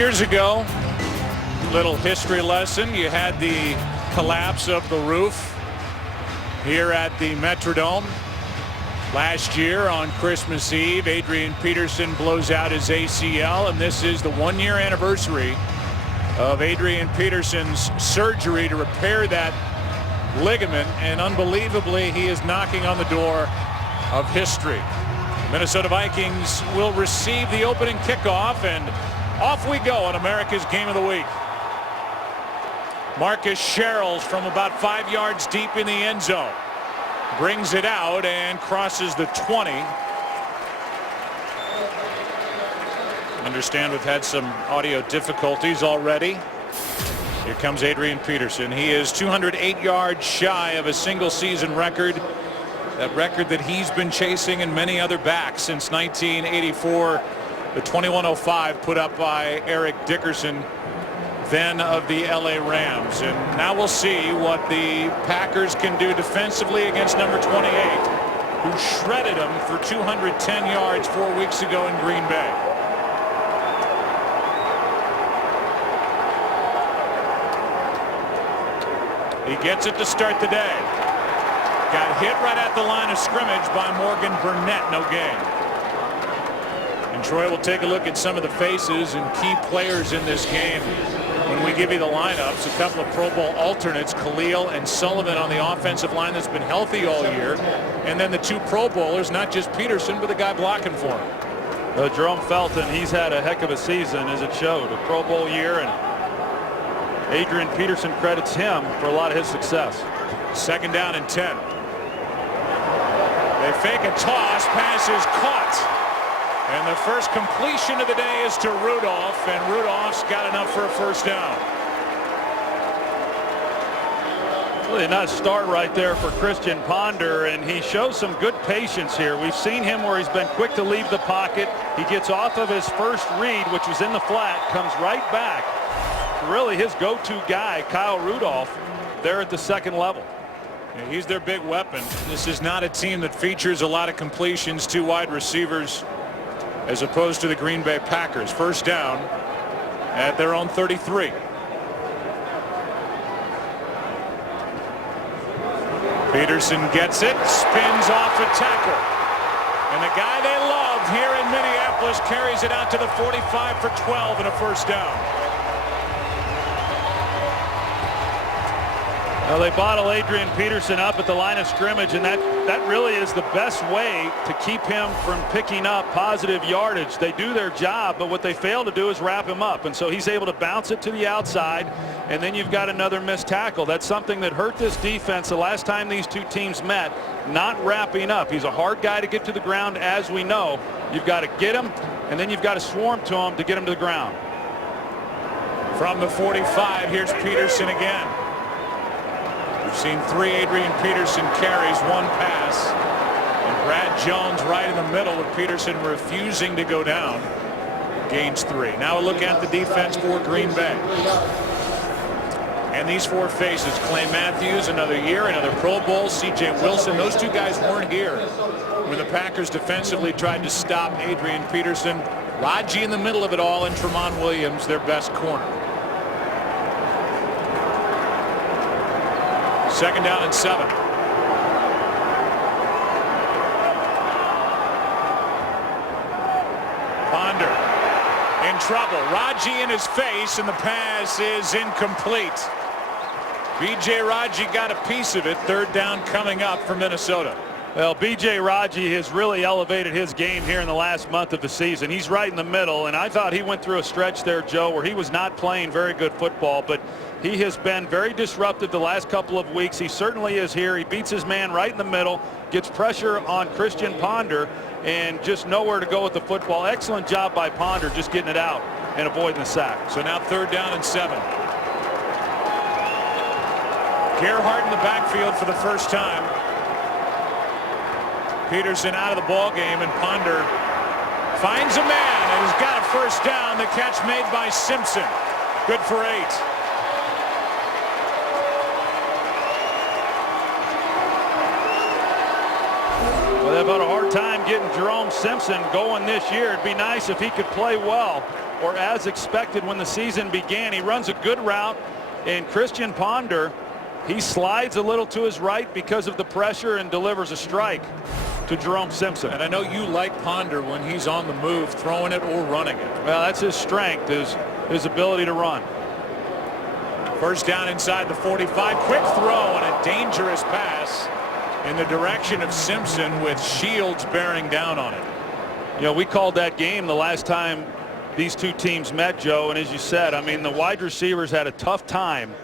years ago, little history lesson, you had the collapse of the roof here at the Metrodome. Last year on Christmas Eve, Adrian Peterson blows out his ACL, and this is the one-year anniversary of Adrian Peterson's surgery to repair that ligament, and unbelievably he is knocking on the door of history. Minnesota Vikings will receive the opening kickoff, and off we go on America's Game of the Week. Marcus Sherrills from about 5 yards deep in the end zone brings it out and crosses the 20. Understand we've had some audio difficulties already. Here comes Adrian Peterson. He is 208 yards shy of a single season record. That record that he's been chasing and many other backs since 1984. The 21:05 put up by Eric Dickerson, then of the LA Rams. And now we'll see what the Packers can do defensively against number 28, who shredded him for 210 yards 4 weeks ago in Green Bay. He gets it to start the day. Got hit right at the line of scrimmage by Morgan Burnett. No gain. And Troy will take a look at some of the faces and key players in this game when we give you the lineups. A couple of Pro Bowl alternates, Khalil and Sullivan on the offensive line that's been healthy all year. And then the two Pro Bowlers, not just Peterson, but the guy blocking for him. Jerome Felton, he's had a heck of a season, as it showed. A Pro Bowl year, and Adrian Peterson credits him for a lot of his success. 2nd down and 10. They fake a toss, pass is caught. And the first completion of the day is to Rudolph, and Rudolph's got enough for a first down. Really a nice start right there for Christian Ponder, and he shows some good patience here. We've seen him where he's been quick to leave the pocket. He gets off of his first read, which was in the flat, comes right back. Really his go-to guy, Kyle Rudolph, there at the second level. Yeah, he's their big weapon. This is not a team that features a lot of completions to wide receivers, as opposed to the Green Bay Packers. First down at their own 33. Peterson gets it, spins off a tackle, and the guy they love here in Minneapolis carries it out to the 45 for 12 and a first down. Well, they bottle Adrian Peterson up at the line of scrimmage, and that really is the best way to keep him from picking up positive yardage. They do their job, but what they fail to do is wrap him up, and so he's able to bounce it to the outside, and then you've got another missed tackle. That's something that hurt this defense the last time these two teams met, not wrapping up. He's a hard guy to get to the ground, as we know. You've got to get him, and then you've got to swarm to him to get him to the ground. From the 45, here's Peterson again. We've seen 3 Adrian Peterson carries, 1 pass, and Brad Jones right in the middle with Peterson refusing to go down. Gains 3. Now a look at the defense for Green Bay. And these 4 faces: Clay Matthews, another year, another Pro Bowl. C.J. Wilson. Those 2 guys weren't here when the Packers defensively tried to stop Adrian Peterson. Raji in the middle of it all, and Tramon Williams, their best corner. 2nd down and 7. Ponder in trouble. Raji in his face, and the pass is incomplete. B.J. Raji got a piece of it. 3rd down coming up for Minnesota. Well, B.J. Raji has really elevated his game here in the last month of the season. He's right in the middle, and I thought he went through a stretch there, Joe, where he was not playing very good football, but he has been very disruptive the last couple of weeks. He certainly is here. He beats his man right in the middle, gets pressure on Christian Ponder, and just nowhere to go with the football. Excellent job by Ponder just getting it out and avoiding the sack. So now 3rd down and 7. Gerhardt in the backfield for the first time. Peterson out of the ball game, and Ponder finds a man and has got a first down. The catch made by Simpson. Good for 8. Well, they've had a hard time getting Jerome Simpson going this year. It'd be nice if he could play well, or as expected when the season began. He runs a good route, and Christian Ponder, he slides a little to his right because of the pressure and delivers a strike to Jerome Simpson. And I know you like Ponder when he's on the move, throwing it or running it. Well, that's his strength, is his ability to run. First down inside the 45. Quick throw and a dangerous pass in the direction of Simpson with Shields bearing down on it. You know, we called that game the last time these two teams met, Joe, and as you said, I mean, the wide receivers had a tough time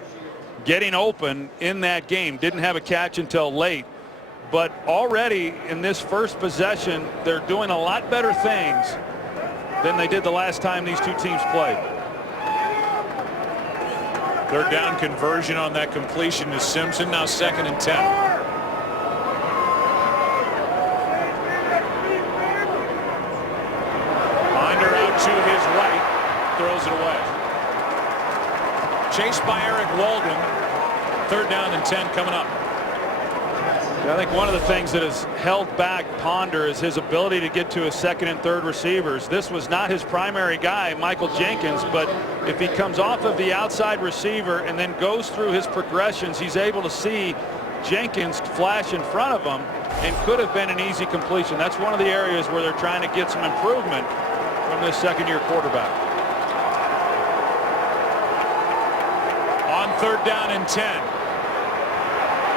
getting open in that game. Didn't have a catch until late. But already in this first possession, they're doing a lot better things than they did the last time these two teams played. Third down conversion on that completion to Simpson. Now 2nd and 10. Ponder out to his right. Throws it away. Chased by Eric Walden. 3rd down and 10 coming up. I think one of the things that has held back Ponder is his ability to get to his 2nd and 3rd receivers. This was not his primary guy, Michael Jenkins, but if he comes off of the outside receiver and then goes through his progressions, he's able to see Jenkins flash in front of him and could have been an easy completion. That's one of the areas where they're trying to get some improvement from this second-year quarterback. On 3rd down and 10.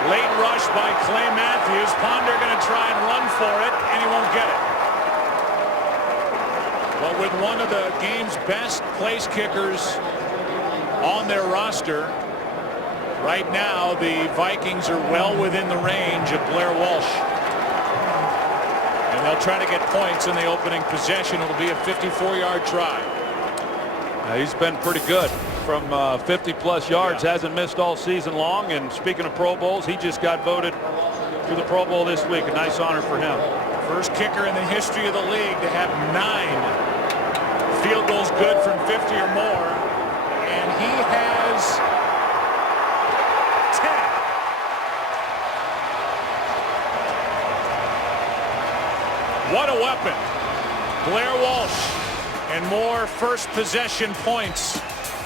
Late rush by Clay Matthews. Ponder going to try and run for it, and he won't get it. But with one of the game's best place kickers on their roster, right now the Vikings are well within the range of Blair Walsh. And they'll try to get points in the opening possession. It'll be a 54-yard try. He's been pretty good. From 50-plus yards, hasn't missed all season long. And speaking of Pro Bowls, he just got voted to the Pro Bowl this week. A nice honor for him. First kicker in the history of the league to have 9 field goals good from 50 or more. And he has 10. What a weapon. Blair Walsh, and more first possession points.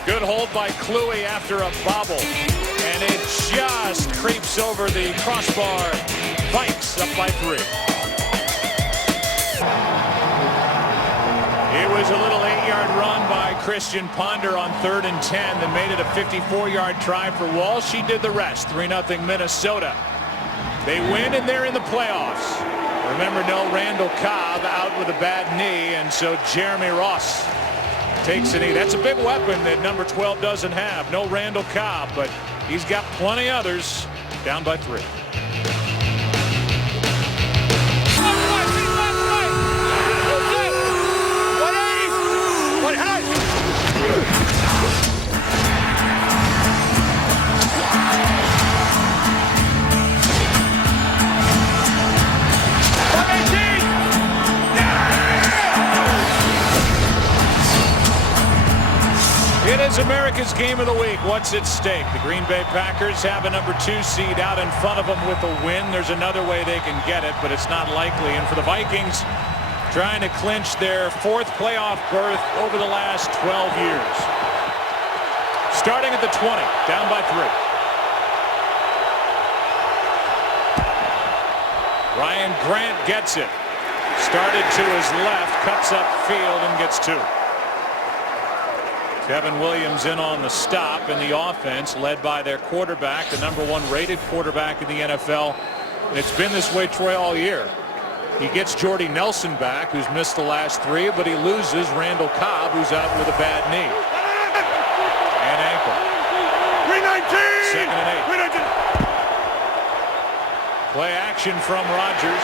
Good hold by Kluwe after a bobble, and it just creeps over the crossbar. Vikes up by 3. It was a little 8-yard run by Christian Ponder on 3rd and 10 that made it a 54-yard try for Walsh. He did the rest. 3-0 Minnesota. They win, and they're in the playoffs. Remember, no Randall Cobb out with a bad knee, and so Jeremy Ross takes a knee. That's a big weapon that number 12 doesn't have. No Randall Cobb, but he's got plenty others. Down by 3. It is America's game of the week. What's at stake? The Green Bay Packers have a number 2 seed out in front of them with a win. There's another way they can get it, but it's not likely. And for the Vikings, trying to clinch their 4th playoff berth over the last 12 years. Starting at the 20, down by 3. Ryan Grant gets it. Started to his left, cuts up field, and gets 2. Kevin Williams in on the stop, and the offense led by their quarterback, the number 1 rated quarterback in the NFL. And it's been this way, Troy, all year. He gets Jordy Nelson back, who's missed the last 3, but he loses Randall Cobb, who's out with a bad knee and ankle. 2nd and 8. Play action from Rodgers.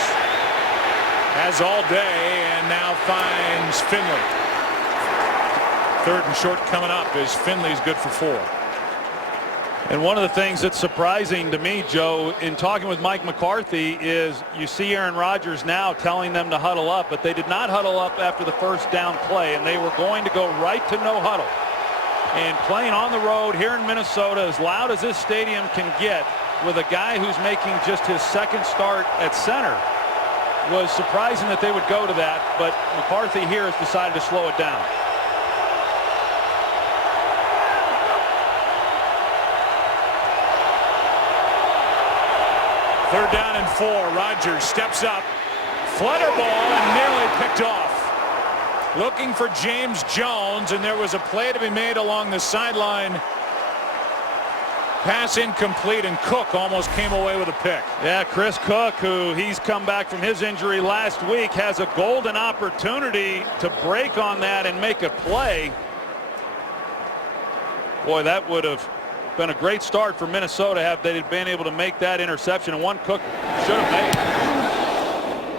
Has all day, and now finds Finley. 3rd and short coming up as Finley's good for 4. And one of the things that's surprising to me, Joe, in talking with Mike McCarthy, is you see Aaron Rodgers now telling them to huddle up, but they did not huddle up after the first down play, and they were going to go right to no huddle. And playing on the road here in Minnesota, as loud as this stadium can get, with a guy who's making just his 2nd start at center, was surprising that they would go to that, but McCarthy here has decided to slow it down. Third down and 4. Rodgers steps up. Flutter ball and nearly picked off. Looking for James Jones, and there was a play to be made along the sideline. Pass incomplete, and Cook almost came away with a pick. Yeah, Chris Cook, who he's come back from his injury last week, has a golden opportunity to break on that and make a play. Boy, that would have been a great start for Minnesota had they been able to make that interception, and one Cook should have made.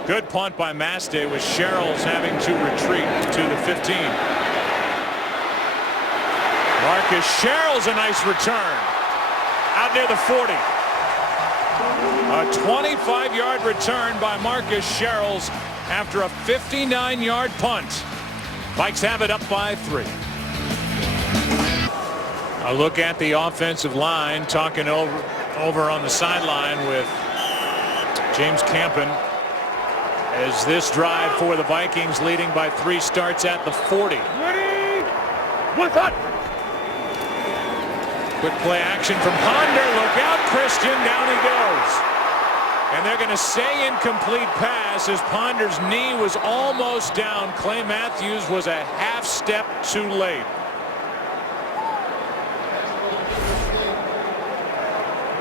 Good punt by Mastay, with Sherrills having to retreat to the 15. Marcus Sherrills, a nice return out near the 40. A 25-yard return by Marcus Sherrills after a 59-yard punt. Vikes have it up by 3. A look at the offensive line, talking over on the sideline with James Campen, as this drive for the Vikings, leading by 3, starts at the 40. Ready? What's up? Quick play action from Ponder. Look out, Christian. Down he goes. And they're going to say incomplete pass as Ponder's knee was almost down. Clay Matthews was a half step too late.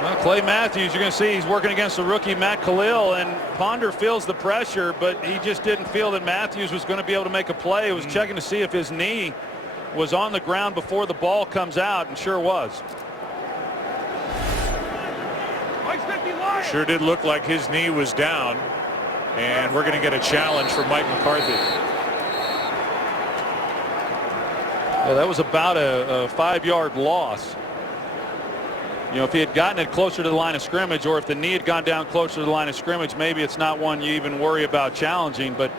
Well, Clay Matthews, you're going to see he's working against the rookie Matt Khalil, and Ponder feels the pressure, but he just didn't feel that Matthews was going to be able to make a play. He was checking to see if his knee was on the ground before the ball comes out, and sure was. Sure did look like his knee was down, and we're going to get a challenge for Mike McCarthy. Well, that was about a 5-yard loss. You know, if he had gotten it closer to the line of scrimmage, or if the knee had gone down closer to the line of scrimmage, maybe it's not one you even worry about challenging, but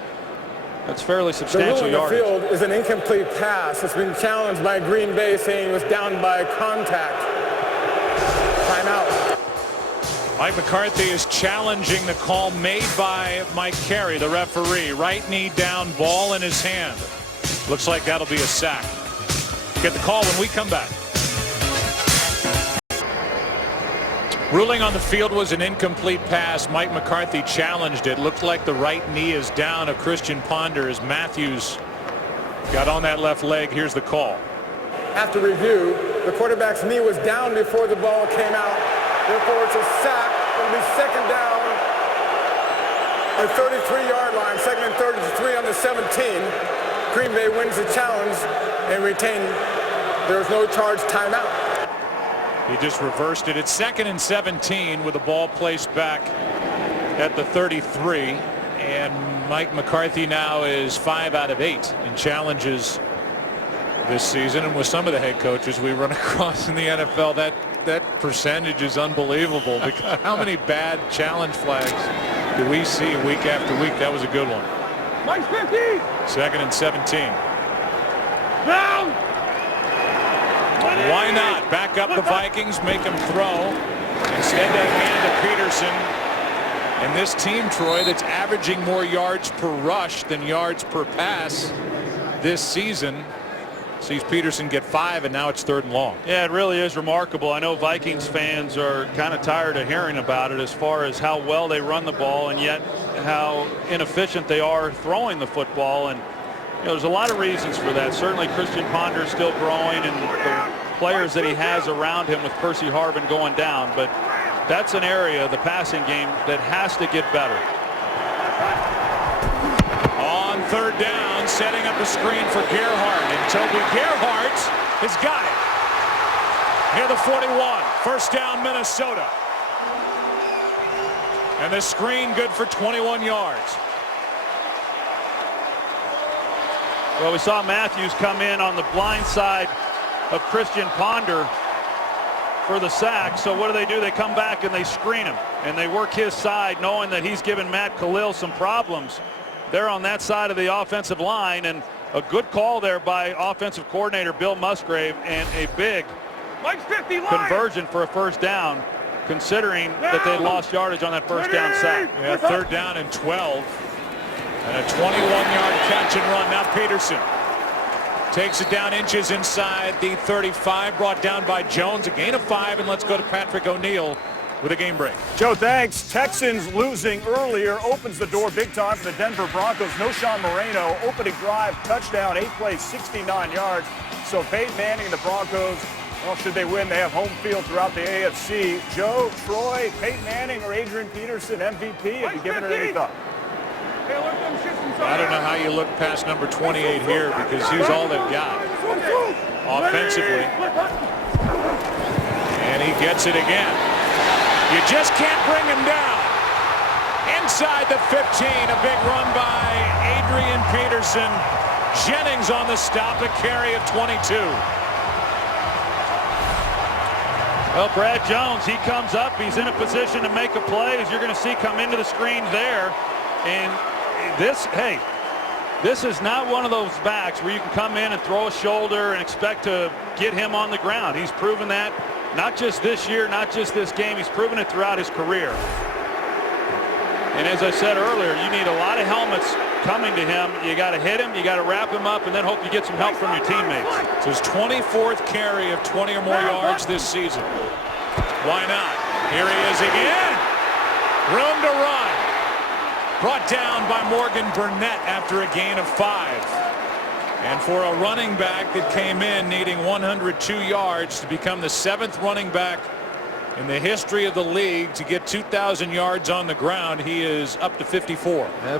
that's fairly substantial yardage. The rule in the field is an incomplete pass. It's been challenged by Green Bay, saying it was down by contact. Timeout. Mike McCarthy is challenging the call made by Mike Carey, the referee. Right knee down, ball in his hand. Looks like that'll be a sack. Get the call when we come back. Ruling on the field was an incomplete pass. Mike McCarthy challenged it. Looked like the right knee is down of Christian Ponder as Matthews got on that left leg. Here's the call. After review, the quarterback's knee was down before the ball came out. Therefore, it's a sack. It'll be second down at 33-yard line. Second and 33 on the 17. Green Bay wins the challenge and retain. There's no charge timeout. He just reversed it. It's second and 17 with the ball placed back at the 33. And Mike McCarthy now is 5 out of 8 in challenges this season. And with some of the head coaches we run across in the NFL, that percentage is unbelievable. Because how many bad challenge flags do we see week after week? That was a good one. Mike's 50. Second and 17. Down. Why not back up the Vikings, make them throw? Instead they hand to Peterson. And this team, Troy, that's averaging more yards per rush than yards per pass this season, sees Peterson get 5, and now it's 3rd and long. Yeah, it really is remarkable. I know Vikings fans are kind of tired of hearing about it as far as how well they run the ball and yet how inefficient they are throwing the football. And you know, there's a lot of reasons for that. Certainly Christian Ponder is still growing, and the players that he has around him with Percy Harvin going down. But that's an area, the passing game, that has to get better. On 3rd down, setting up a screen for Gerhardt, and Toby Gerhardt has got it. Near the 41, 1st down Minnesota. And the screen good for 21 yards. Well, we saw Matthews come in on the blind side of Christian Ponder for the sack. So what do? They come back and they screen him, and they work his side, knowing that he's given Matt Khalil some problems. They're on that side of the offensive line, and a good call there by offensive coordinator Bill Musgrave, and a big conversion for a 1st down. considering that they lost yardage on that first down sack. Yeah, 3rd down and 12. And a 21-yard catch and run. Now Peterson takes it down inches inside the 35, brought down by Jones. A gain of 5, and let's go to Patrick O'Neill with a game break. Joe, thanks. Texans losing earlier opens the door big time for the Denver Broncos. No Sean Moreno, opening drive, touchdown, 8 plays, 69 yards. So Peyton Manning and the Broncos, well, should they win, they have home field throughout the AFC. Joe, Troy, Peyton Manning, or Adrian Peterson, MVP? Have you given it any thought? I don't know how you look past number 28 here because he's all they've got offensively. And he gets it again. You just can't bring him down. Inside the 15, a big run by Adrian Peterson. Jennings on the stop, a carry of 22. Well, Brad Jones, he comes up. He's in a position to make a play, as you're going to see come into the screen there. And this is not one of those backs where you can come in and throw a shoulder and expect to get him on the ground. He's proven that not just this year, not just this game. He's proven it throughout his career. And as I said earlier, you need a lot of helmets coming to him. You got to hit him, you got to wrap him up, and then hope you get some help from your teammates. It's his 24th carry of 20 or more yards this season. Why not? Here he is again. Room to run. Brought down by Morgan Burnett after a gain of 5. And for a running back that came in needing 102 yards to become the 7th running back in the history of the league to get 2,000 yards on the ground, he is up to 54. Yeah,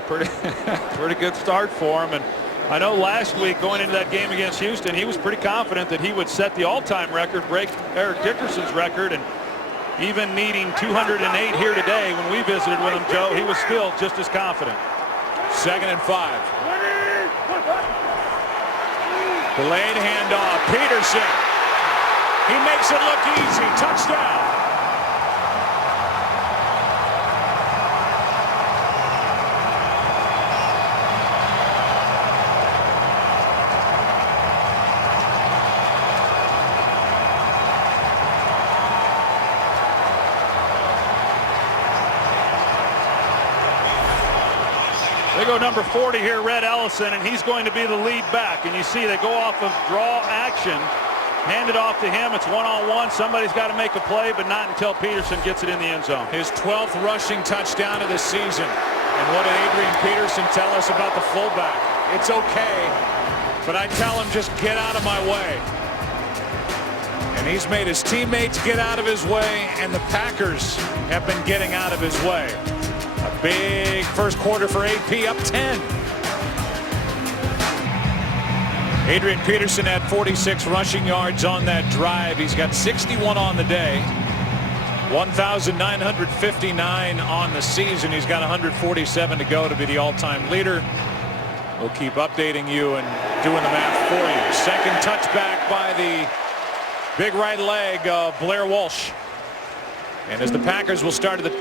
pretty good start for him. And I know last week going into that game against Houston, he was pretty confident that he would set the all-time record, break Eric Dickerson's record, and even needing 208 here today when we visited with him, Joe, he was still just as confident. 2nd and 5. Delayed handoff. Peterson. He makes it look easy. Touchdown. They go number 40 here, Red Ellison, and he's going to be the lead back. And you see they go off of draw action, hand it off to him. It's one-on-one. Somebody's got to make a play, but not until Peterson gets it in the end zone. His 12th rushing touchdown of the season. And what did Adrian Peterson tell us about the fullback? It's okay, but I tell him just get out of my way. And he's made his teammates get out of his way, and the Packers have been getting out of his way. A big first quarter for AP, up 10. Adrian Peterson had 46 rushing yards on that drive. He's got 61 on the day. 1,959 on the season. He's got 147 to go to be the all-time leader. We'll keep updating you and doing the math for you. Second touchback by the big right leg of Blair Walsh. And as the Packers will start at the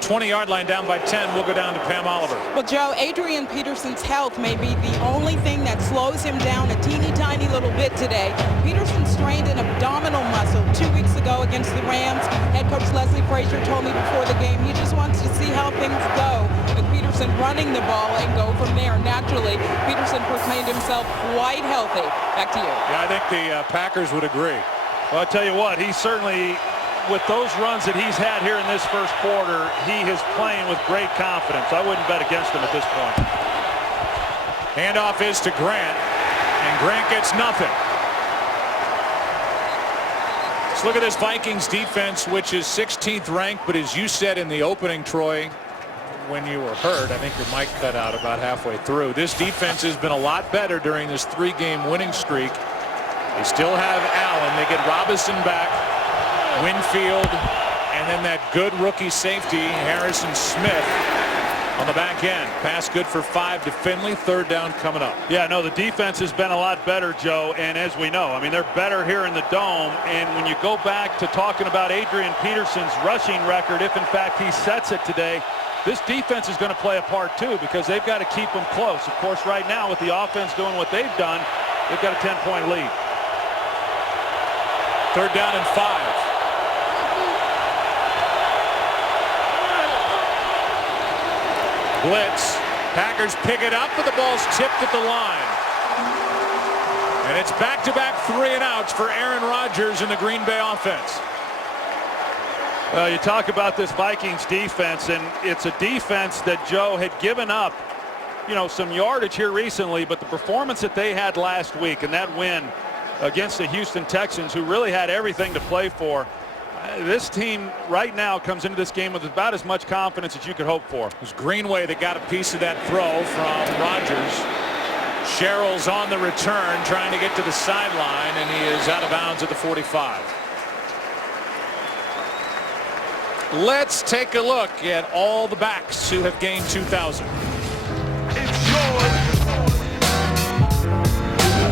20-yard line down by 10, we'll go down to Pam Oliver. Well, Joe, Adrian Peterson's health may be the only thing that slows him down a teeny tiny little bit today. Peterson strained an abdominal muscle 2 weeks ago against the Rams. Head coach Leslie Frazier told me before the game he just wants to see how things go with Peterson running the ball and go from there. Naturally, Peterson proclaimed himself quite healthy. Back to you. Yeah, I think the Packers would agree. Well, I'll tell you what, he's certainly, with those runs that he's had here in this first quarter, he is playing with great confidence. I wouldn't bet against him at this point. Handoff is to Grant, and Grant gets nothing. Let's look at this Vikings defense, which is 16th ranked, but as you said in the opening, Troy, when you were hurt, I think your mic cut out about halfway through. This defense has been a lot better during this 3-game winning streak. They still have Allen. They get Robinson back, Winfield, and then that good rookie safety, Harrison Smith, on the back end. Pass good for 5 to Finley. 3rd down coming up. Yeah, no, the defense has been a lot better, Joe, and as we know, I mean, they're better here in the Dome, and when you go back to talking about Adrian Peterson's rushing record, if in fact he sets it today, this defense is going to play a part too, because they've got to keep them close. Of course, right now with the offense doing what they've done, they've got a 10-point lead. 3rd down and 5. Blitz. Packers pick it up, but the ball's tipped at the line. And it's back-to-back 3-and-outs for Aaron Rodgers in the Green Bay offense. You talk about this Vikings defense, and it's a defense that Joe had given up, some yardage here recently, but the performance that they had last week and that win against the Houston Texans, who really had everything to play for, this team right now comes into this game with about as much confidence as you could hope for. It was Greenway that got a piece of that throw from Rodgers. Sherrill's on the return, trying to get to the sideline, and he is out of bounds at the 45. Let's take a look at all the backs who have gained 2,000. It's yours.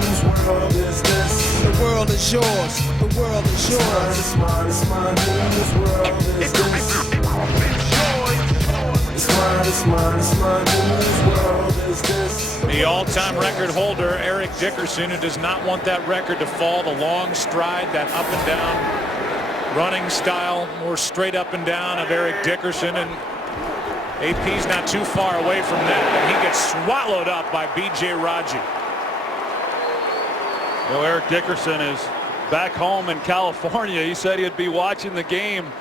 Whose world is this? The world is yours. The world is yours. It's mine, it's mine, it's mine. Whose world is this? It's yours. It's mine, it's mine, it's mine. Whose world is this? The all-time record holder, Eric Dickerson, who does not want that record to fall. The long stride, that up and down running style, more straight up and down of Eric Dickerson, and AP's not too far away from that, and he gets swallowed up by B.J. Raji. Eric Dickerson is back home in California. He said he'd be watching the game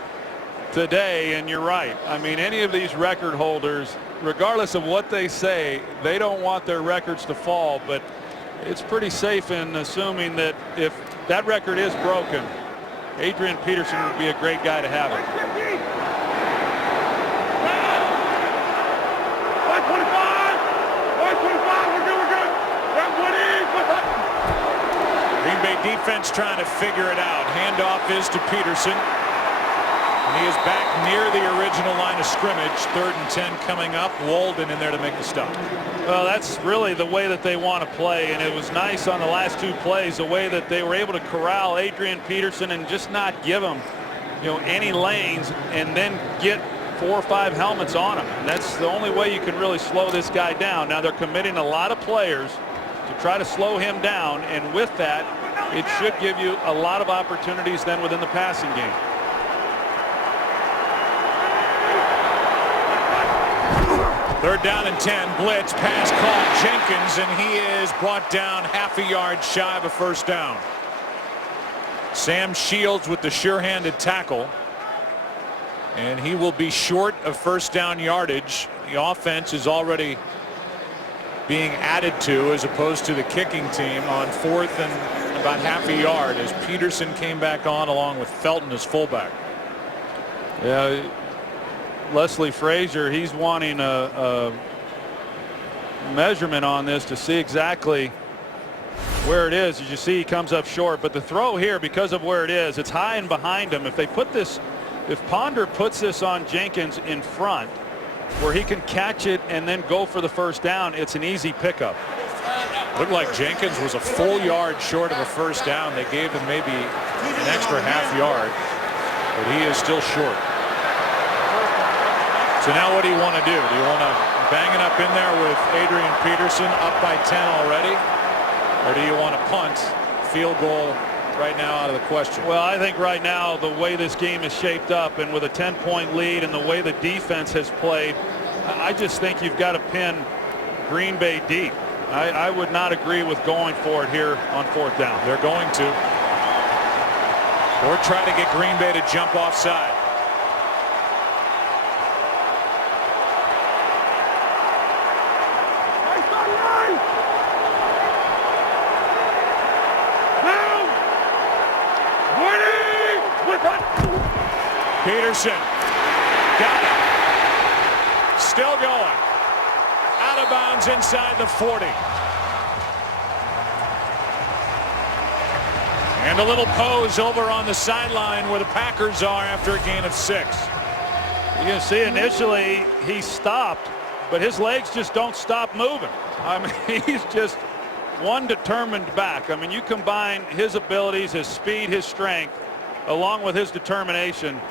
today, and you're right. I mean, any of these record holders, regardless of what they say, they don't want their records to fall, but it's pretty safe in assuming that if that record is broken, Adrian Peterson would be a great guy to have it. Green Bay defense trying to figure it out. Handoff is to Peterson. And he is back near the original line of scrimmage. 3rd and 10 coming up. Walden in there to make the stop. Well, that's really the way that they want to play, and it was nice on the last 2 plays, the way that they were able to corral Adrian Peterson and just not give him, any lanes, and then get 4 or 5 helmets on him. And that's the only way you can really slow this guy down. Now they're committing a lot of players to try to slow him down, and with that, it should give you a lot of opportunities then within the passing game. Third down and 10. Blitz. Pass called Jenkins, and he is brought down half a yard shy of a first down. Sam Shields with the sure-handed tackle. And he will be short of first down yardage. The offense is already being added to as opposed to the kicking team on 4th and about half a yard as Peterson came back on along with Felton as fullback. Yeah. Leslie Frazier, he's wanting a measurement on this to see exactly where it is. As you see, he comes up short, but the throw here, because of where it is, it's high and behind him. If they put this, if Ponder puts this on Jenkins in front where he can catch it and then go for the first down, it's an easy pickup. Looked like Jenkins was a full yard short of a first down. They gave him maybe an extra half yard, but he is still short. So now what do you want to do? Do you want to bang it up in there with Adrian Peterson up by 10 already? Or do you want to punt? Field goal right now out of the question. Well, I think right now the way this game is shaped up and with a 10-point lead and the way the defense has played, I just think you've got to pin Green Bay deep. I would not agree with going for it here on 4th down. They're going to. Or try to get Green Bay to jump offside. Peterson got it. Still going. Out of bounds inside the 40. And a little pose over on the sideline where the Packers are after a gain of 6. You can see initially he stopped, but his legs just don't stop moving. I mean, he's just one determined back. I mean, you combine his abilities, his speed, his strength, along with his determination.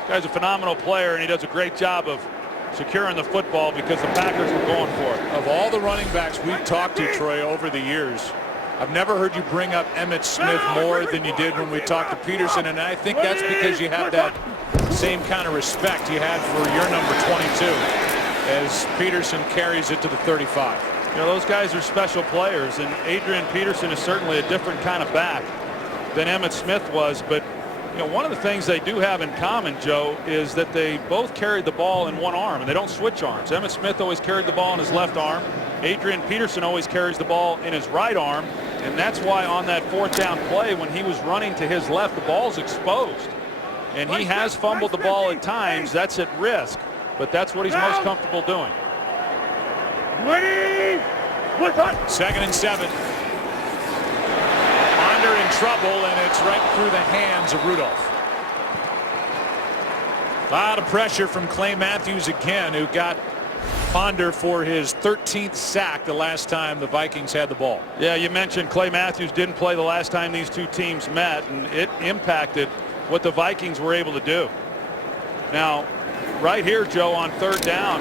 This guy's a phenomenal player, and he does a great job of securing the football because the Packers are going for it. Of all the running backs we've talked to, Troy, over the years, I've never heard you bring up Emmitt Smith more than you did when we talked to Peterson, and I think that's because you have that same kind of respect you had for your number 22. as Peterson carries it to the 35. You know, those guys are special players, and Adrian Peterson is certainly a different kind of back than Emmitt Smith was. But you know, one of the things they do have in common, Joe, is that they both carried the ball in one arm, and they don't switch arms. Emmitt Smith always carried the ball in his left arm. Adrian Peterson always carries the ball in his right arm, and that's why on that 4th down play, when he was running to his left, the ball's exposed. And he has fumbled the ball at times. That's at risk, but that's what he's most comfortable doing. 2nd and 7. Ponder in trouble, and it's right through the hands of Rudolph. A lot of pressure from Clay Matthews again, who got Ponder for his 13th sack the last time the Vikings had the ball. Yeah, you mentioned Clay Matthews didn't play the last time these two teams met, and it impacted what the Vikings were able to do. Now, right here, Joe, on 3rd down,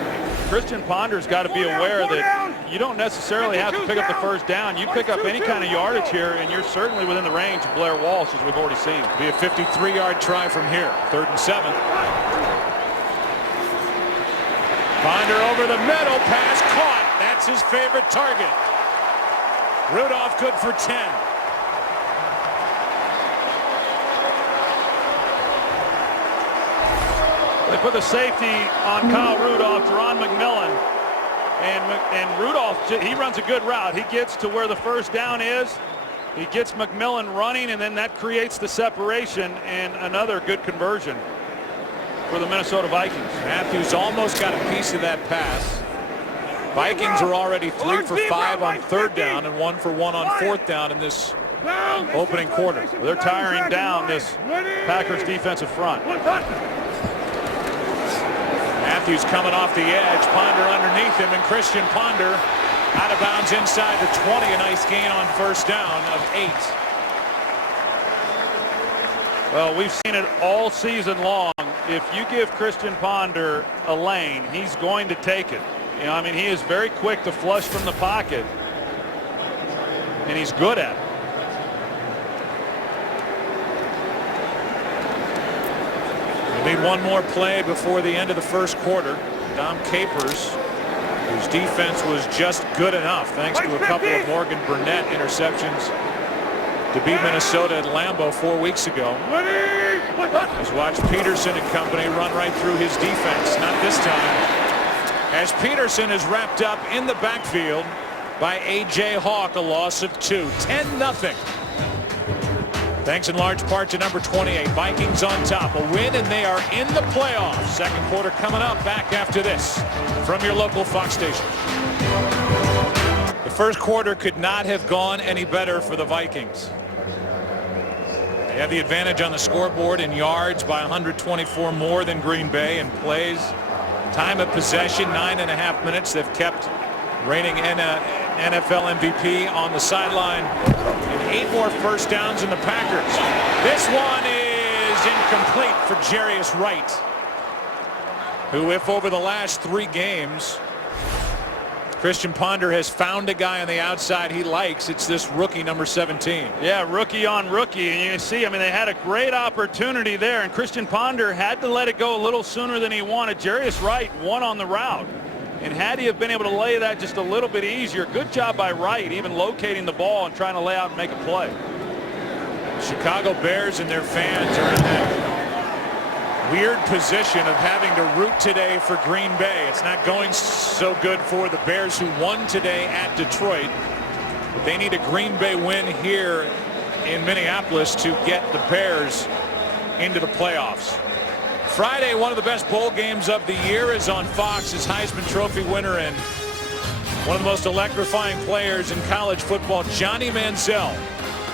Christian Ponder's got to be aware that you don't necessarily have to pick up the 1st down. You pick up any kind of yardage here, and you're certainly within the range of Blair Walsh, as we've already seen. Be a 53-yard try from here. 3rd and 7. Ponder over the middle, pass caught. That's his favorite target. Rudolph good for 10. They put the safety on Kyle Rudolph, Jerron McMillan, and Rudolph, he runs a good route. He gets to where the 1st down is. He gets McMillan running, and then that creates the separation and another good conversion for the Minnesota Vikings. Matthews almost got a piece of that pass. Vikings are already 3 for 5 on 3rd down and 1 for 1 on 4th down in this opening quarter. They're tiring down this Packers defensive front. Matthews coming off the edge, Ponder underneath him, and Christian Ponder out of bounds inside the 20. A nice gain on 1st down of 8. Well, we've seen it all season long. If you give Christian Ponder a lane, he's going to take it. You know, I mean, he is very quick to flush from the pocket, and he's good at it. We need one more play before the end of the 1st quarter. Dom Capers, whose defense was just good enough, thanks to a couple of Morgan Burnett interceptions, to beat Minnesota at Lambeau 4 weeks ago. Has watched Peterson and company run right through his defense. Not this time, as Peterson is wrapped up in the backfield by A.J. Hawk, a loss of 2. 10-0. Thanks in large part to number 28. Vikings on top. A win, and they are in the playoffs. 2nd quarter coming up. Back after this from your local Fox station. The 1st quarter could not have gone any better for the Vikings. They have the advantage on the scoreboard in yards by 124 more than Green Bay, and plays. Time of possession, 9.5 minutes. They've kept reigning NFL MVP on the sideline, and 8 more 1st downs in the Packers. This one is incomplete for Jarius Wright, who, if over the last 3 games Christian Ponder has found a guy on the outside he likes, it's this rookie number 17. Yeah, rookie on rookie, and you see, I mean, they had a great opportunity there, and Christian Ponder had to let it go a little sooner than he wanted. Jarius Wright won on the route, and had he have been able to lay that just a little bit easier, good job by Wright, even locating the ball and trying to lay out and make a play. Chicago Bears and their fans are in that weird position of having to root today for Green Bay. It's not going so good for the Bears, who won today at Detroit, but they need a Green Bay win here in Minneapolis to get the Bears into the playoffs. Friday, one of the best bowl games of the year is on Fox, as Heisman Trophy winner and one of the most electrifying players in college football, Johnny Manziel,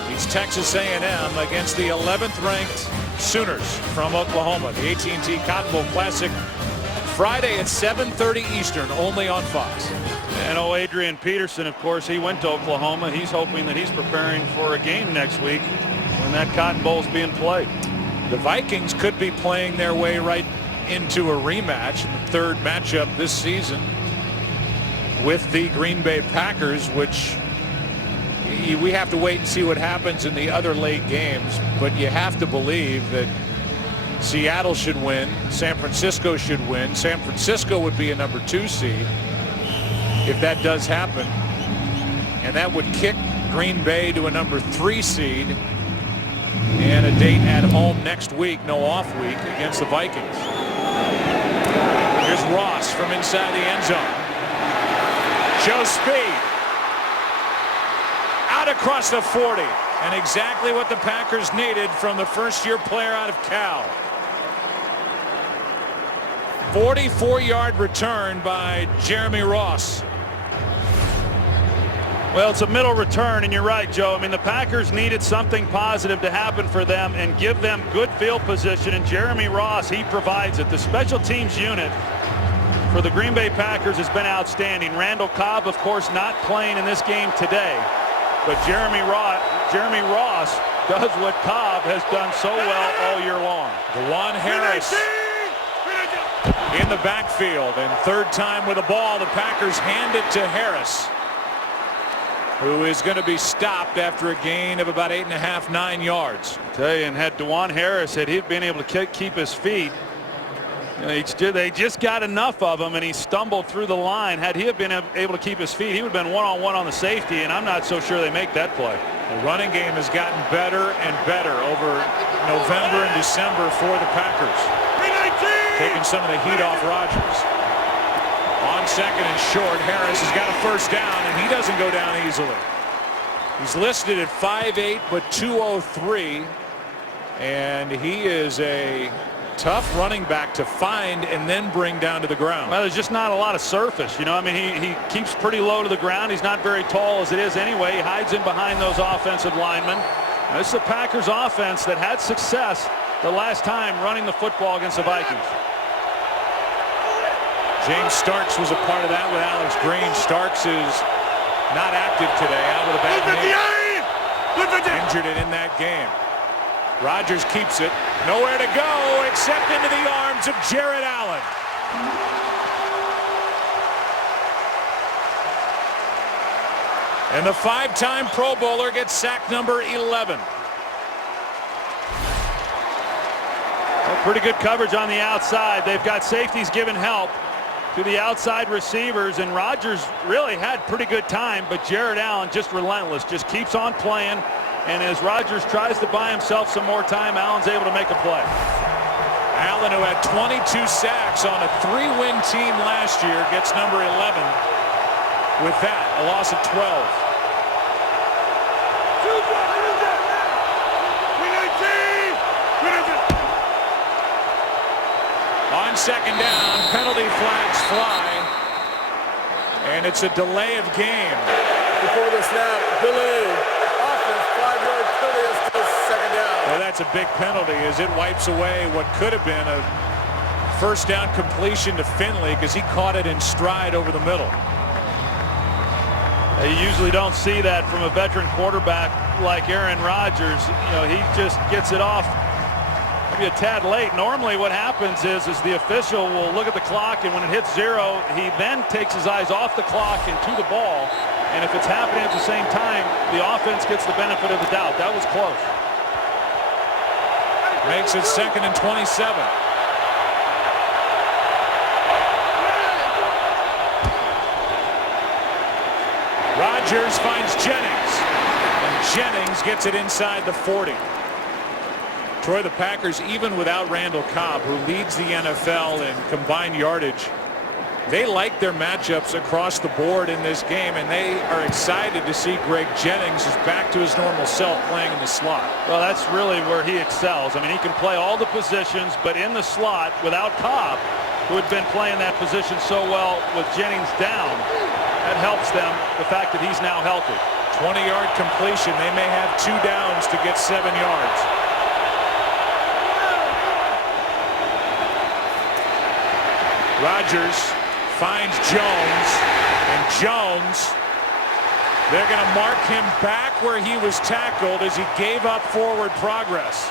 leads Texas A&M against the 11th ranked Sooners from Oklahoma. The AT&T Cotton Bowl Classic, Friday at 7:30 Eastern, only on Fox. And Adrian Peterson, of course, he went to Oklahoma. He's hoping that he's preparing for a game next week when that Cotton Bowl is being played. The Vikings could be playing their way right into a rematch in the 3rd matchup this season with the Green Bay Packers, which we have to wait and see what happens in the other late games, but you have to believe that Seattle should win. San Francisco should win. San Francisco would be a number 2 seed if that does happen. And that would kick Green Bay to a number 3 seed and a date at home next week, no off week, against the Vikings. Here's Ross from inside the end zone. Shows speed. Out across the 40. And exactly what the Packers needed from the first-year player out of Cal. 44-yard return by Jeremy Ross. Well, it's a middle return, and you're right, Joe. I mean, the Packers needed something positive to happen for them and give them good field position, and Jeremy Ross, he provides it. The special teams unit for the Green Bay Packers has been outstanding. Randall Cobb, of course, not playing in this game today, but Jeremy Ross does what Cobb has done so well all year long. DeJuan Harris in the backfield, and third time with the ball, the Packers hand it to Harris, who is going to be stopped after a gain of about 8.5, 9 yards. I tell you, and had DeJuan Harris, had he been able to keep his feet, you know, they just got enough of him, and he stumbled through the line. Had he been able to keep his feet, he would have been one-on-one on the safety, and I'm not so sure they make that play. The running game has gotten better and better over November and December for the Packers, taking some of the heat off Rodgers. On second and short, Harris has got a first down, and he doesn't go down easily. He's listed at 5'8", but 203, and he is a tough running back to find and then bring down to the ground. Well, there's just not a lot of surface. You know, I mean, he keeps pretty low to the ground. He's not very tall as it is anyway. He hides in behind those offensive linemen. Now, this is a Packers offense that had success the last time running the football against the Vikings. James Starks was a part of that with Alex Green. Starks is not active today, out with a bad knee. Injured it in that game. Rodgers keeps it. Nowhere to go except into the arms of Jared Allen. And the 5-time Pro Bowler gets sack number 11. Well, pretty good coverage on the outside. They've got safeties giving help to the outside receivers, and Rodgers really had pretty good time, but Jared Allen just relentless, just keeps on playing, and as Rodgers tries to buy himself some more time, Allen's able to make a play. Allen, who had 22 sacks on a 3-win team last year, gets number 11 with that, a loss of 12. On second down, penalty flags fly, and it's a delay of game. Before the snap, delay. Offense, 5-yard penalty to second down. Well, that's a big penalty as it wipes away what could have been a first down completion to Finley because he caught it in stride over the middle. You usually don't see that from a veteran quarterback like Aaron Rodgers. You know, he just gets it off maybe a tad late. Normally what happens is the official will look at the clock, and when it hits 0, he then takes his eyes off the clock and to the ball. And if it's happening at the same time, the offense gets the benefit of the doubt. That was close. Makes it 2nd and 27. Rodgers finds Jennings, and Jennings gets it inside the 40. Troy, the Packers, even without Randall Cobb, who leads the NFL in combined yardage, they like their matchups across the board in this game, and they are excited to see Greg Jennings is back to his normal self playing in the slot. Well, that's really where he excels. I mean, he can play all the positions, but in the slot without Cobb, who had been playing that position so well with Jennings down, that helps them, the fact that he's now healthy. 20-yard completion. They may have 2 downs to get 7 yards. Rodgers finds Jones, and Jones, they're going to mark him back where he was tackled as he gave up forward progress.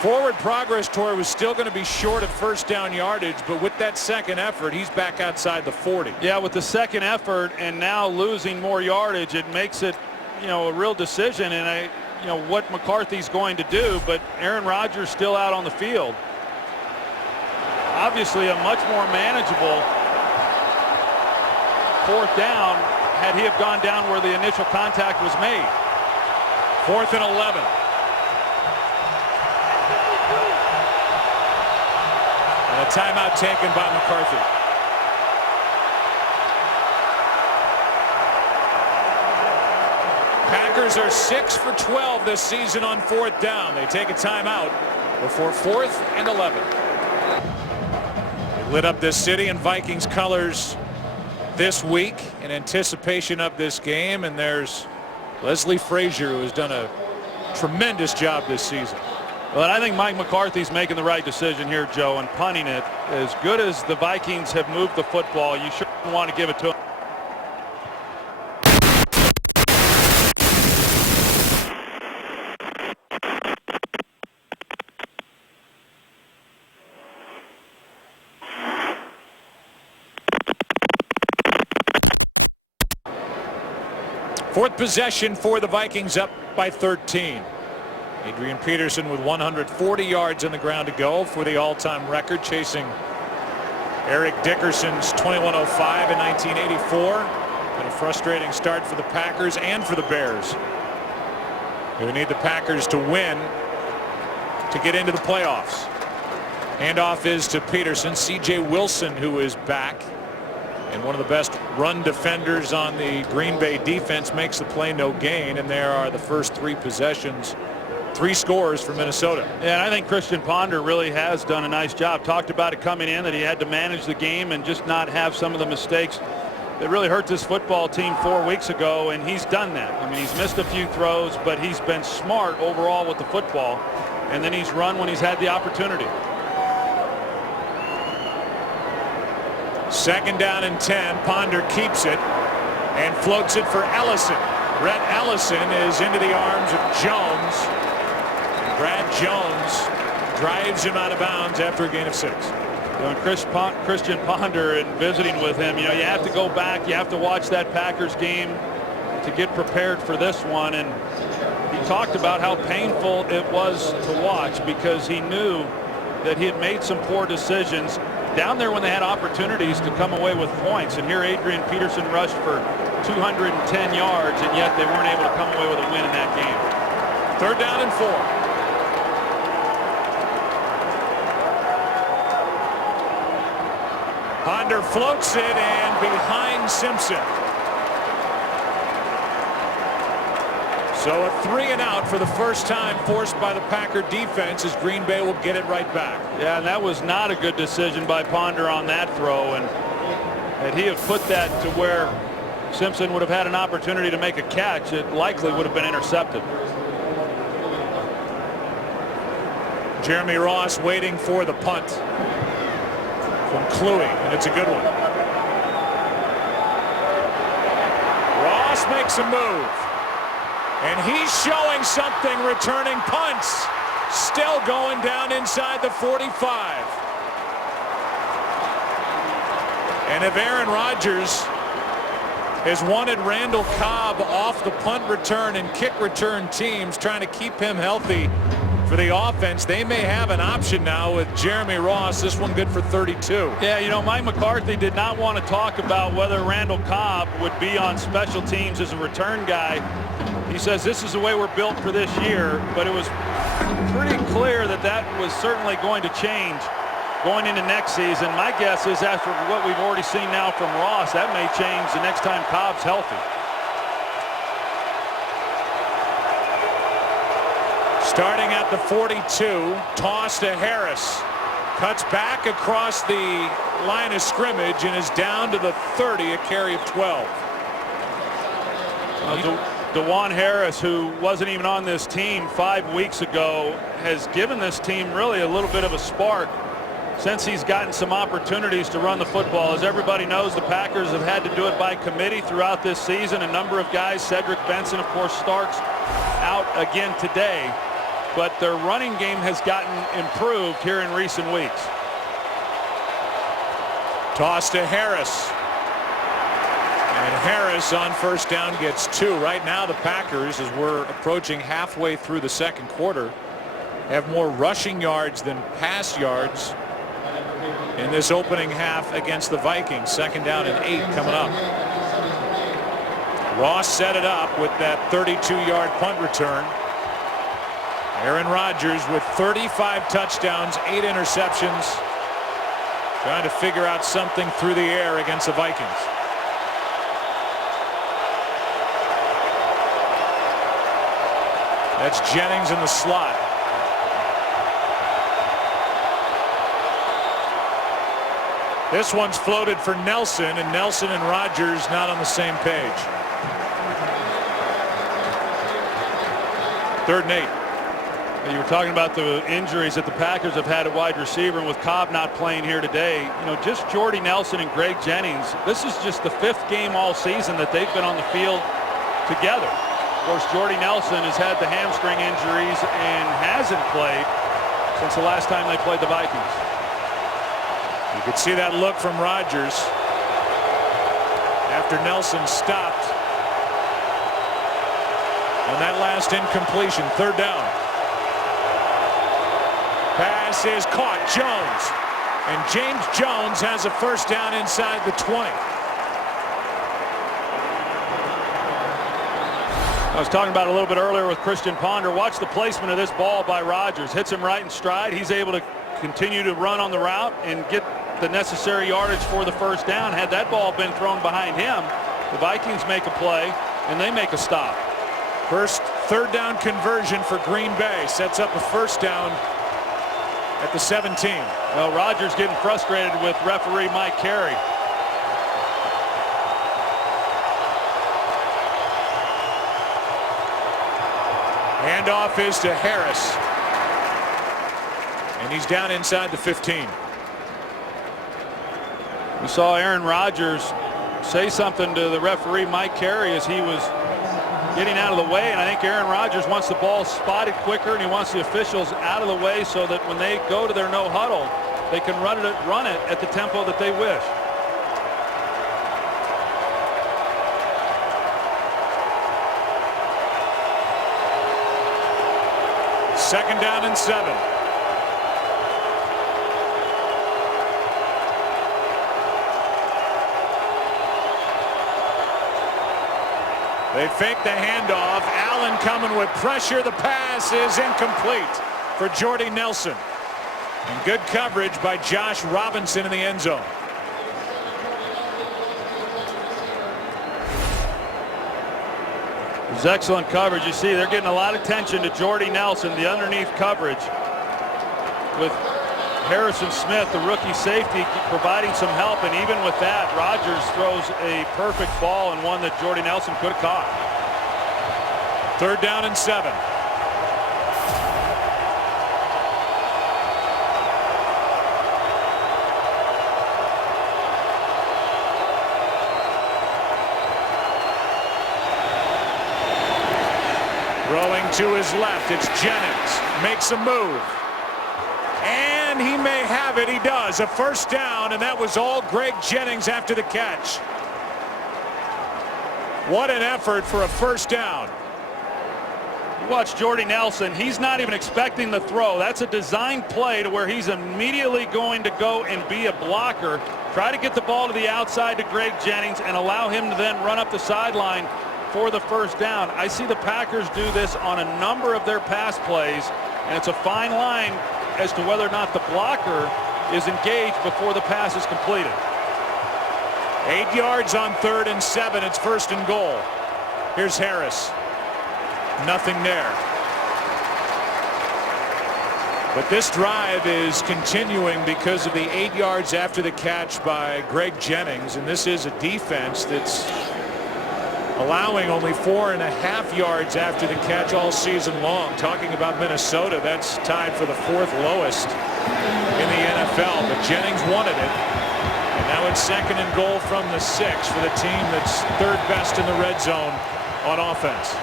Forward progress, Torrey, was still going to be short of first down yardage, but with that second effort, he's back outside the 40. Yeah, with the second effort and now losing more yardage, it makes it, you know, a real decision. And what McCarthy's going to do, but Aaron Rodgers still out on the field. Obviously a much more manageable 4th down had he have gone down where the initial contact was made. 4th and 11. And a timeout taken by McCarthy. Packers are 6 for 12 this season on 4th down. They take a timeout before 4th and 11. They lit up this city in Vikings colors this week in anticipation of this game, and there's Leslie Frazier, who has done a tremendous job this season. Well, and I think Mike McCarthy's making the right decision here, Joe, and punting it. As good as the Vikings have moved the football, you shouldn't want to give it to them. Fourth possession for the Vikings, up by 13. Adrian Peterson with 140 yards on the ground to go for the all-time record, chasing Eric Dickerson's 2105 in 1984. Been a frustrating start for the Packers and for the Bears, who need the Packers to win to get into the playoffs. Handoff is to Peterson. C.J. Wilson, who is back, and one of the best run defenders on the Green Bay defense, makes the play, no gain, and there are the first 3 possessions. 3 scores for Minnesota. Yeah, and I think Christian Ponder really has done a nice job. Talked about it coming in, that he had to manage the game and just not have some of the mistakes that really hurt this football team 4 weeks ago, and he's done that. I mean, he's missed a few throws, but he's been smart overall with the football, and then he's run when he's had the opportunity. 2nd down and 10. Ponder keeps it and floats it for Ellison. Rhett Ellison is into the arms of Jones. And Brad Jones drives him out of bounds after a gain of 6. Christian Ponder, and visiting with him, you have to go back, you have to watch that Packers game to get prepared for this one, and he talked about how painful it was to watch because he knew that he had made some poor decisions down there when they had opportunities to come away with points. And here Adrian Peterson rushed for 210 yards, and yet they weren't able to come away with a win in that game. 3rd down and 4. Ponder floats it and behind Simpson. So a 3 and out for the first time forced by the Packer defense, as Green Bay will get it right back. Yeah, and that was not a good decision by Ponder on that throw, and had he have put that to where Simpson would have had an opportunity to make a catch, it likely would have been intercepted. Jeremy Ross waiting for the punt from Kluwe, and it's a good one. Ross makes a move, and he's showing something, returning punts. Still going down inside the 45. And if Aaron Rodgers has wanted Randall Cobb off the punt return and kick return teams, trying to keep him healthy for the offense, they may have an option now with Jeremy Ross. This one good for 32. Yeah, Mike McCarthy did not want to talk about whether Randall Cobb would be on special teams as a return guy. He says this is the way we're built for this year, but it was pretty clear that that was certainly going to change going into next season. My guess is after what we've already seen now from Ross, that may change the next time Cobb's healthy. Starting at the 42, toss to Harris. Cuts back across the line of scrimmage and is down to the 30, a carry of 12. DeJuan Harris, who wasn't even on this team 5 weeks ago, has given this team really a little bit of a spark since he's gotten some opportunities to run the football. As everybody knows, the Packers have had to do it by committee throughout this season. A number of guys, Cedric Benson, of course, starts out again today. But their running game has gotten improved here in recent weeks. Toss to Harris. And Harris on first down gets 2. Right now the Packers, as we're approaching halfway through the second quarter, have more rushing yards than pass yards in this opening half against the Vikings. 2nd down and 8 coming up. Ross set it up with that 32-yard punt return. Aaron Rodgers with 35 touchdowns, 8 interceptions, trying to figure out something through the air against the Vikings. That's Jennings in the slot. This one's floated for Nelson, and Nelson and Rodgers not on the same page. 3rd and 8. You were talking about the injuries that the Packers have had at wide receiver, and with Cobb not playing here today, you know, just Jordy Nelson and Greg Jennings, this is just the 5th game all season that they've been on the field together. Of course, Jordy Nelson has had the hamstring injuries and hasn't played since the last time they played the Vikings. You could see that look from Rodgers after Nelson stopped on that last incompletion. 3rd down. Pass is caught. Jones. And James Jones has a first down inside the 20. I was talking about it a little bit earlier with Christian Ponder. Watch the placement of this ball by Rodgers. Hits him right in stride. He's able to continue to run on the route and get the necessary yardage for the first down. Had that ball been thrown behind him, the Vikings make a play and they make a stop. First 3rd down conversion for Green Bay sets up a first down at the 17. Well, Rodgers getting frustrated with referee Mike Carey. Handoff is to Harris, and he's down inside the 15. We saw Aaron Rodgers say something to the referee Mike Carey as he was getting out of the way, and I think Aaron Rodgers wants the ball spotted quicker, and he wants the officials out of the way so that when they go to their no huddle, they can run it at the tempo that they wish. Second down and 7. They fake the handoff. Allen coming with pressure. The pass is incomplete for Jordy Nelson. And good coverage by Josh Robinson in the end zone. It was excellent coverage. You see they're getting a lot of attention to Jordy Nelson, the underneath coverage, with Harrison Smith, the rookie safety, providing some help. And even with that, Rodgers throws a perfect ball and one that Jordy Nelson could have caught. 3rd down and 7. Throwing to his left, it's Jennings. Makes a move. And he may have it. He does. A first down, and that was all Greg Jennings after the catch. What an effort for a first down. You watch Jordy Nelson. He's not even expecting the throw. That's a designed play to where he's immediately going to go and be a blocker. Try to get the ball to the outside to Greg Jennings and allow him to then run up the sideline for the first down. I see the Packers do this on a number of their pass plays, and it's a fine line as to whether or not the blocker is engaged before the pass is completed. 8 yards on 3rd and 7. It's 1st and goal. Here's Harris. Nothing there. But this drive is continuing because of the 8 yards after the catch by Greg Jennings, and this is a defense that's allowing only 4.5 yards after the catch all season long. Talking about Minnesota, that's tied for the 4th lowest in the NFL, but Jennings wanted it. And now it's 2nd and goal from the 6 for the team that's 3rd best in the red zone on offense.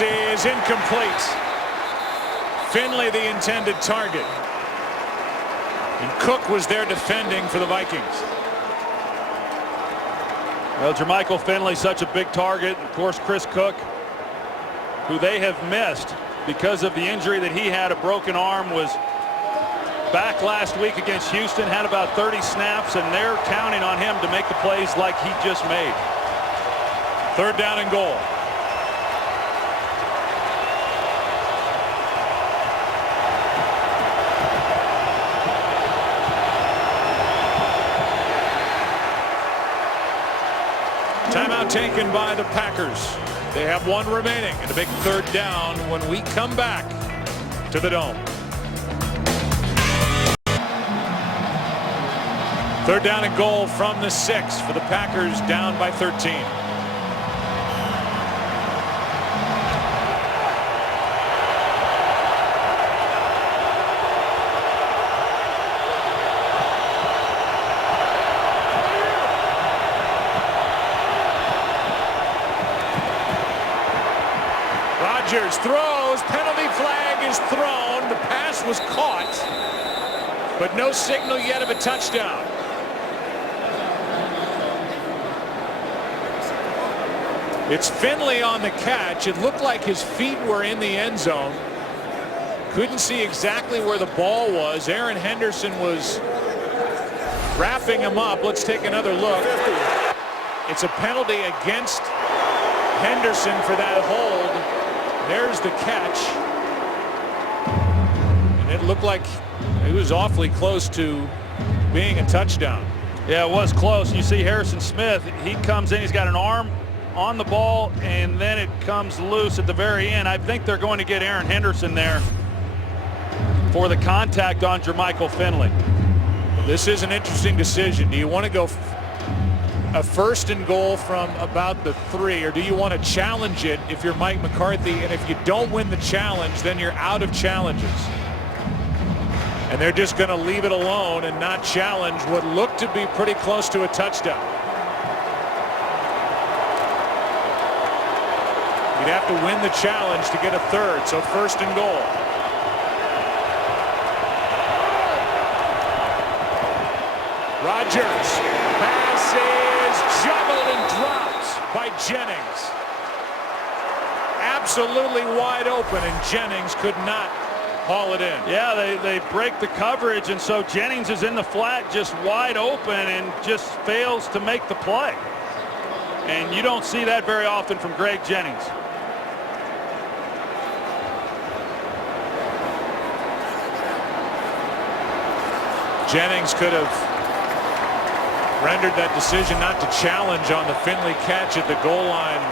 pass is incomplete. Finley the intended target. And Cook was there defending for the Vikings. Well, Jermichael Finley, such a big target. Of course, Chris Cook, who they have missed because of the injury that he had, a broken arm, was back last week against Houston, had about 30 snaps, and they're counting on him to make the plays like he just made. 3rd down and goal. Timeout taken by the Packers. They have 1 remaining and a big 3rd down when we come back to the Dome. 3rd down and goal from the 6 for the Packers, down by 13. Rodgers throws, penalty flag is thrown. The pass was caught, but no signal yet of a touchdown. It's Finley on the catch. It looked like his feet were in the end zone. Couldn't see exactly where the ball was. Aaron Henderson was wrapping him up. Let's take another look. It's a penalty against Henderson for that hold. There's the catch. And it looked like it was awfully close to being a touchdown. Yeah, it was close. You see Harrison Smith, he comes in, he's got an arm on the ball, and then it comes loose at the very end. I think they're going to get Aaron Henderson there for the contact on Jermichael Finley. This is an interesting decision. Do you want to go a 1st and goal from about the 3, or do you want to challenge it if you're Mike McCarthy? And if you don't win the challenge, then you're out of challenges. And they're just going to leave it alone and not challenge what looked to be pretty close to a touchdown. You'd have to win the challenge to get a 3rd, so 1st and goal. Rodgers, pass is juggled and dropped by Jennings. Absolutely wide open, and Jennings could not haul it in. Yeah, they break the coverage, and so Jennings is in the flat just wide open and just fails to make the play. And you don't see that very often from Greg Jennings. Jennings could have rendered that decision not to challenge on the Finley catch at the goal line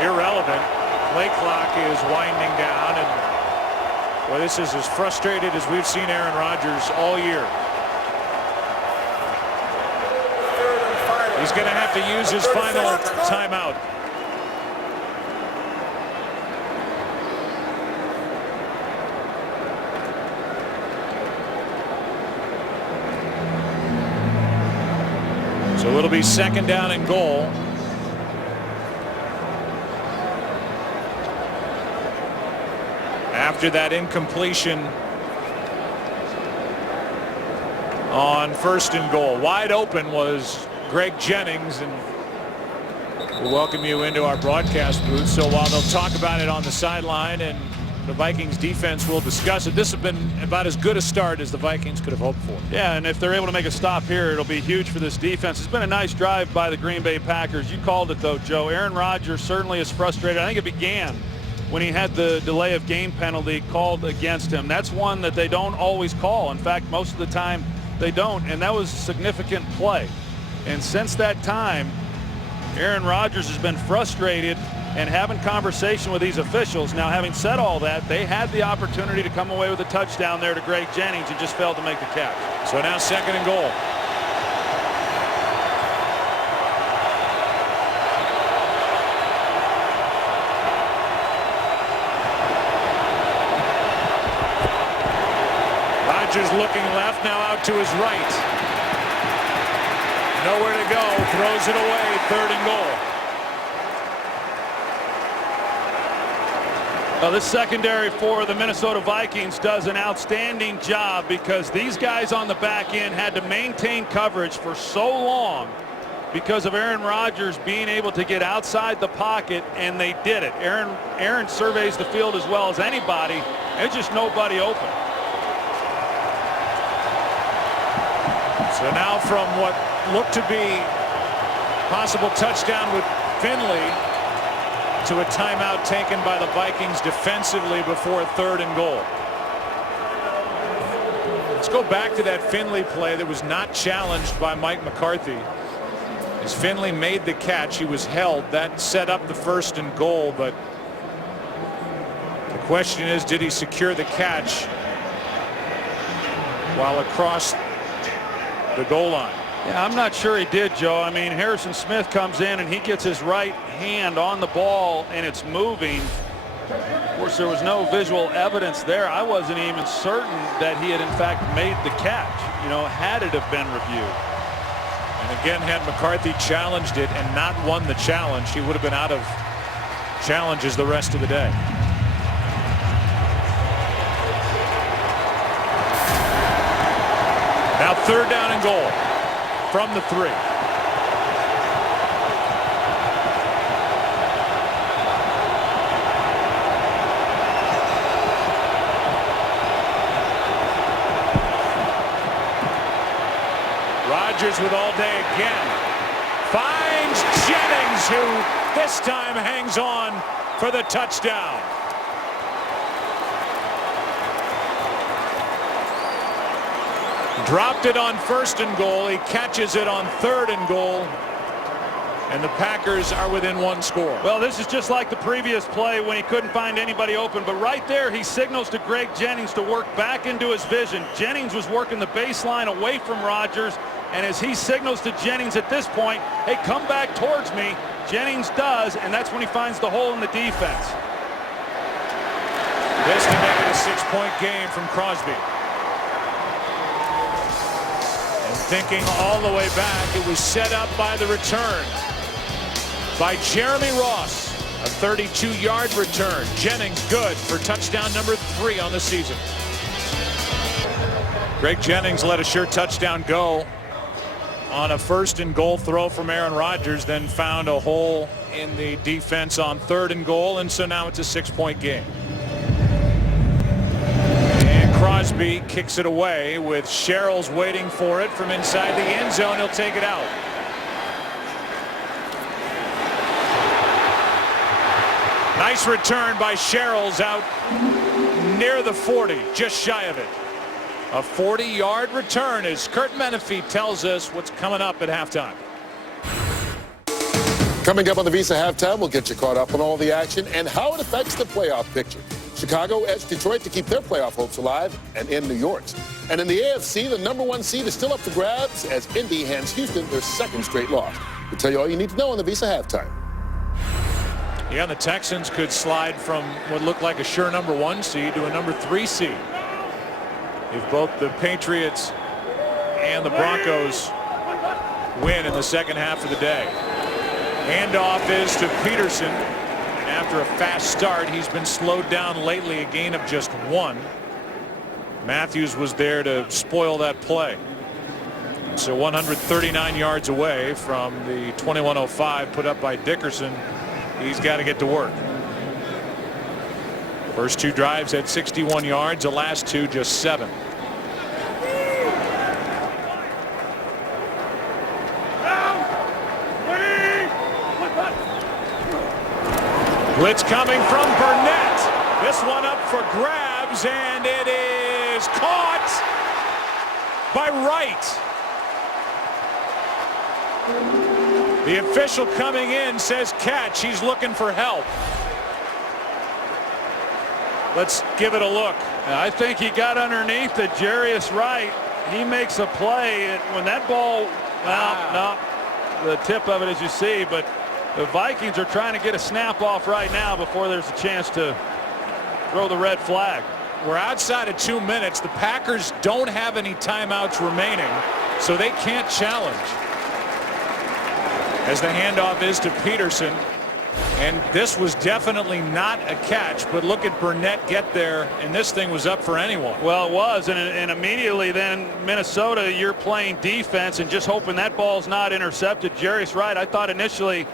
irrelevant. Play clock is winding down, and well, this is as frustrated as we've seen Aaron Rodgers all year. He's going to have to use his final timeout. So it'll be 2nd down and goal. After that incompletion on 1st and goal. Wide open was Greg Jennings, and we'll welcome you into our broadcast booth. So while they'll talk about it on the sideline and the Vikings defense will discuss it, this has been about as good a start as the Vikings could have hoped for. Yeah, and if they're able to make a stop here, it'll be huge for this defense. It's been a nice drive by the Green Bay Packers. You called it, though, Joe. Aaron Rodgers certainly is frustrated. I think it began when he had the delay of game penalty called against him. That's one that they don't always call. In fact, most of the time they don't, and that was a significant play. And since that time, Aaron Rodgers has been frustrated and having conversation with these officials. Now, having said all that, they had the opportunity to come away with a touchdown there to Greg Jennings and just failed to make the catch. So now 2nd and goal. Rodgers looking left, now out to his right. Nowhere to go, throws it away, 3rd and goal. Well, this secondary for the Minnesota Vikings does an outstanding job because these guys on the back end had to maintain coverage for so long because of Aaron Rodgers being able to get outside the pocket, and they did it. Aaron surveys the field as well as anybody. There's just nobody open. So now from what looked to be possible touchdown with Finley to a timeout taken by the Vikings defensively before 3rd and goal. Let's go back to that Finley play that was not challenged by Mike McCarthy. As Finley made the catch, he was held. That set up the 1st and goal, but the question is, did he secure the catch while across the goal line? Yeah, I'm not sure he did, Joe. I mean, Harrison Smith comes in and he gets his right hand on the ball and it's moving. Of course, there was no visual evidence there. I wasn't even certain that he had in fact made the catch, had it have been reviewed. And again, had McCarthy challenged it and not won the challenge, he would have been out of challenges the rest of the day. Now 3rd down and goal from the 3. Rodgers with all day again. Finds Jennings, who this time hangs on for the touchdown. Dropped it on 1st and goal. He catches it on 3rd and goal. And the Packers are within 1 score. Well, this is just like the previous play when he couldn't find anybody open. But right there, he signals to Greg Jennings to work back into his vision. Jennings was working the baseline away from Rodgers. And as he signals to Jennings at this point, hey, come back towards me, Jennings does, and that's when he finds the hole in the defense. This to make it a 6-point game from Crosby. And thinking all the way back, it was set up by the return by Jeremy Ross. A 32-yard return. Jennings good for touchdown number 3 on the season. Greg Jennings let a sure touchdown go on a 1st and goal throw from Aaron Rodgers, then found a hole in the defense on 3rd and goal, and so now it's a 6-point game. And Crosby kicks it away with Sherrills waiting for it from inside the end zone. He'll take it out. Nice return by Sherrills out near the 40, just shy of it. A 40-yard return as Kurt Menefee tells us what's coming up at halftime. Coming up on the Visa Halftime, we'll get you caught up on all the action and how it affects the playoff picture. Chicago edged Detroit to keep their playoff hopes alive and end New York's. And in the AFC, the #1 seed is still up for grabs as Indy hands Houston their 2nd straight loss. We'll tell you all you need to know on the Visa Halftime. Yeah, the Texans could slide from what looked like a sure #1 seed to a #3 seed if both the Patriots and the Broncos win in the second half of the day. Handoff is to Peterson. And after a fast start, he's been slowed down lately, a gain of just 1. Matthews was there to spoil that play. So 139 yards away from the 21:05 put up by Dickerson. He's got to get to work. First 2 drives had 61 yards, the last 2 just 7. Blitz coming from Burnett. This one up for grabs, and it is caught by Wright. The official coming in says catch. He's looking for help. Let's give it a look. I think he got underneath the Jarius Wright. He makes a play, and when that ball, no, the tip of it as you see, but the Vikings are trying to get a snap off right now before there's a chance to throw the red flag. We're outside of 2 minutes. The Packers don't have any timeouts remaining, so they can't challenge. As the handoff is to Peterson. And this was definitely not a catch, but look at Burnett get there, and this thing was up for anyone. Well, it was, and immediately then Minnesota, you're playing defense and just hoping that ball's not intercepted. Jarius Wright, I thought initially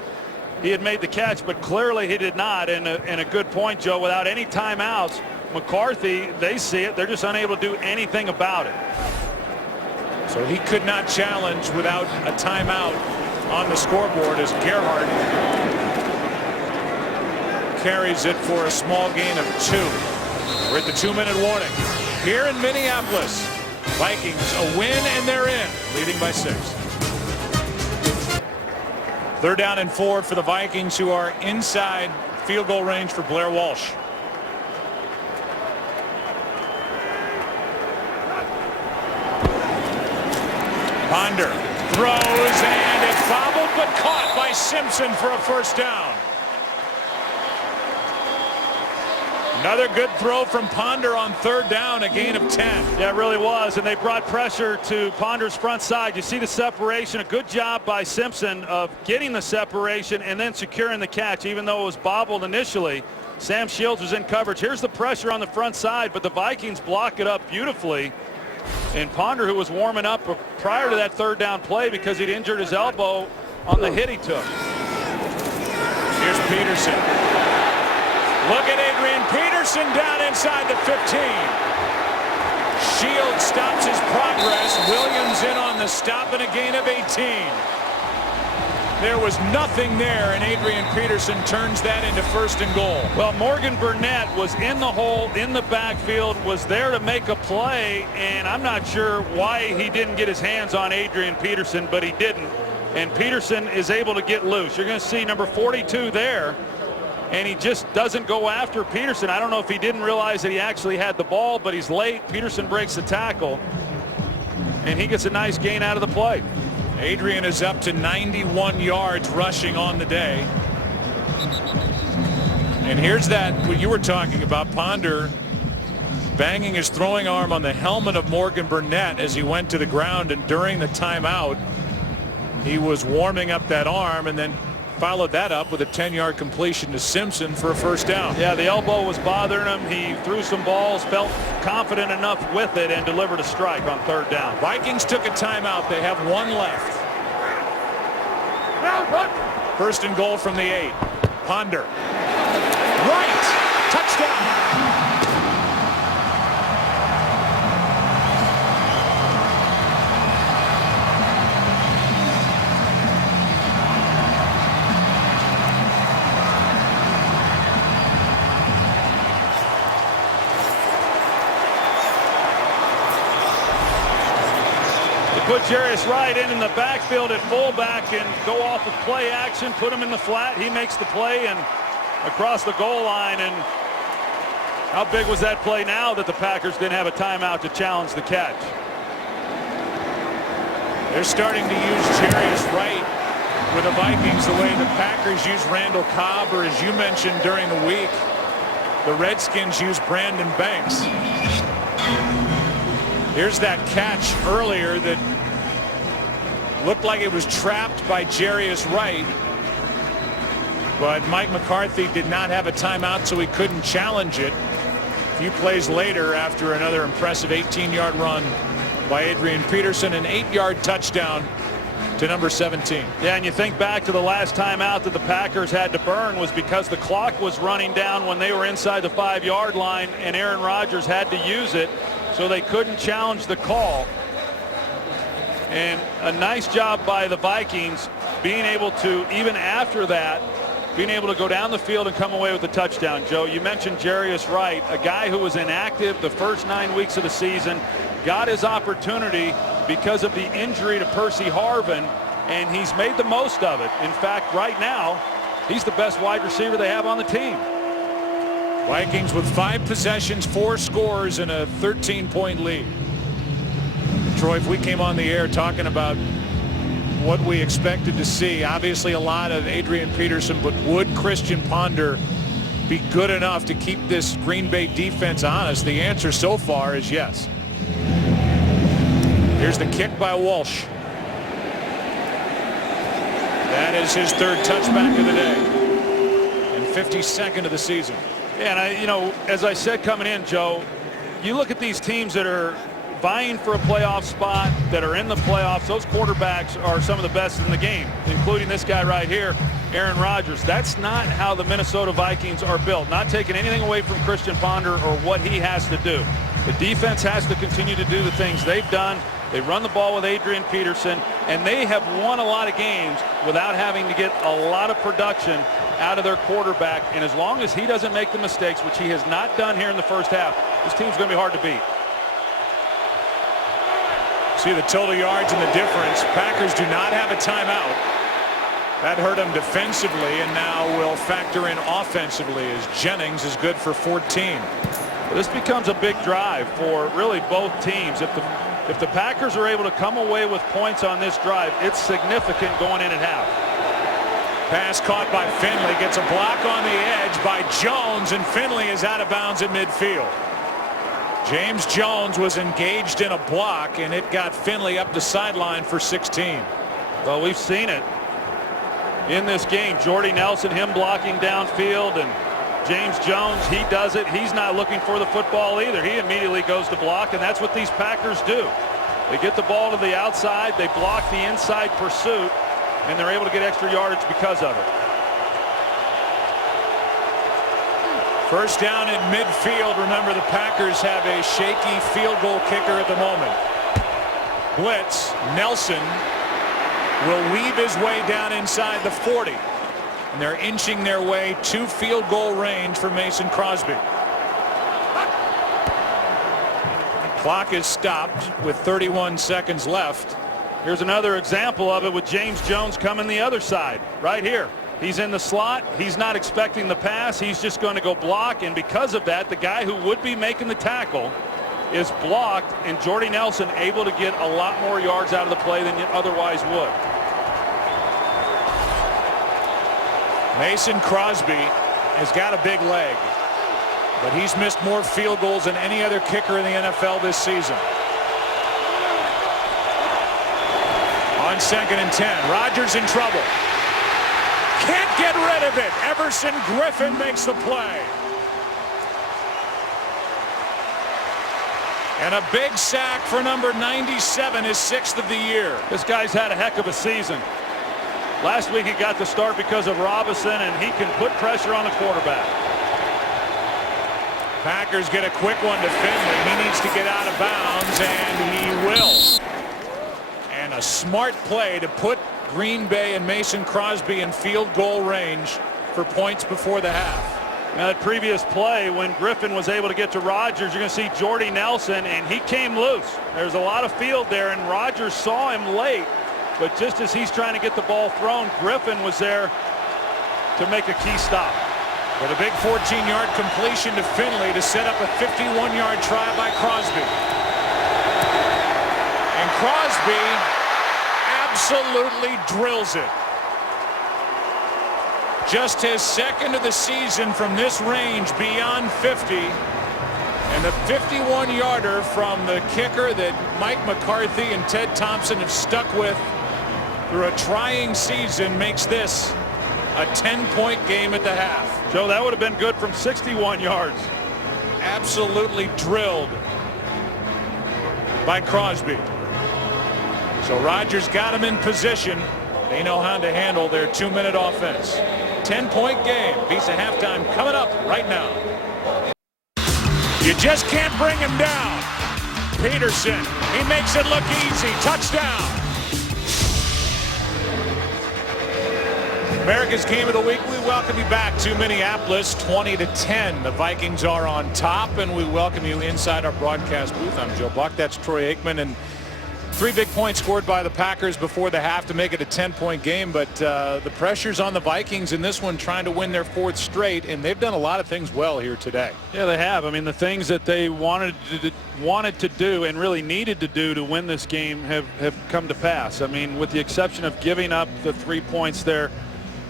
he had made the catch, but clearly he did not. And a good point, Joe, without any timeouts, McCarthy, they see it. They're just unable to do anything about it. So he could not challenge without a timeout on the scoreboard as Gerhardt carries it for a small gain of 2. We're at the 2-minute warning. Here in Minneapolis, Vikings a win and they're in, leading by 6. 3rd down and 4 for the Vikings, who are inside field goal range for Blair Walsh. Ponder throws and it's bobbled but caught by Simpson for a first down. Another good throw from Ponder on 3rd down, a gain of 10. Yeah, it really was, and they brought pressure to Ponder's front side. You see the separation, a good job by Simpson of getting the separation and then securing the catch, even though it was bobbled initially. Sam Shields was in coverage. Here's the pressure on the front side, but the Vikings block it up beautifully. And Ponder, who was warming up prior to that 3rd down play because he'd injured his elbow on the hit he took. Here's Peterson. Look at Adrian Peterson down inside the 15. Shields stops his progress. Williams in on the stop and a gain of 18. There was nothing there, and Adrian Peterson turns that into 1st and goal. Well, Morgan Burnett was in the hole in the backfield, was there to make a play, and I'm not sure why he didn't get his hands on Adrian Peterson, but he didn't. And Peterson is able to get loose. You're going to see number 42 there, and he just doesn't go after Peterson. I don't know if he didn't realize that he actually had the ball, but he's late. Peterson breaks the tackle, and he gets a nice gain out of the play. Adrian is up to 91 yards rushing on the day. And here's that, what you were talking about, Ponder banging his throwing arm on the helmet of Morgan Burnett as he went to the ground, and during the timeout he was warming up that arm and then followed that up with a 10-yard completion to Simpson for a first down. Yeah, the elbow was bothering him. He threw some balls, felt confident enough with it, and delivered a strike on 3rd down. Vikings took a timeout. They have 1 left. 1st and goal from the 8. Ponder. Wright. Touchdown. Put Jarius Wright in the backfield at fullback and go off of play action, put him in the flat. He makes the play and across the goal line. And how big was that play now that the Packers didn't have a timeout to challenge the catch? They're starting to use Jarius Wright with the Vikings the way the Packers use Randall Cobb, or as you mentioned during the week, the Redskins use Brandon Banks. Here's that catch earlier that looked like it was trapped by Jarius Wright, but Mike McCarthy did not have a timeout, so he couldn't challenge it. A few plays later, after another impressive 18-yard run by Adrian Peterson, an 8-yard touchdown to number 17. Yeah, and you think back to the last timeout that the Packers had to burn was because the clock was running down when they were inside the 5-yard line, and Aaron Rodgers had to use it, so they couldn't challenge the call. And a nice job by the Vikings being able to, even after that, being able to go down the field and come away with a touchdown. Joe, you mentioned Jarius Wright, a guy who was inactive the first 9 weeks of the season, got his opportunity because of the injury to Percy Harvin, and he's made the most of it. In fact, right now, he's the best wide receiver they have on the team. Vikings with 5 possessions, 4 scores, and a 13-point lead. Troy, if we came on the air talking about what we expected to see, obviously a lot of Adrian Peterson, but would Christian Ponder be good enough to keep this Green Bay defense honest? The answer so far is yes. Here's the kick by Walsh. That is his 3rd touchback of the day. 52nd of the season. Yeah, and as I said coming in, Joe, you look at these teams that are vying for a playoff spot, that are in the playoffs, those quarterbacks are some of the best in the game, including this guy right here, Aaron Rodgers. That's not how the Minnesota Vikings are built. Not taking anything away from Christian Ponder or what he has to do. The defense has to continue to do the things they've done. They run the ball with Adrian Peterson, and they have won a lot of games without having to get a lot of production out of their quarterback. And as long as he doesn't make the mistakes, which he has not done here in the first half, this team's going to be hard to beat. See the total yards and the difference. Packers do not have a timeout. That hurt them defensively, and now will factor in offensively as Jennings is good for 14. Well, this becomes a big drive for really both teams. If the Packers are able to come away with points on this drive, it's significant going in at half. Pass caught by Finley, gets a block on the edge by Jones, and Finley is out of bounds at midfield. James Jones was engaged in a block, and it got Finley up the sideline for 16. Well, we've seen it in this game. Jordy Nelson, him blocking downfield, and James Jones, he does it. He's not looking for the football either. He immediately goes to block, and that's what these Packers do. They get the ball to the outside, they block the inside pursuit, and they're able to get extra yardage because of it. First down at midfield. Remember, the Packers have a shaky field goal kicker at the moment. Blitz. Nelson will weave his way down inside the 40. And they're inching their way to field goal range for Mason Crosby. Clock is stopped with 31 seconds left. Here's another example of it with James Jones coming the other side right here. He's in the slot. He's not expecting the pass. He's just going to go block. And because of that, the guy who would be making the tackle is blocked. And Jordy Nelson able to get a lot more yards out of the play than you otherwise would. Mason Crosby has got a big leg, but he's missed more field goals than any other kicker in the NFL this season. On 2nd and 10, Rodgers in trouble. Can't get rid of it. Everson Griffin makes the play. And a big sack for number 97, his 6th of the year. This guy's had a heck of a season. Last week he got the start because of Robinson, and he can put pressure on the quarterback. Packers get a quick one to Finley. He needs to get out of bounds, and he will. And a smart play to put Green Bay and Mason Crosby in field goal range for points before the half. Now, that previous play, when Griffin was able to get to Rodgers, you're going to see Jordy Nelson, and he came loose. There's a lot of field there, and Rodgers saw him late. But just as he's trying to get the ball thrown, Griffin was there to make a key stop. With a big 14-yard completion to Finley to set up a 51-yard try by Crosby. And Crosby absolutely drills it. Just his 2nd of the season from this range beyond 50. And the 51-yarder from the kicker that Mike McCarthy and Ted Thompson have stuck with through a trying season makes this a 10-point game at the half. Joe, that would have been good from 61 yards. Absolutely drilled by Crosby. So Rodgers got him in position. They know how to handle their 2-minute offense. 10-point game. Piece of halftime coming up right now. You just can't bring him down. Peterson, he makes it look easy. Touchdown. America's Game of the Week. We welcome you back to Minneapolis. 20-10. The Vikings are on top, and we welcome you inside our broadcast booth. I'm Joe Buck. That's Troy Aikman. And 3 big points scored by the Packers before the half to make it a 10-point game. But the pressure's on the Vikings in this one, trying to win their 4th straight, and they've done a lot of things well here today. Yeah, they have. I mean, the things that they wanted to do and really needed to do to win this game have come to pass. I mean, with the exception of giving up the 3 points there,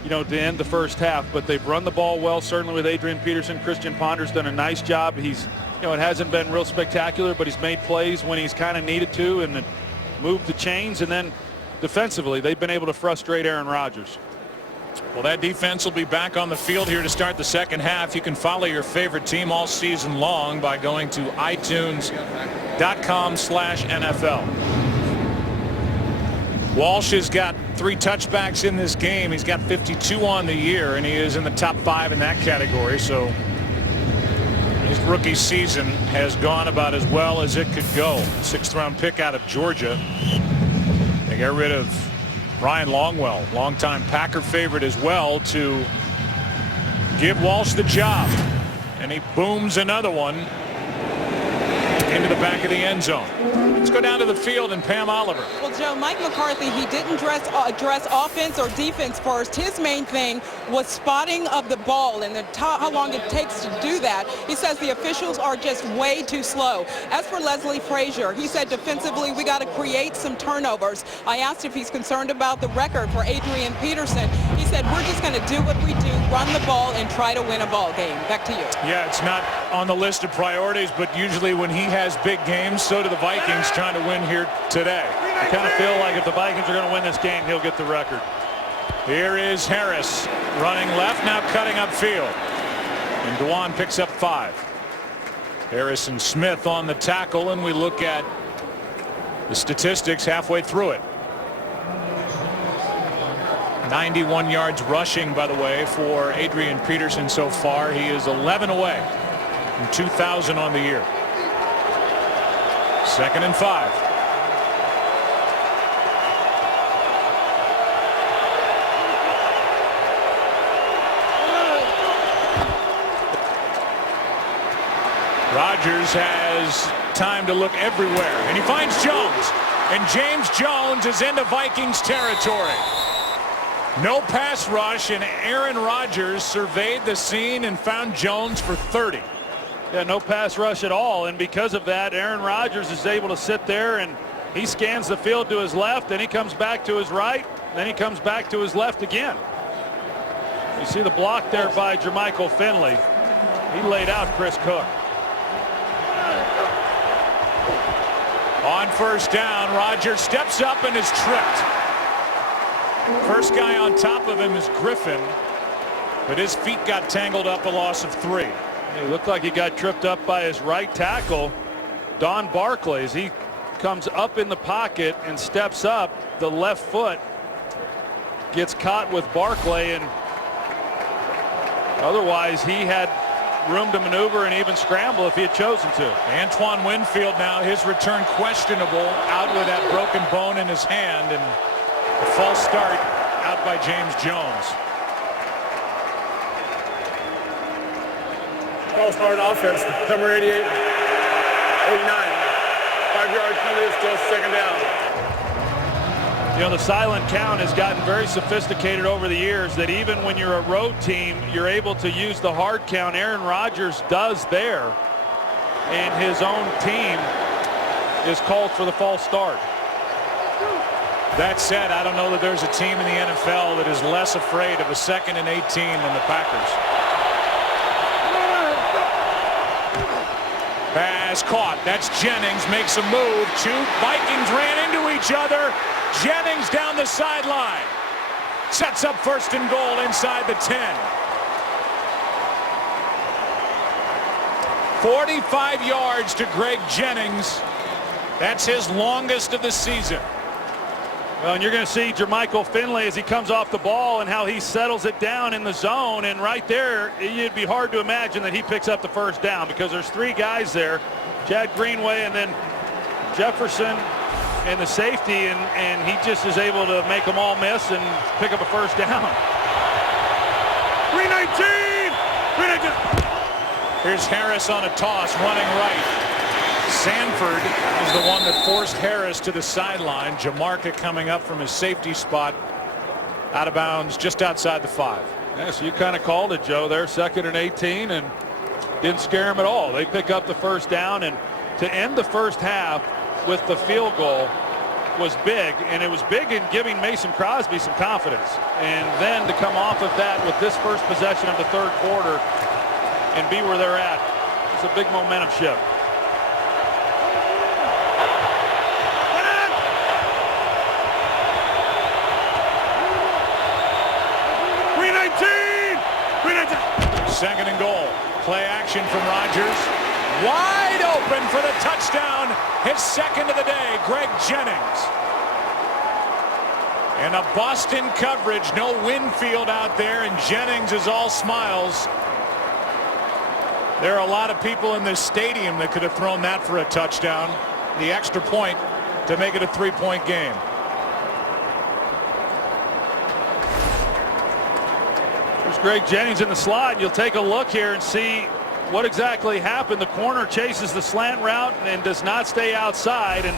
to end the first half. But they've run the ball well, certainly with Adrian Peterson. Christian Ponder's done a nice job. He's, it hasn't been real spectacular, but he's made plays when he's kind of needed to and moved the chains. And then defensively, they've been able to frustrate Aaron Rodgers. Well, that defense will be back on the field here to start the second half. You can follow your favorite team all season long by going to itunes.com/NFL. Walsh has got 3 touchbacks in this game. He's got 52 on the year, and he is in the top 5 in that category. So his rookie season has gone about as well as it could go. 6th-round pick out of Georgia. They got rid of Ryan Longwell, longtime Packer favorite as well, to give Walsh the job. And he booms another one into the back of the end zone. Let's go down to the field and Pam Oliver. Well, Joe, Mike McCarthy, he didn't address offense or defense first. His main thing was spotting of the ball and how long it takes to do that. He says the officials are just way too slow. As for Leslie Frazier, he said defensively we got to create some turnovers. I asked if he's concerned about the record for Adrian Peterson. He said we're just going to do what we do, run the ball and try to win a ball game. Back to you. Yeah, it's not on the list of priorities, but usually when he has big games, so do the Vikings trying to win here today. I kind of feel like if the Vikings are going to win this game, he'll get the record. Here is Harris running left, now cutting upfield. And Dewan picks up 5. Harrison Smith on the tackle, and we look at the statistics halfway through it. 91 yards rushing, by the way, for Adrian Peterson so far. He is 11 away from 2,000 on the year. 2nd and 5. Rodgers has time to look everywhere, and he finds Jones, and James Jones is into Vikings territory. No pass rush, and Aaron Rodgers surveyed the scene and found Jones for 30. Yeah, no pass rush at all, and because of that, Aaron Rodgers is able to sit there and he scans the field to his left, then he comes back to his right, then he comes back to his left again. You see the block there by Jermichael Finley. He laid out Chris Cook. On 1st down, Rodgers steps up and is tripped. First guy on top of him is Griffin, but his feet got tangled up, a loss of 3. It looked like he got tripped up by his right tackle, Don Barclay. As he comes up in the pocket and steps up, the left foot gets caught with Barclay, and otherwise he had room to maneuver and even scramble if he had chosen to. Antoine Winfield now, his return questionable, out with that broken bone in his hand, and a false start out by James Jones. False start offense, number 88, 89. 5-yard penalty, still 2nd down. You know, the silent count has gotten very sophisticated over the years, that even when you're a road team, you're able to use the hard count. Aaron Rodgers does there, and his own team is called for the false start. That said, I don't know that there's a team in the NFL that is less afraid of a 2nd and 18 than the Packers. Pass caught. That's Jennings, makes a move. 2 Vikings ran into each other. Jennings down the sideline. Sets up 1st and goal inside the 10. 45 yards to Greg Jennings. That's his longest of the season. Well, and you're going to see Jermichael Finley as he comes off the ball and how he settles it down in the zone. And right there, it'd be hard to imagine that he picks up the 1st down, because there's 3 guys there, Chad Greenway and then Jefferson and the safety, and he just is able to make them all miss and pick up a 1st down. 319! 319! Here's Harris on a toss, running right. Sanford is the one that forced Harris to the sideline. Jamarca coming up from his safety spot, out of bounds just outside the 5. Yeah, so you kind of called it, Joe. They're 2nd and 18 and didn't scare him at all. They pick up the 1st down, and to end the 1st half with the field goal was big, and it was big in giving Mason Crosby some confidence. And then to come off of that with this first possession of the 3rd quarter and be where they're at, it's a big momentum shift. 2nd and goal. Play action from Rodgers. Wide open for the touchdown. His 2nd of the day, Greg Jennings. And a Boston coverage, no Winfield out there, and Jennings is all smiles. There are a lot of people in this stadium that could have thrown that for a touchdown. The extra point to make it a 3-point game. There's Greg Jennings in the slot. You'll take a look here and see what exactly happened. The corner chases the slant route and does not stay outside, and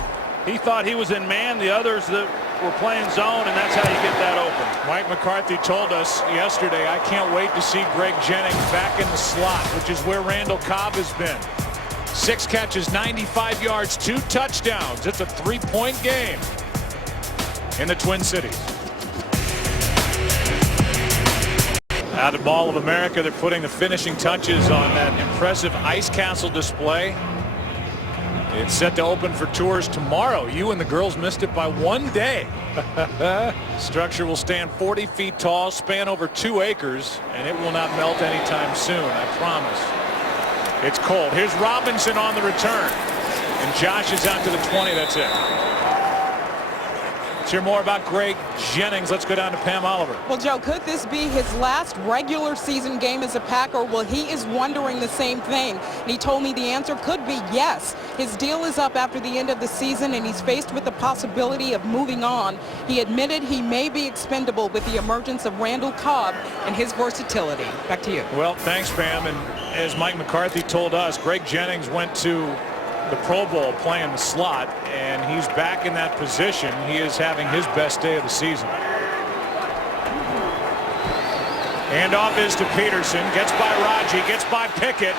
he thought he was in man. The others that were playing zone, and that's how you get that open. Mike McCarthy told us yesterday, I can't wait to see Greg Jennings back in the slot, which is where Randall Cobb has been. 6 catches, 95 yards, 2 touchdowns. It's a 3-point game in the Twin Cities. Out of Mall of America, they're putting the finishing touches on that impressive ice castle display. It's set to open for tours tomorrow. You and the girls missed it by 1 day. Structure will stand 40 feet tall, span over 2 acres, and it will not melt anytime soon, I promise. It's cold. Here's Robinson on the return, and Josh is out to the 20. That's it. Let's hear more about Greg Jennings. Let's go down to Pam Oliver. Well, Joe, could this be his last regular season game as a Packer? Well, he is wondering the same thing. And he told me the answer could be yes. His deal is up after the end of the season, and he's faced with the possibility of moving on. He admitted he may be expendable with the emergence of Randall Cobb and his versatility. Back to you. Well, thanks, Pam. And as Mike McCarthy told us, Greg Jennings went to the Pro Bowl playing the slot, and he's back in that position. He is having his best day of the season. Handoff is to Peterson, gets by Raji, gets by Pickett,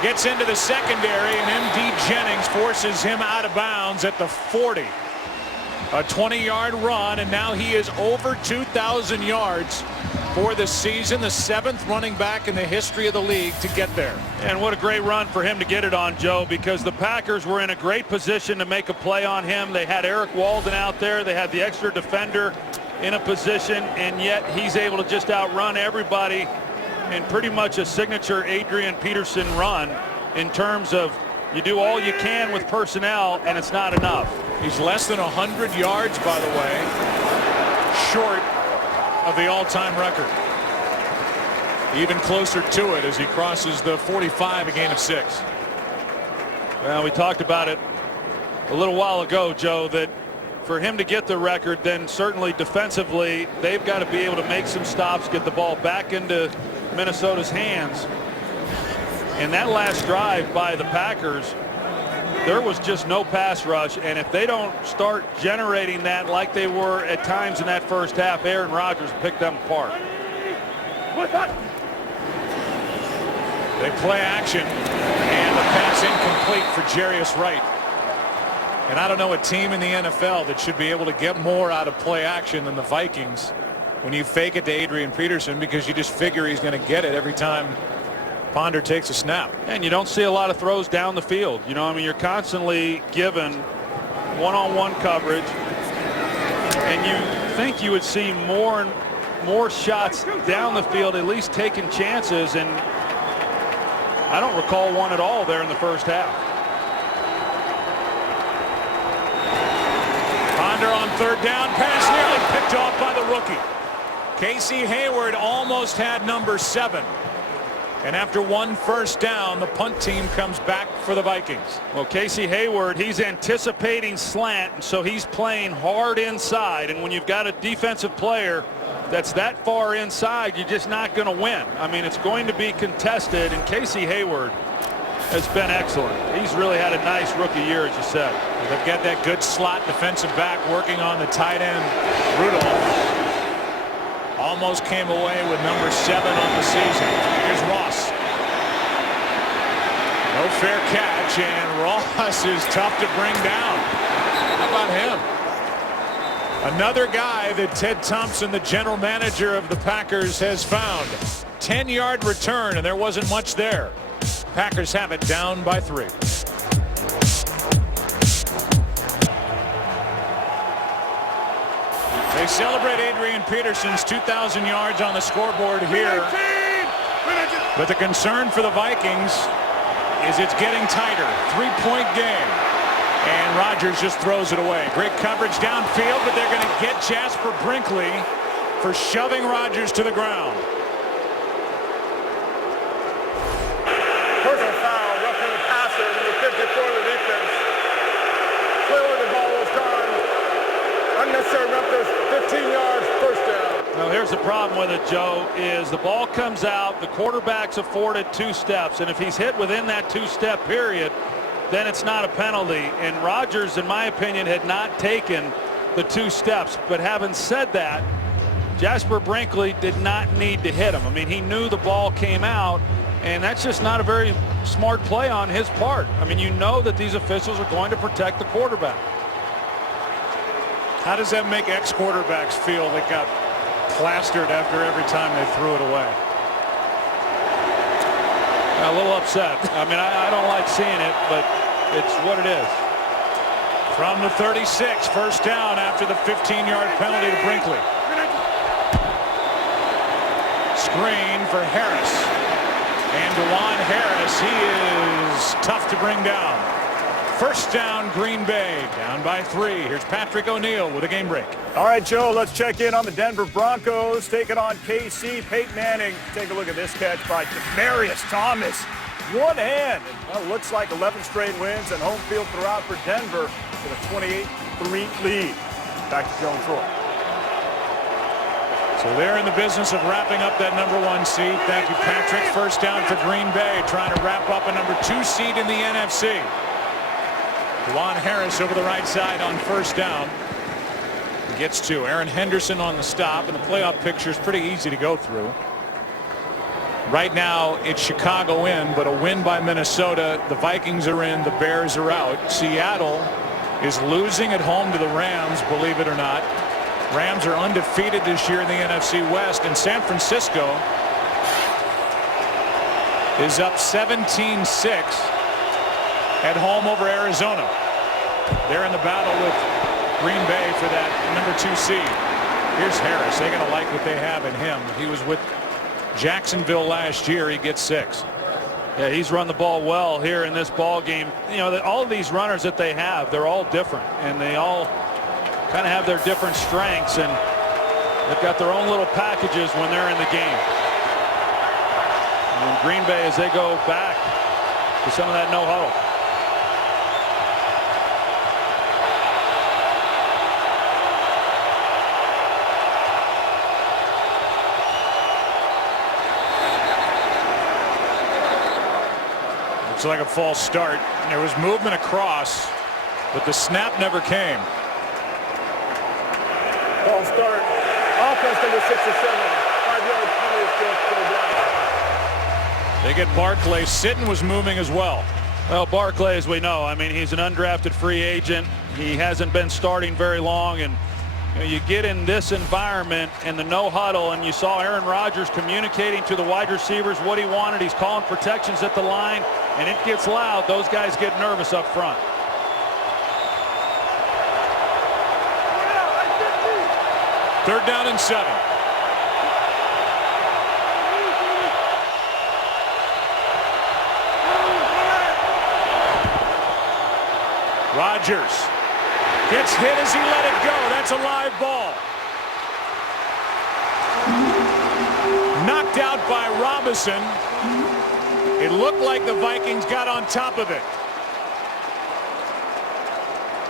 gets into the secondary, and M.D. Jennings forces him out of bounds at the 40. A 20-yard run, and now he is over 2,000 yards for the season, the 7th running back in the history of the league to get there. And what a great run for him to get it on, Joe, because the Packers were in a great position to make a play on him. They had Eric Walden out there. They had the extra defender in a position, and yet he's able to just outrun everybody in pretty much a signature Adrian Peterson run in terms of you do all you can with personnel, and it's not enough. He's less than 100 yards, by the way, short of the all-time record. Even closer to it as he crosses the 45, a gain of 6. Well, we talked about it a little while ago, Joe, that for him to get the record, then certainly defensively, they've got to be able to make some stops, get the ball back into Minnesota's hands. And that last drive by the Packers, there was just no pass rush, and if they don't start generating that like they were at times in that first half, Aaron Rodgers picked them apart. They play action, and the pass incomplete for Jarius Wright. And I don't know a team in the NFL that should be able to get more out of play action than the Vikings when you fake it to Adrian Peterson, because you just figure he's going to get it every time Ponder takes a snap. And you don't see a lot of throws down the field. You know, I mean, you're constantly given one-on-one coverage, and you think you would see more and more shots down the field, at least taking chances, and I don't recall one at all there in the first half. Ponder on 3rd down, pass nearly picked off by the rookie. Casey Hayward almost had number 7. And after 1 first down, the punt team comes back for the Vikings. Well, Casey Hayward, he's anticipating slant, so he's playing hard inside. And when you've got a defensive player that's that far inside, you're just not going to win. I mean, it's going to be contested, and Casey Hayward has been excellent. He's really had a nice rookie year, as you said. They've got that good slot defensive back working on the tight end, Rudolph. Almost came away with number 7 on the season. Here's Ross. No fair catch, and Ross is tough to bring down. How about him? Another guy that Ted Thompson, the general manager of the Packers, has found. 10-yard return, and there wasn't much there. Packers have it down by 3. They celebrate Adrian Peterson's 2,000 yards on the scoreboard here. But the concern for the Vikings is it's getting tighter. 3-point game. And Rodgers just throws it away. Great coverage downfield, but they're going to get Jasper Brinkley for shoving Rodgers to the ground. Personal foul, roughing the passer, number 54 of the defense. Clearly the ball was gone. Unnecessary roughness, 15 yards, first down. Well, here's the problem with it, Joe, is the ball comes out, the quarterback's afforded 2 steps, and if he's hit within that 2-step period, then it's not a penalty. And Rodgers, in my opinion, had not taken the 2 steps. But having said that, Jasper Brinkley did not need to hit him. I mean, he knew the ball came out, and that's just not a very smart play on his part. I mean, you know that these officials are going to protect the quarterback. How does that make ex-quarterbacks feel that got plastered after every time they threw it away? A little upset. I mean, I don't like seeing it, but it's what it is. From the 36, first down after the 15-yard penalty to Brinkley. Screen for Harris. And DeJuan Harris, he is tough to bring down. First down, Green Bay, down by 3. Here's Patrick O'Neill with a game break. All right, Joe, let's check in on the Denver Broncos taking on KC. Peyton Manning, take a look at this catch by Demaryius Thomas. One hand. Well, looks like 11 straight wins and home field throughout for Denver with a 28-3 lead. Back to Joe and Troy. So they're in the business of wrapping up that number 1 seed. Thank you, Patrick. First down for Green Bay, trying to wrap up a number 2 seed in the NFC. DeJuan Harris over the right side on first down. Gets 2. Aaron Henderson on the stop, and the playoff picture is pretty easy to go through. Right now it's Chicago in, but a win by Minnesota. The Vikings are in, the Bears are out. Seattle is losing at home to the Rams, believe it or not. Rams are undefeated this year in the NFC West, and San Francisco is up 17-6 at home over Arizona. They're in the battle with Green Bay for that number 2 seed. Here's Harris. They're going to like what they have in him. He was with Jacksonville last year. He gets 6. Yeah, he's run the ball well here in this ball game. You know, all of these runners that they have, they're all different, and they all kind of have their different strengths, and they've got their own little packages when they're in the game. And Green Bay, as they go back to some of that no huddle. Looks like a false start. There was movement across, but the snap never came. False start. Offense number 6 or 7. 5-yard penalty for down. They get Barclay. Sitton was moving as well. Well, Barclay, as we know, I mean, he's an undrafted free agent. He hasn't been starting very long, and you get in this environment and the no huddle, and you saw Aaron Rodgers communicating to the wide receivers what he wanted. He's calling protections at the line, and it gets loud. Those guys get nervous up front. Third down and 7. Rodgers gets hit as he let it go. That's a live ball. Knocked out by Robinson. It looked like the Vikings got on top of it.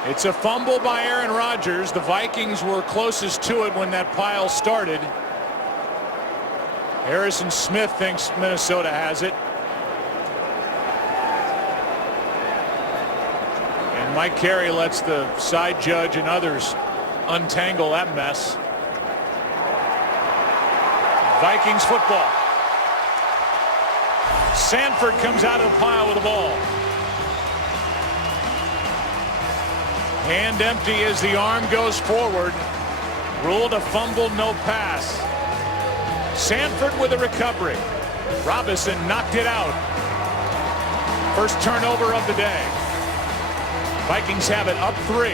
It's a fumble by Aaron Rodgers. The Vikings were closest to it when that pile started. Harrison Smith thinks Minnesota has it. And Mike Carey lets the side judge and others untangle that mess. Vikings football. Sanford comes out of the pile with the ball. Hand empty as the arm goes forward. Ruled a fumble, no pass. Sanford with a recovery. Robinson knocked it out. First turnover of the day. Vikings have it up 3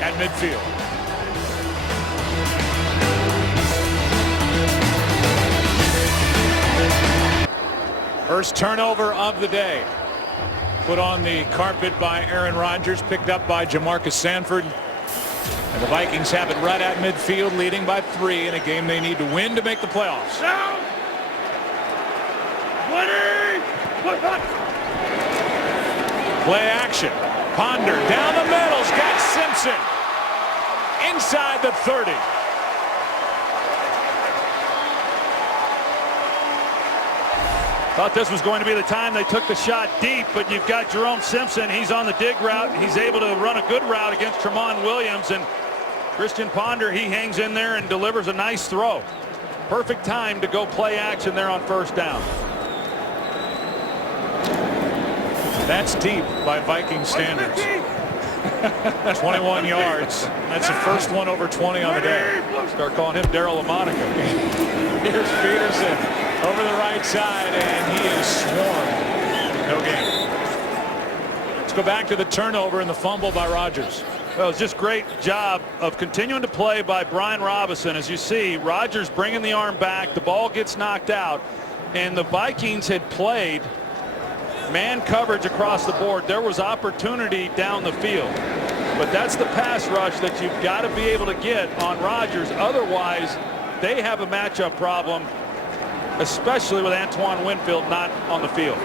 at midfield. First turnover of the day. Put on the carpet by Aaron Rodgers, picked up by Jamarcus Sanford. And the Vikings have it right at midfield, leading by 3 in a game they need to win to make the playoffs. Play action. Ponder down the middle's got Simpson inside the 30. Thought this was going to be the time they took the shot deep, but you've got Jerome Simpson. He's on the dig route. He's able to run a good route against Tramon Williams, and Christian Ponder, he hangs in there and delivers a nice throw. Perfect time to go play action there on first down. That's deep by Viking standards. 21 yards. That's the first one over 20 on the day. Start calling him Daryl LaMonica. Here's Peterson over the right side, and he is swarmed. No gain. Let's go back to the turnover and the fumble by Rodgers. Well, it's just great job of continuing to play by Brian Robinson. As you see, Rodgers bringing the arm back, the ball gets knocked out, and the Vikings had played man coverage across the board. There was opportunity down the field, but that's the pass rush that you've got to be able to get on Rodgers. Otherwise, they have a matchup problem, especially with Antoine Winfield not on the field.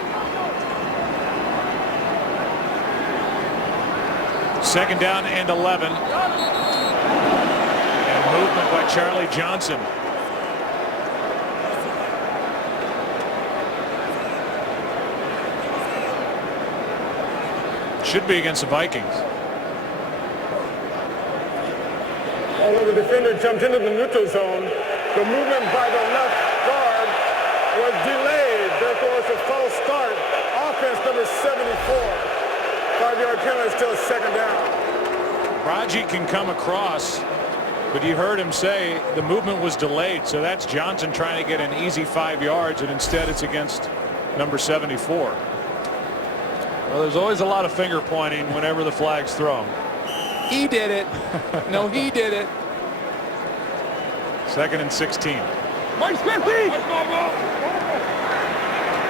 Second down and 11. And movement by Charlie Johnson. Should be against the Vikings. Although the defender jumped into the neutral zone, the movement by the left guard was delayed. Therefore, it's a false start. Offense number 74. 5-yard penalty, still a second down. Raji can come across, but you heard him say the movement was delayed. So that's Johnson trying to get an easy 5 yards, and instead it's against number 74. Well, there's always a lot of finger pointing whenever the flag's thrown. He did it. No, he did it. Second and 16. Mike Smith, please.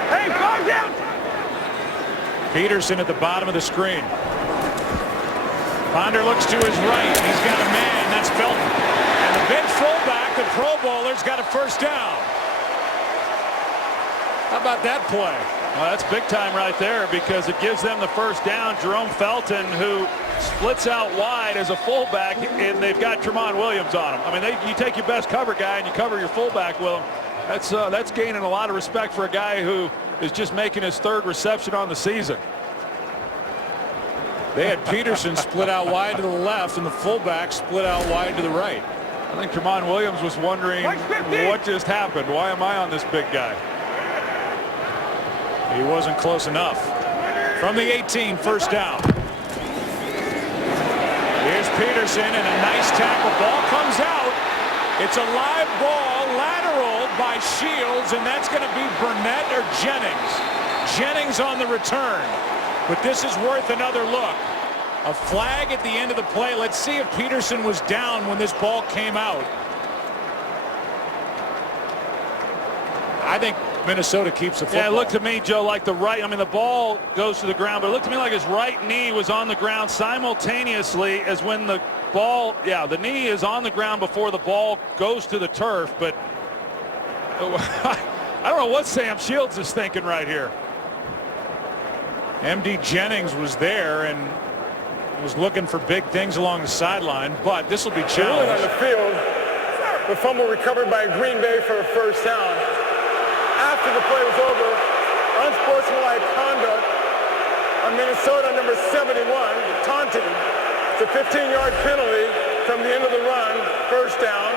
Hey, go down. Peterson at the bottom of the screen. Ponder looks to his right. He's got a man. That's Felton. And the big fullback, the Pro Bowler's got a first down. How about that play? Well, that's big time right there because it gives them the first down. Jerome Felton, who splits out wide as a fullback, and they've got Tramon Williams on him. I mean, you take your best cover guy and you cover your fullback with him. That's gaining a lot of respect for a guy who is just making his third reception on the season. They had Peterson split out wide to the left and the fullback split out wide to the right. I think Tramon Williams was wondering what just happened. Why am I on this big guy? He wasn't close enough. From the 18, first down. Here's Peterson and a nice tackle. Ball comes out. It's a live ball, lateral by Shields, and that's going to be Burnett or Jennings. Jennings on the return. But this is worth another look. A flag at the end of the play. Let's see if Peterson was down when this ball came out. I think Minnesota keeps the football. Yeah, it looked to me, Joe, like the ball goes to the ground, but it looked to me like his right knee was on the ground simultaneously as when the ball, the knee is on the ground before the ball goes to the turf, but I don't know what Sam Shields is thinking right here. MD Jennings was there and was looking for big things along the sideline, but this will be challenged. On the field, the fumble recovered by Green Bay for a first down. After the play was over, unsportsmanlike conduct on Minnesota number 71, taunting. It's a 15-yard penalty from the end of the run, first down.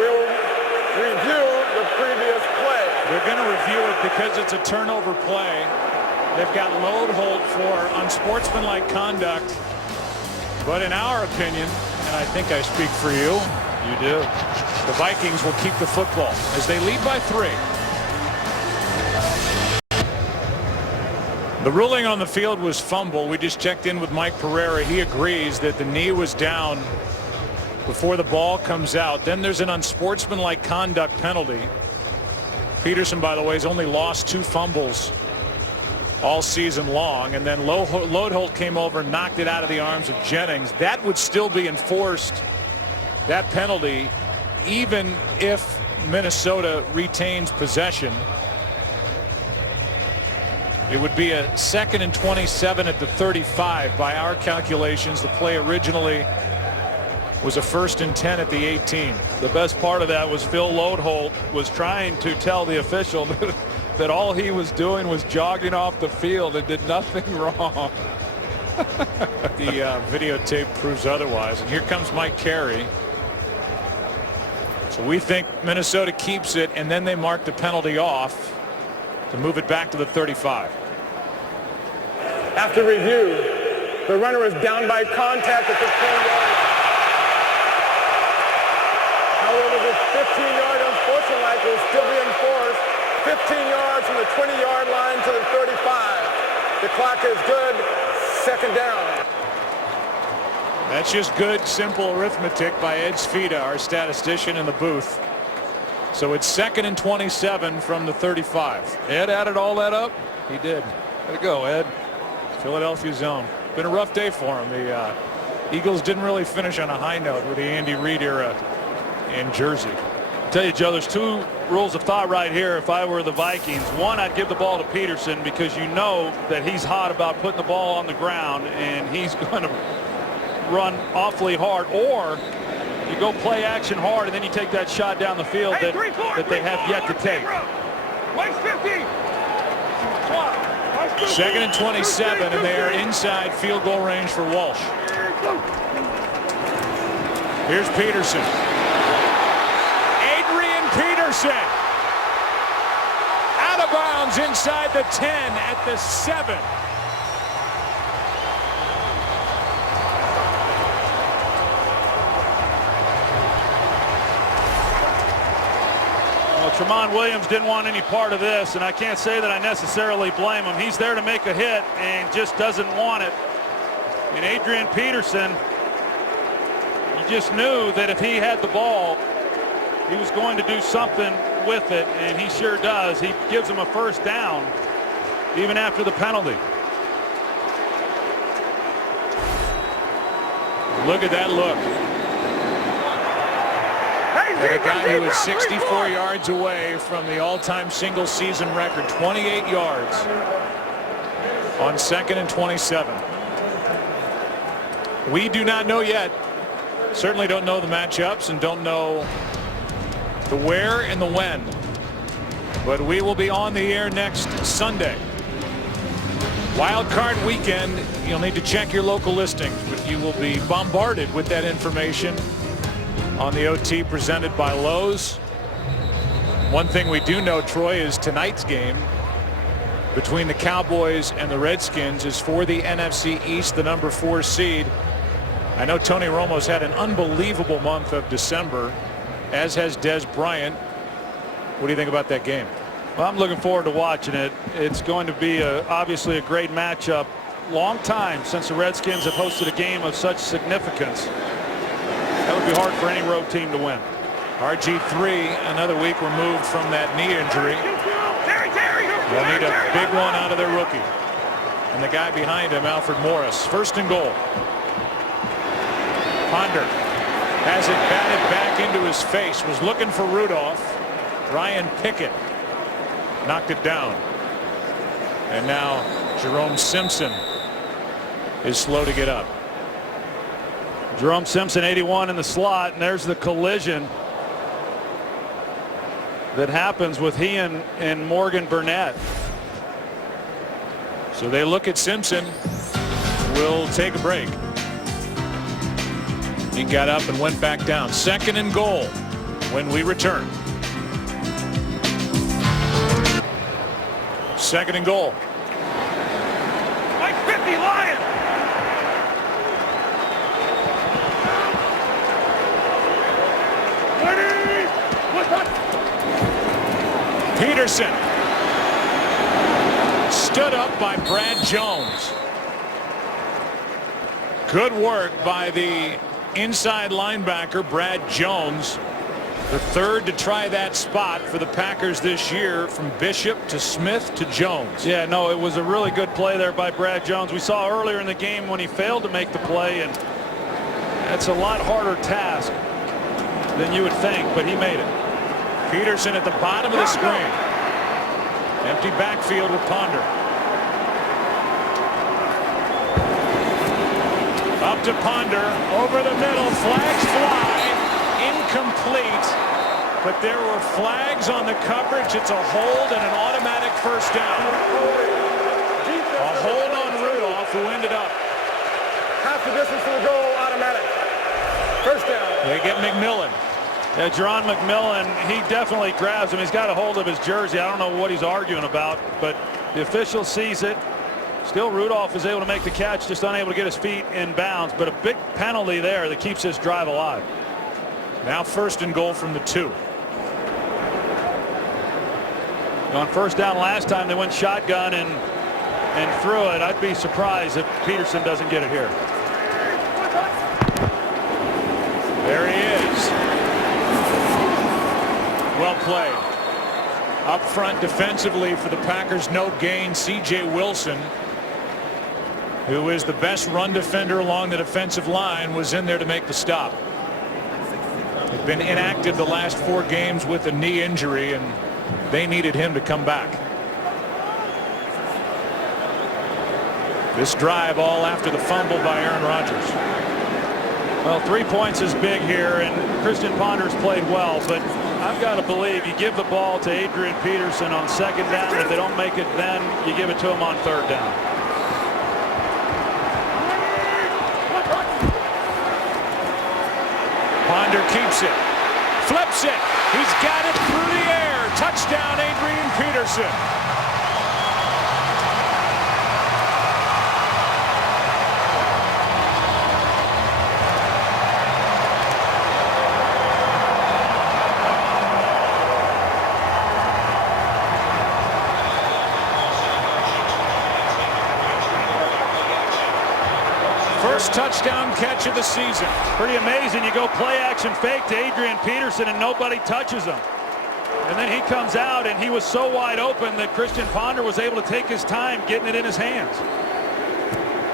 We'll review the previous play. They're going to review it because it's a turnover play. They've got load hold for unsportsmanlike conduct. But in our opinion, and I think I speak for you, you do, the Vikings will keep the football as they lead by 3. The ruling on the field was fumble. We just checked in with Mike Pereira. He agrees that the knee was down before the ball comes out. Then there's an unsportsmanlike conduct penalty. Peterson, by the way, has only lost 2 fumbles all season long, and then Lodeholt came over and knocked it out of the arms of Jennings. That would still be enforced, that penalty, even if Minnesota retains possession. It would be a 2nd and 27 at the 35 by our calculations. The play originally was a 1st and 10 at the 18. The best part of that was Phil Lodeholt was trying to tell the official that all he was doing was jogging off the field and did nothing wrong. The videotape proves otherwise. And here comes Mike Carey. So we think Minnesota keeps it, and then they mark the penalty off to move it back to the 35. After review, the runner is down by contact at the 10-yard line. However, this 15-yard unfortunate like will still be enforced. 15 yards from the 20-yard line to the 35. The clock is good. 2nd down. That's just good, simple arithmetic by Ed Sfida, our statistician in the booth. So it's 2nd and 27 from the 35. Ed added all that up. He did. Way to go, Ed. Philadelphia zone. Been a rough day for him. The Eagles didn't really finish on a high note with the Andy Reid era in Jersey. I'll tell you, Joe, there's 2 rules of thought right here. If I were the Vikings, one, I'd give the ball to Peterson because you know that he's hot about putting the ball on the ground and he's going to run awfully hard. Or you go play action hard and then you take that shot down the field that they have yet to take. 2nd and 27, and they are inside field goal range for Walsh. Here's Peterson. Adrian Peterson out of bounds inside the 10 at the 7. Tramon Williams didn't want any part of this, and I can't say that I necessarily blame him. He's there to make a hit and just doesn't want it. And Adrian Peterson, you just knew that if he had the ball, he was going to do something with it, and he sure does. He gives him a 1st down even after the penalty. Look at that look. And a guy who is 64 yards away from the all-time single season record, 28 yards on 2nd and 27. We do not know yet. Certainly don't know the matchups and don't know the where and the when. But we will be on the air next Sunday. Wild card weekend. You'll need to check your local listings, but you will be bombarded with that information on the OT presented by Lowe's. One thing we do know, Troy, is tonight's game between the Cowboys and the Redskins is for the NFC East, the number 4 seed. I know Tony Romo's had an unbelievable month of December, as has Des Bryant. What do you think about that game? Well, I'm looking forward to watching it. It's going to be obviously a great matchup. Long time since the Redskins have hosted a game of such significance. That would be hard for any road team to win. RG3 another week removed from that knee injury. They'll need a big one out of their rookie. And the guy behind him, Alfred Morris. 1st and goal. Ponder has it batted back into his face. Was looking for Rudolph. Ryan Pickett knocked it down. And now Jerome Simpson is slow to get up. Jerome Simpson, 81 in the slot, and there's the collision that happens with he and Morgan Burnett. So they look at Simpson. We'll take a break. He got up and went back down. 2nd and goal when we return. 2nd and goal. Like 50 Lions. Peterson stood up by Brad Jones. Good work by the inside linebacker Brad Jones The third to try that spot for the Packers this year, from Bishop to Smith to Jones. Yeah, no, it was a really good play there by Brad Jones. We saw earlier in the game when he failed to make the play, and that's a lot harder task than you would think, but he made it. Peterson at the bottom of the screen. Empty backfield with Ponder. Up to Ponder, over the middle, flags fly, incomplete, but there were flags on the coverage. It's a hold and an automatic first down. A hold on Rudolph, who ended up Half the distance to the goal, automatic. First down. They get McMillan. Yeah, Jerron McMillan, he definitely grabs him. He's got a hold of his jersey. I don't know what he's arguing about, but the official sees it. Still, Rudolph is able to make the catch, just unable to get his feet in bounds, but a big penalty there that keeps this drive alive. Now first and goal from the 2. On first down last time, they went shotgun and threw it. I'd be surprised if Peterson doesn't get it here. There he is. Well played. Up front defensively for the Packers, no gain. C.J. Wilson, who is the best run defender along the defensive line, was in there to make the stop. He'd been inactive the last 4 games with a knee injury, and they needed him to come back. This drive all after the fumble by Aaron Rodgers. Well, 3 points is big here, and Christian Ponder's played well, but I've got to believe you give the ball to Adrian Peterson on second down. If they don't make it, then you give it to him on third down. Ponder keeps it, flips it, he's got it through the air. Touchdown, Adrian Peterson. First touchdown catch of the season. Pretty amazing. You go play action fake to Adrian Peterson and nobody touches him. And then he comes out and he was so wide open that Christian Ponder was able to take his time getting it in his hands.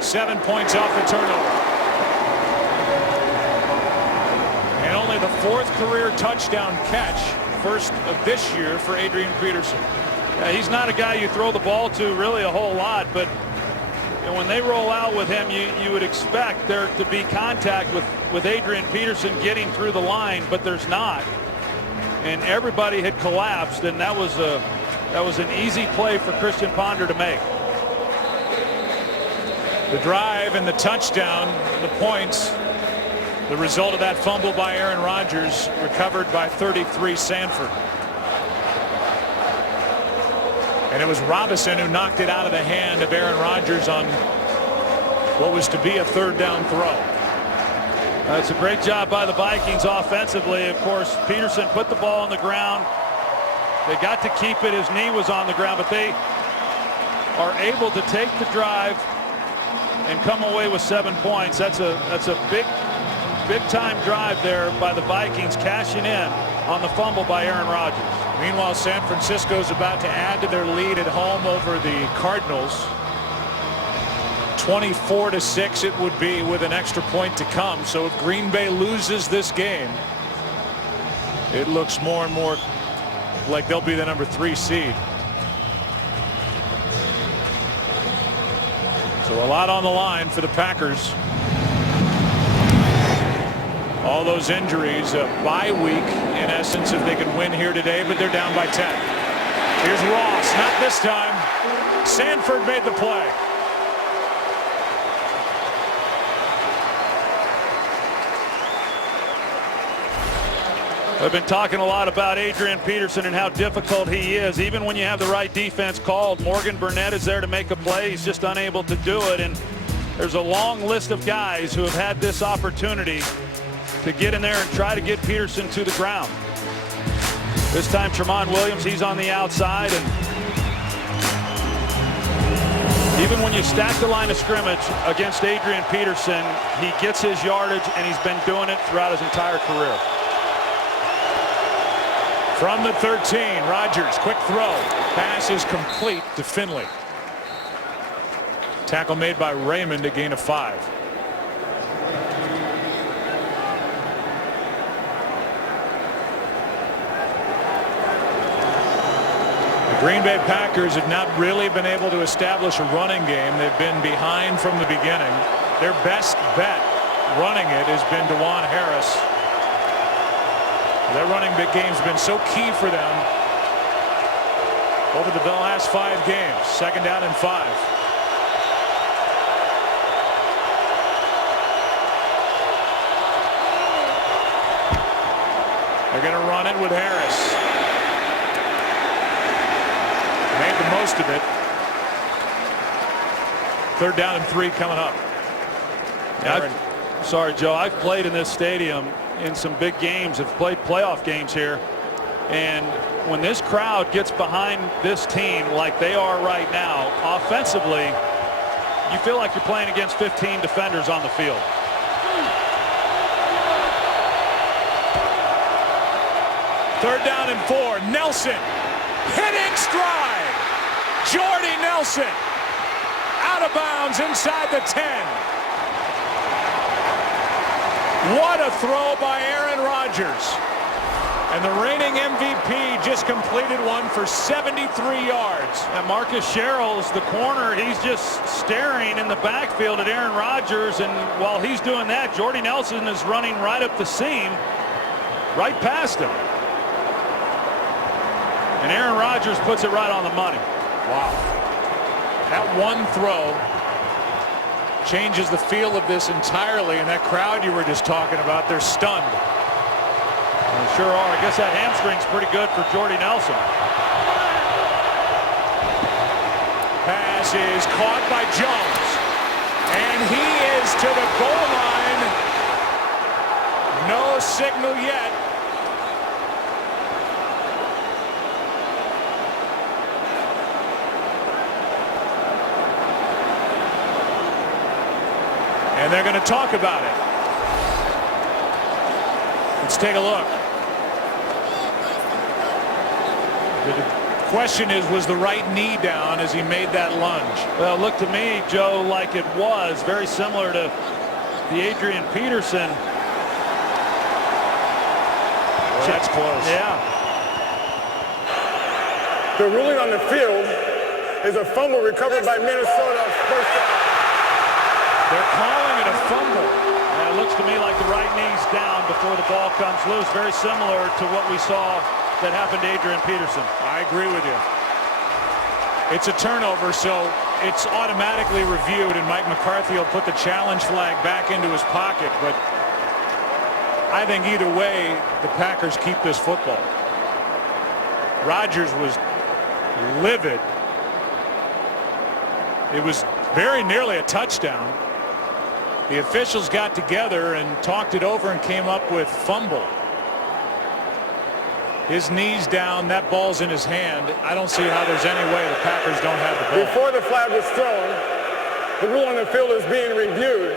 7 points off the turnover. And only the 4th career touchdown catch, first of this year for Adrian Peterson. Yeah, he's not a guy you throw the ball to really a whole lot, but and when they roll out with him, you would expect there to be contact with Adrian Peterson getting through the line, but there's not. And everybody had collapsed, and that was an easy play for Christian Ponder to make. The drive and the touchdown, the points, the result of that fumble by Aaron Rodgers, recovered by 33 Sanford. And it was Robinson who knocked it out of the hand of Aaron Rodgers on what was to be a third down throw. That's a great job by the Vikings offensively. Of course, Peterson put the ball on the ground. They got to keep it. His knee was on the ground, but they are able to take the drive and come away with 7 points. That's a big time drive there by the Vikings, cashing in on the fumble by Aaron Rodgers. Meanwhile, San Francisco is about to add to their lead at home over the Cardinals. 24-6 it would be with an extra point to come. So if Green Bay loses this game, it looks more and more like they'll be the number 3 seed. So a lot on the line for the Packers. All those injuries, a bye week in essence if they can win here today, but they're down by 10. Here's Ross, not this time. Sanford made the play. I've been talking a lot about Adrian Peterson and how difficult he is. Even when you have the right defense called, Morgan Burnett is there to make a play. He's just unable to do it. And there's a long list of guys who have had this opportunity to get in there and try to get Peterson to the ground. This time Tramon Williams, he's on the outside, and even when you stack the line of scrimmage against Adrian Peterson, he gets his yardage, and he's been doing it throughout his entire career. From the 13, Rodgers, quick throw. Pass is complete to Finley. Tackle made by Raymond, a gain of 5. The Green Bay Packers have not really been able to establish a running game. They've been behind from the beginning. Their best bet running it has been DeJuan Harris. Their running game's been so key for them over the last 5 games. 2nd down and 5. They're going to run it with Harris. Made the most of it. 3rd down and 3 coming up. Sorry, Joe. I've played in this stadium in some big games. Have played playoff games here. And when this crowd gets behind this team like they are right now, offensively, you feel like you're playing against 15 defenders on the field. Third down and 4. Nelson hitting stride. Jordy Nelson out of bounds inside the 10. What a throw by Aaron Rodgers. And the reigning MVP just completed one for 73 yards. And Marcus Sherrill's the corner. He's just staring in the backfield at Aaron Rodgers. And while he's doing that, Jordy Nelson is running right up the seam, right past him. And Aaron Rodgers puts it right on the money. Wow. That one throw changes the feel of this entirely. And that crowd you were just talking about, they're stunned. They sure are. I guess that hamstring's pretty good for Jordy Nelson. Pass is caught by Jones. And he is to the goal line. No signal yet. And they're going to talk about it. Let's take a look. The question is, was the right knee down as he made that lunge? Well, it looked to me, Joe, like it was very similar to the Adrian Peterson. Well, that's close. Yeah. The ruling on the field is a fumble recovered by Minnesota. First down. They're calling it a fumble. It looks to me like the right knee's down before the ball comes loose. Very similar to what we saw that happened to Adrian Peterson. I agree with you. It's a turnover, so it's automatically reviewed, and Mike McCarthy will put the challenge flag back into his pocket. But I think either way, the Packers keep this football. Rodgers was livid. It was very nearly a touchdown. The officials got together and talked it over and came up with fumble. His knee's down, that ball's in his hand. I don't see how there's any way the Packers don't have the ball. Before the flag was thrown, the rule on the field is being reviewed.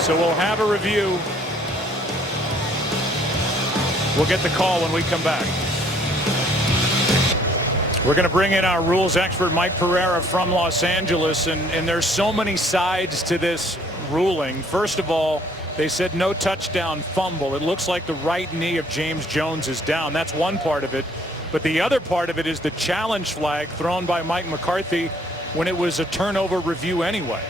So we'll have a review. We'll get the call when we come back. We're going to bring in our rules expert, Mike Pereira from Los Angeles, and there's so many sides to this ruling. First of all, they said no touchdown fumble. It looks like the right knee of James Jones is down. That's one part of it. But the other part of it is the challenge flag thrown by Mike McCarthy when it was a turnover review anyway.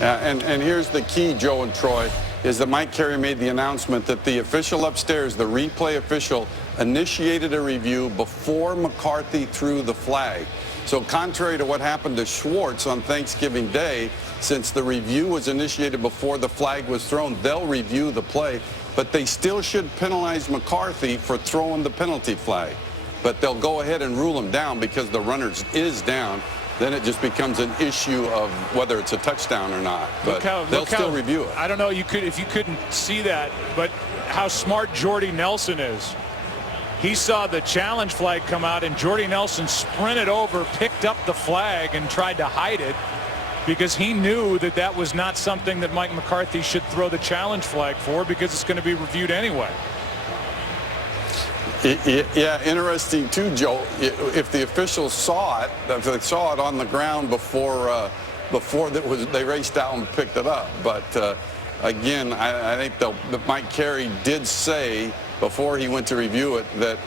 Yeah, and here's the key, Joe and Troy, is that Mike Carey made the announcement that the official upstairs, the replay official, initiated a review before McCarthy threw the flag. So contrary to what happened to Schwartz on Thanksgiving Day, since the review was initiated before the flag was thrown, they'll review the play, but they still should penalize McCarthy for throwing the penalty flag. But they'll go ahead and rule him down because the runner is down. Then it just becomes an issue of whether it's a touchdown or not. But they'll still review it. I don't know if you couldn't see that, but how smart Jordy Nelson is. He saw the challenge flag come out, and Jordy Nelson sprinted over, picked up the flag, and tried to hide it. because he knew that that was not something that Mike McCarthy should throw the challenge flag for, because it's going to be reviewed anyway. Yeah, interesting too, Joe. If the officials saw it, if they saw it on the ground before they raced out and picked it up. But again, I think that Mike Carey did say before he went to review it that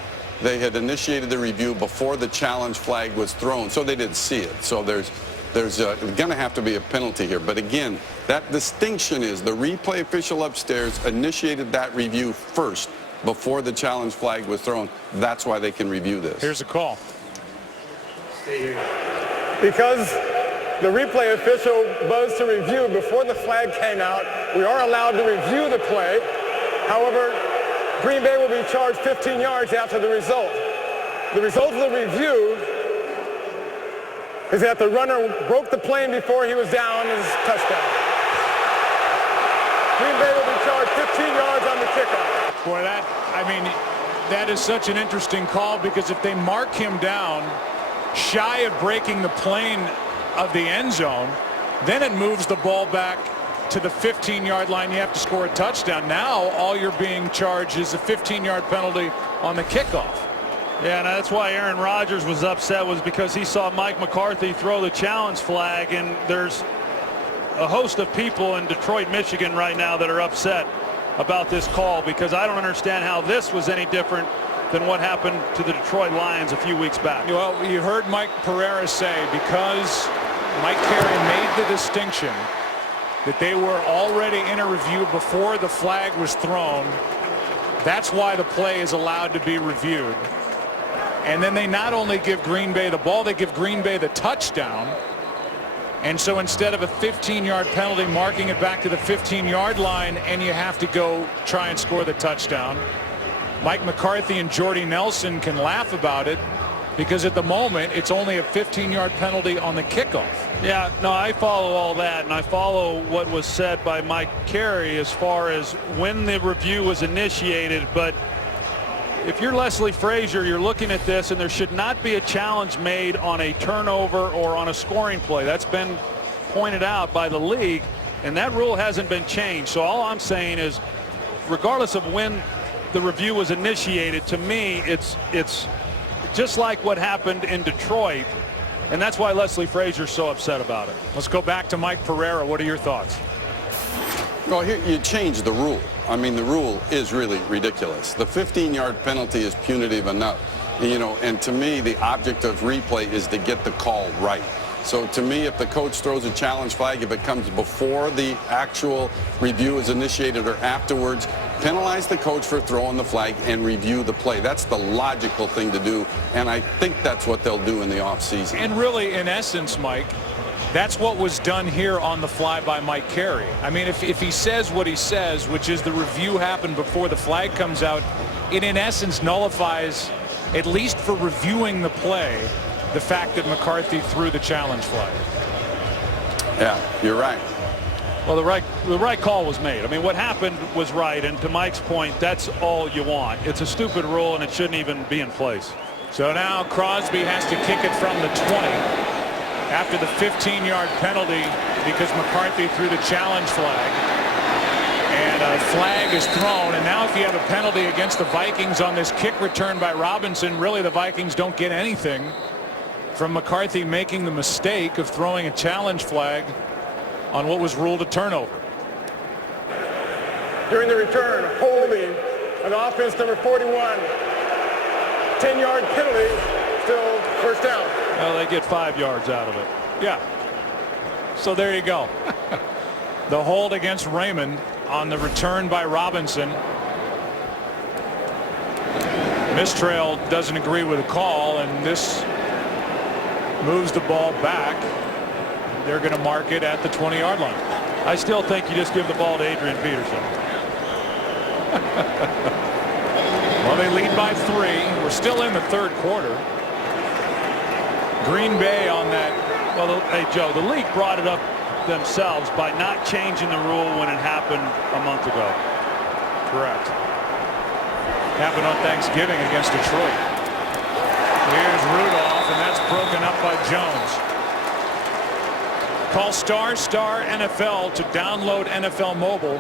they had initiated the review before the challenge flag was thrown, so they didn't see it. So there's going to have to be a penalty here. But again, that distinction is the replay official upstairs initiated that review first before the challenge flag was thrown. That's why they can review this. Here's a call. Because the replay official buzzed to review before the flag came out, we are allowed to review the play. However, Green Bay will be charged 15 yards after the result. The result of the review is that the runner broke the plane before he was down and is touchdown. Green Bay will be charged 15 yards on the kickoff. Boy, that is such an interesting call, because if they mark him down shy of breaking the plane of the end zone, then it moves the ball back to the 15-yard line. You have to score a touchdown. Now all you're being charged is a 15-yard penalty on the kickoff. Yeah, and that's why Aaron Rodgers was upset, was because he saw Mike McCarthy throw the challenge flag, and there's a host of people in Detroit, Michigan right now that are upset about this call, because I don't understand how this was any different than what happened to the Detroit Lions a few weeks back. Well, you heard Mike Pereira say, because Mike Carey made the distinction that they were already in a review before the flag was thrown, that's why the play is allowed to be reviewed. And then they not only give Green Bay the ball, they give Green Bay the touchdown. And so instead of a 15-yard penalty marking it back to the 15-yard line, and you have to go try and score the touchdown, Mike McCarthy and Jordy Nelson can laugh about it, because at the moment it's only a 15-yard penalty on the kickoff. Yeah, no, I follow all that, and I follow what was said by Mike Carey as far as when the review was initiated. But if you're Leslie Frazier, you're looking at this, and there should not be a challenge made on a turnover or on a scoring play. That's been pointed out by the league, and that rule hasn't been changed. So all I'm saying is, regardless of when the review was initiated, to me it's just like what happened in Detroit, and that's why Leslie Frazier's so upset about it. Let's go back to Mike Pereira. What are your thoughts? Well, here you change the rule. I mean, the rule is really ridiculous. The 15-yard penalty is punitive enough, you know, and to me the object of replay is to get the call right. So to me, if the coach throws a challenge flag, if it comes before the actual review is initiated or afterwards, penalize the coach for throwing the flag and review the play. That's the logical thing to do, and I think that's what they'll do in the offseason. And really, in essence, Mike, that's what was done here on the fly by Mike Carey. I mean, if he says what he says, which is the review happened before the flag comes out, it in essence nullifies, at least for reviewing the play, the fact that McCarthy threw the challenge flag. Yeah, you're right. Well, the right call was made. I mean, what happened was right, and to Mike's point, that's all you want. It's a stupid rule, and it shouldn't even be in place. So now Crosby has to kick it from the 20 after the 15-yard penalty, because McCarthy threw the challenge flag. And a flag is thrown, and now if you have a penalty against the Vikings on this kick return by Robinson, really the Vikings don't get anything from McCarthy making the mistake of throwing a challenge flag on what was ruled a turnover. During the return, holding on offense number 41. 10-yard penalty, still first down. Well, they get 5 yards out of it. Yeah. So there you go. The hold against Raymond on the return by Robinson. Mistrail doesn't agree with the call, and this moves the ball back. They're going to mark it at the 20-yard line. I still think you just give the ball to Adrian Peterson. Well, they lead by 3. We're still in the third quarter. Green Bay on that. Well, hey, Joe, the league brought it up themselves by not changing the rule when it happened a month ago. Correct. Happened on Thanksgiving against Detroit. Here's Rudolph, and that's broken up by Jones. Call ** NFL to download NFL Mobile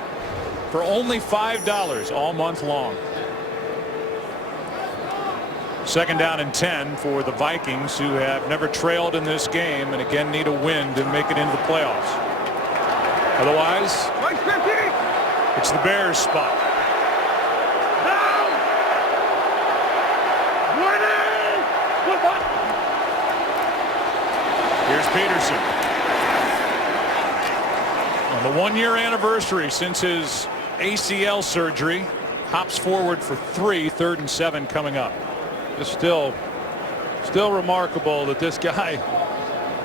for only $5 all month long. 2nd down and 10 for the Vikings, who have never trailed in this game and again need a win to make it into the playoffs. Otherwise, it's the Bears' spot. Here's Peterson. On the 1-year anniversary since his ACL surgery, hops forward for 3, 3rd and 7 coming up. It's still remarkable that this guy,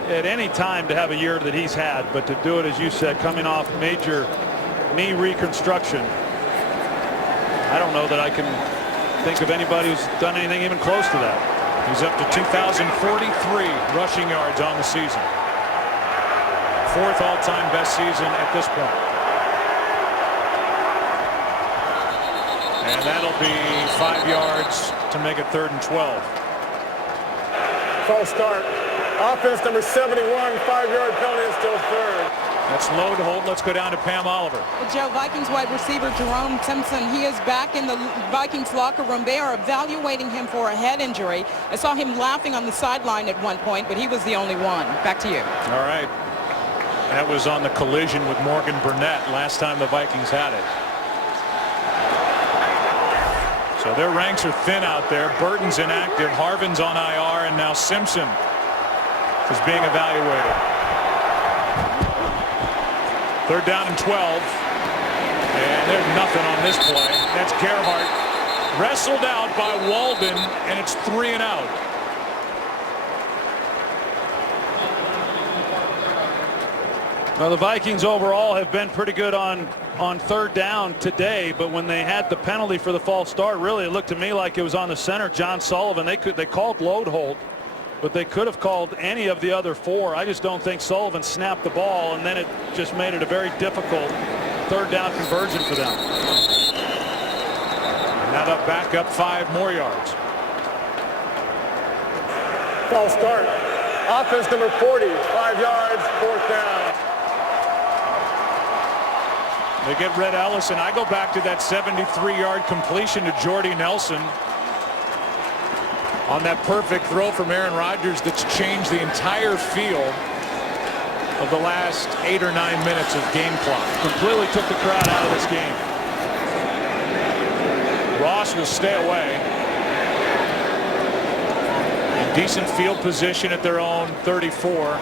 at any time to have a year that he's had, but to do it, as you said, coming off major knee reconstruction. I don't know that I can think of anybody who's done anything even close to that. He's up to 2,043 rushing yards on the season. 4th all-time best season at this point. And that'll be 5 yards to make it 3rd and 12. False start. Offense number 71, 5-yard penalty is still 3rd. That's low to hold. Let's go down to Pam Oliver. Well, Joe, Vikings wide receiver Jerome Simpson, he is back in the Vikings locker room. They are evaluating him for a head injury. I saw him laughing on the sideline at one point, but he was the only one. Back to you. All right. That was on the collision with Morgan Burnett last time the Vikings had it. So their ranks are thin out there. Burton's inactive, Harvin's on IR, and now Simpson is being evaluated. 3rd down and 12. And there's nothing on this play. That's Gerhardt wrestled out by Walden, and it's 3 and out. Well, the Vikings overall have been pretty good on 3rd down today, but when they had the penalty for the false start, really it looked to me like it was on the center, John Sullivan. They called load hold, but they could have called any of the other 4. I just don't think Sullivan snapped the ball, and then it just made it a very difficult 3rd down conversion for them. And now they'll back up 5 more yards. False start. Offense number 40, 5 yards, 4th down. They get Red Ellison. I go back to that 73-yard completion to Jordy Nelson on that perfect throw from Aaron Rodgers that's changed the entire feel of the last 8 or 9 minutes of game clock. Completely took the crowd out of this game. Ross will stay away. In decent field position at their own 34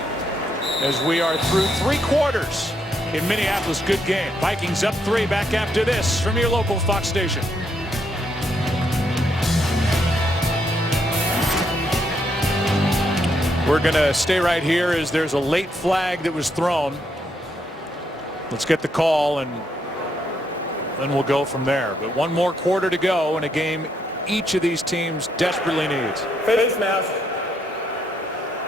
as we are through 3 quarters. In Minneapolis, good game. Vikings up 3, back after this from your local Fox station. We're going to stay right here as there's a late flag that was thrown. Let's get the call and then we'll go from there. But 1 more quarter to go in a game each of these teams desperately needs. Face mask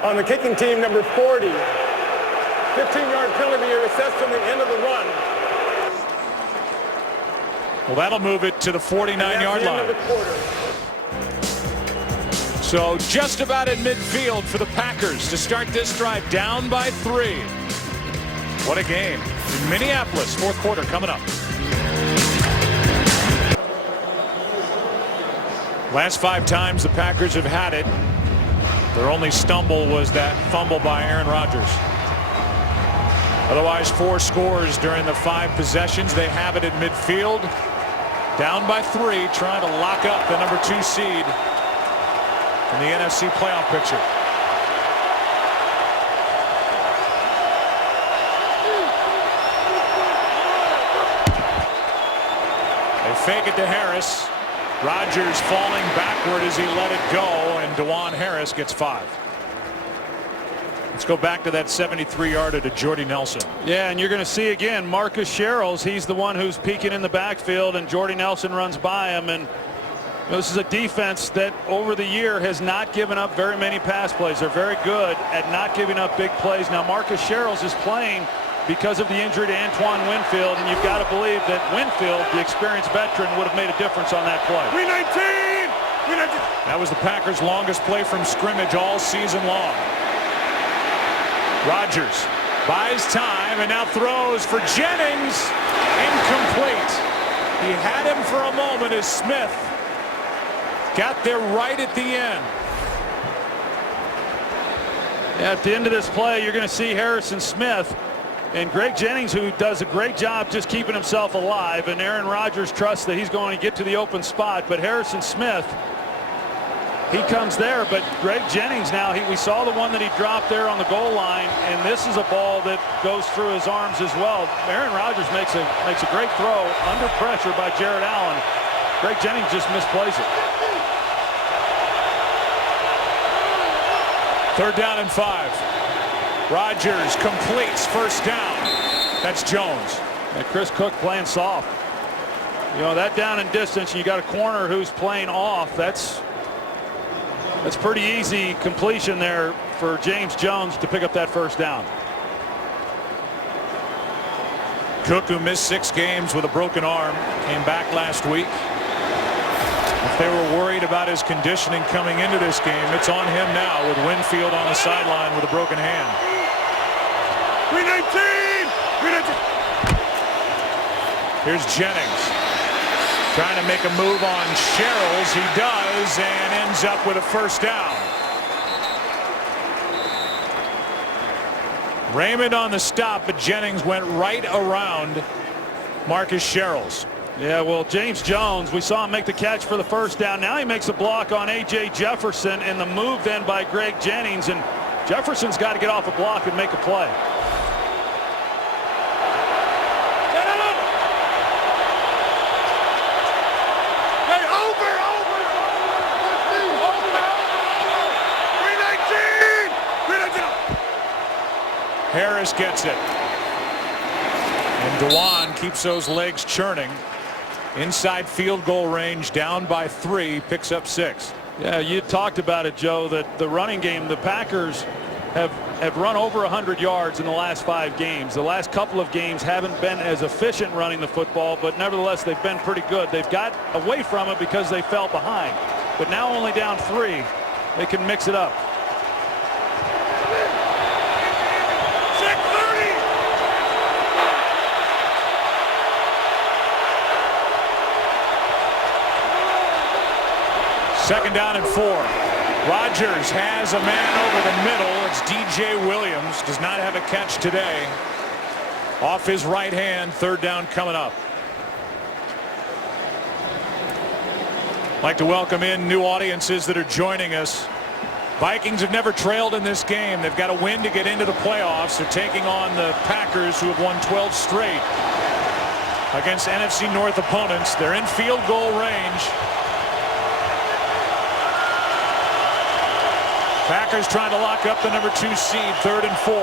on the kicking team, number 40. 15-yard penalty assessed from the end of the run. Well, that'll move it to the 49-yard line. So just about at midfield for the Packers to start this drive, down by 3. What a game. In Minneapolis, 4th quarter coming up. Last 5 times the Packers have had it. Their only stumble was that fumble by Aaron Rodgers. Otherwise, 4 scores during the 5 possessions. They have it at midfield. Down by 3, trying to lock up the number 2 seed in the NFC playoff picture. They fake it to Harris. Rodgers falling backward as he let it go, and DeJuan Harris gets 5. Let's go back to that 73-yarder to Jordy Nelson. Yeah, and you're going to see again Marcus Sherrills. He's the one who's peeking in the backfield, and Jordy Nelson runs by him. And this is a defense that over the year has not given up very many pass plays. They're very good at not giving up big plays. Now Marcus Sherrills is playing because of the injury to Antoine Winfield, and you've got to believe that Winfield, the experienced veteran, would have made a difference on that play. That was the Packers' longest play from scrimmage all season long. Rodgers Buys time and now throws for Jennings. Incomplete. He had him for a moment as Smith got there right at the end. At the end of this play, you're going to see Harrison Smith and Greg Jennings, who does a great job just keeping himself alive, and Aaron Rodgers trusts that he's going to get to the open spot. But Harrison Smith, he comes there, but Greg Jennings now, we saw the one that he dropped there on the goal line, and this is a ball that goes through his arms as well. Aaron Rodgers makes a great throw under pressure by Jared Allen. Greg Jennings just misplays it. 3rd down and 5. Rodgers completes first down. That's Jones. And Chris Cook playing soft. You know, that down and distance, you got a corner who's playing off. That's pretty easy completion there for James Jones to pick up that first down. Cook, who missed 6 games with a broken arm, came back last week. If they were worried about his conditioning coming into this game, it's on him now with Winfield on the sideline with a broken hand. 319! Here's Jennings trying to make a move on Sherrills. He does, and ends up with a first down. Raymond on the stop, but Jennings went right around Marcus Sherrills. Yeah, well, James Jones, we saw him make the catch for the first down. Now he makes a block on A.J. Jefferson, and the move then by Greg Jennings, and Jefferson's got to get off a block and make a play. Harris gets it. And Dewan keeps those legs churning. Inside field goal range, down by 3, picks up 6. Yeah, you talked about it, Joe, that the running game, the Packers have run over 100 yards in the last 5 games. The last couple of games haven't been as efficient running the football, but nevertheless they've been pretty good. They've got away from it because they fell behind. But now only down 3, they can mix it up. Second down and 4. Rodgers has a man over the middle. It's DJ Williams. Does not have a catch today. Off his right hand. 3rd down coming up. I'd like to welcome in new audiences that are joining us. Vikings have never trailed in this game. They've got to win to get into the playoffs. They're taking on the Packers, who have won 12 straight against NFC North opponents. They're in field goal range. Packers trying to lock up the number 2 seed. 3rd and 4.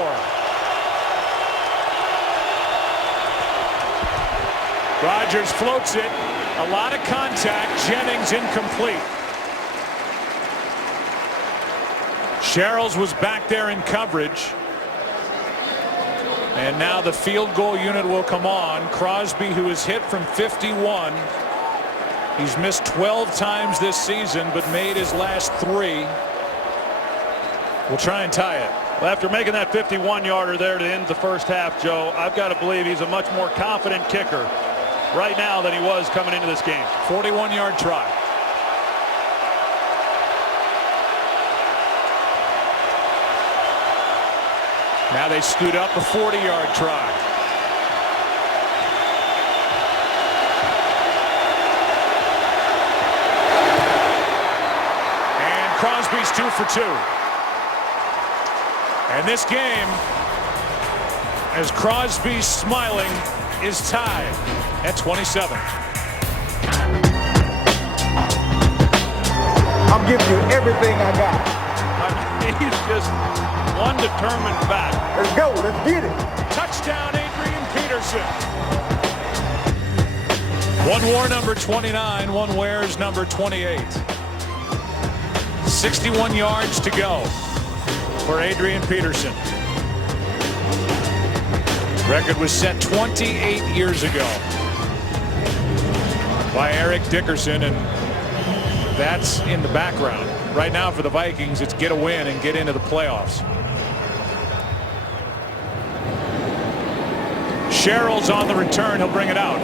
Rodgers floats it. A lot of contact. Jennings incomplete. Sherrills was back there in coverage. And now the field goal unit will come on. Crosby, who is hit from 51. He's missed 12 times this season, but made his last 3. We'll try and tie it. Well, after making that 51-yarder there to end the first half, Joe, I've got to believe he's a much more confident kicker right now than he was coming into this game. 41-yard try. Now they scoot up a 40-yard try. And Crosby's 2 for 2. And this game, as Crosby's smiling, is tied at 27. I'm giving you everything I got. I mean, he's just one determined back. Let's go. Let's get it. Touchdown, Adrian Peterson. One wore number 29, one wears number 28. 61 yards to go for Adrian Peterson. Record was set 28 years ago by Eric Dickerson, and that's in the background. Right now for the Vikings, it's get a win and get into the playoffs. Sherrill's on the return. He'll bring it out.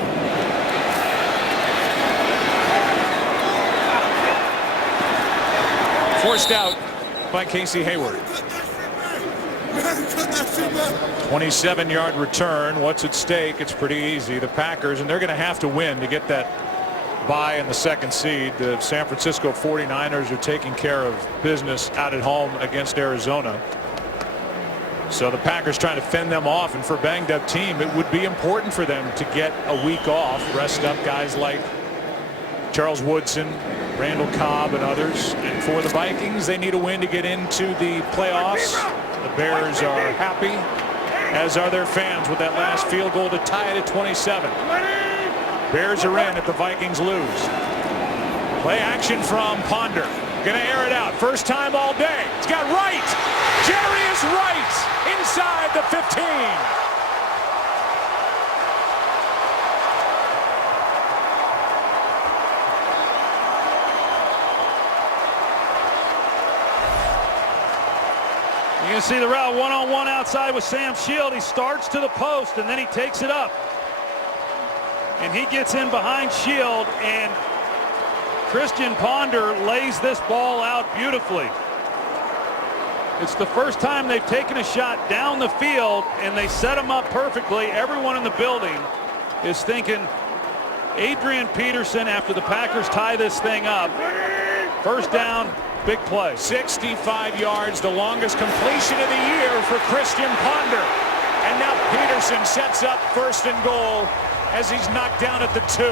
Forced out by Casey Hayward. 27-yard return. What's at stake? It's pretty easy. The Packers, and they're going to have to win to get that bye in the second seed. The San Francisco 49ers are taking care of business out at home against Arizona. So the Packers trying to fend them off, and for a banged up team, it would be important for them to get a week off, rest up guys like Charles Woodson, Randall Cobb, and others. And for the Vikings, they need a win to get into the playoffs. The Bears are happy, as are their fans, with that last field goal to tie it at 27. Bears are in if the Vikings lose. Play action from Ponder. Gonna air it out. First time all day. It's got Wright. Jarius Wright inside the 15. You can see the route one-on-one outside with Sam Shield. He starts to the post and then he takes it up. And he gets in behind Shield, and Christian Ponder lays this ball out beautifully. It's the first time they've taken a shot down the field, and they set him up perfectly. Everyone in the building is thinking Adrian Peterson, after the Packers tie this thing up. First down, big play. 65 yards, the longest completion of the year for Christian Ponder. And now Peterson sets up first and goal as he's knocked down at the 2.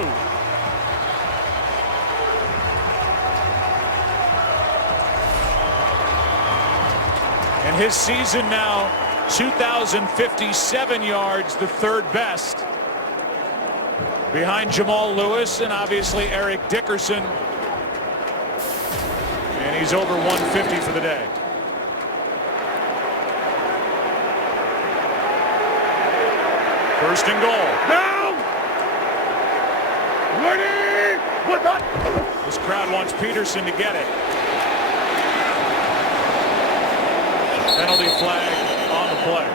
And his season now 2,057 yards, the third best, behind Jamal Lewis and obviously Eric Dickerson. And he's over 150 for the day. First and goal. Now! Ready! What's up? This crowd wants Peterson to get it. Penalty flag on the play.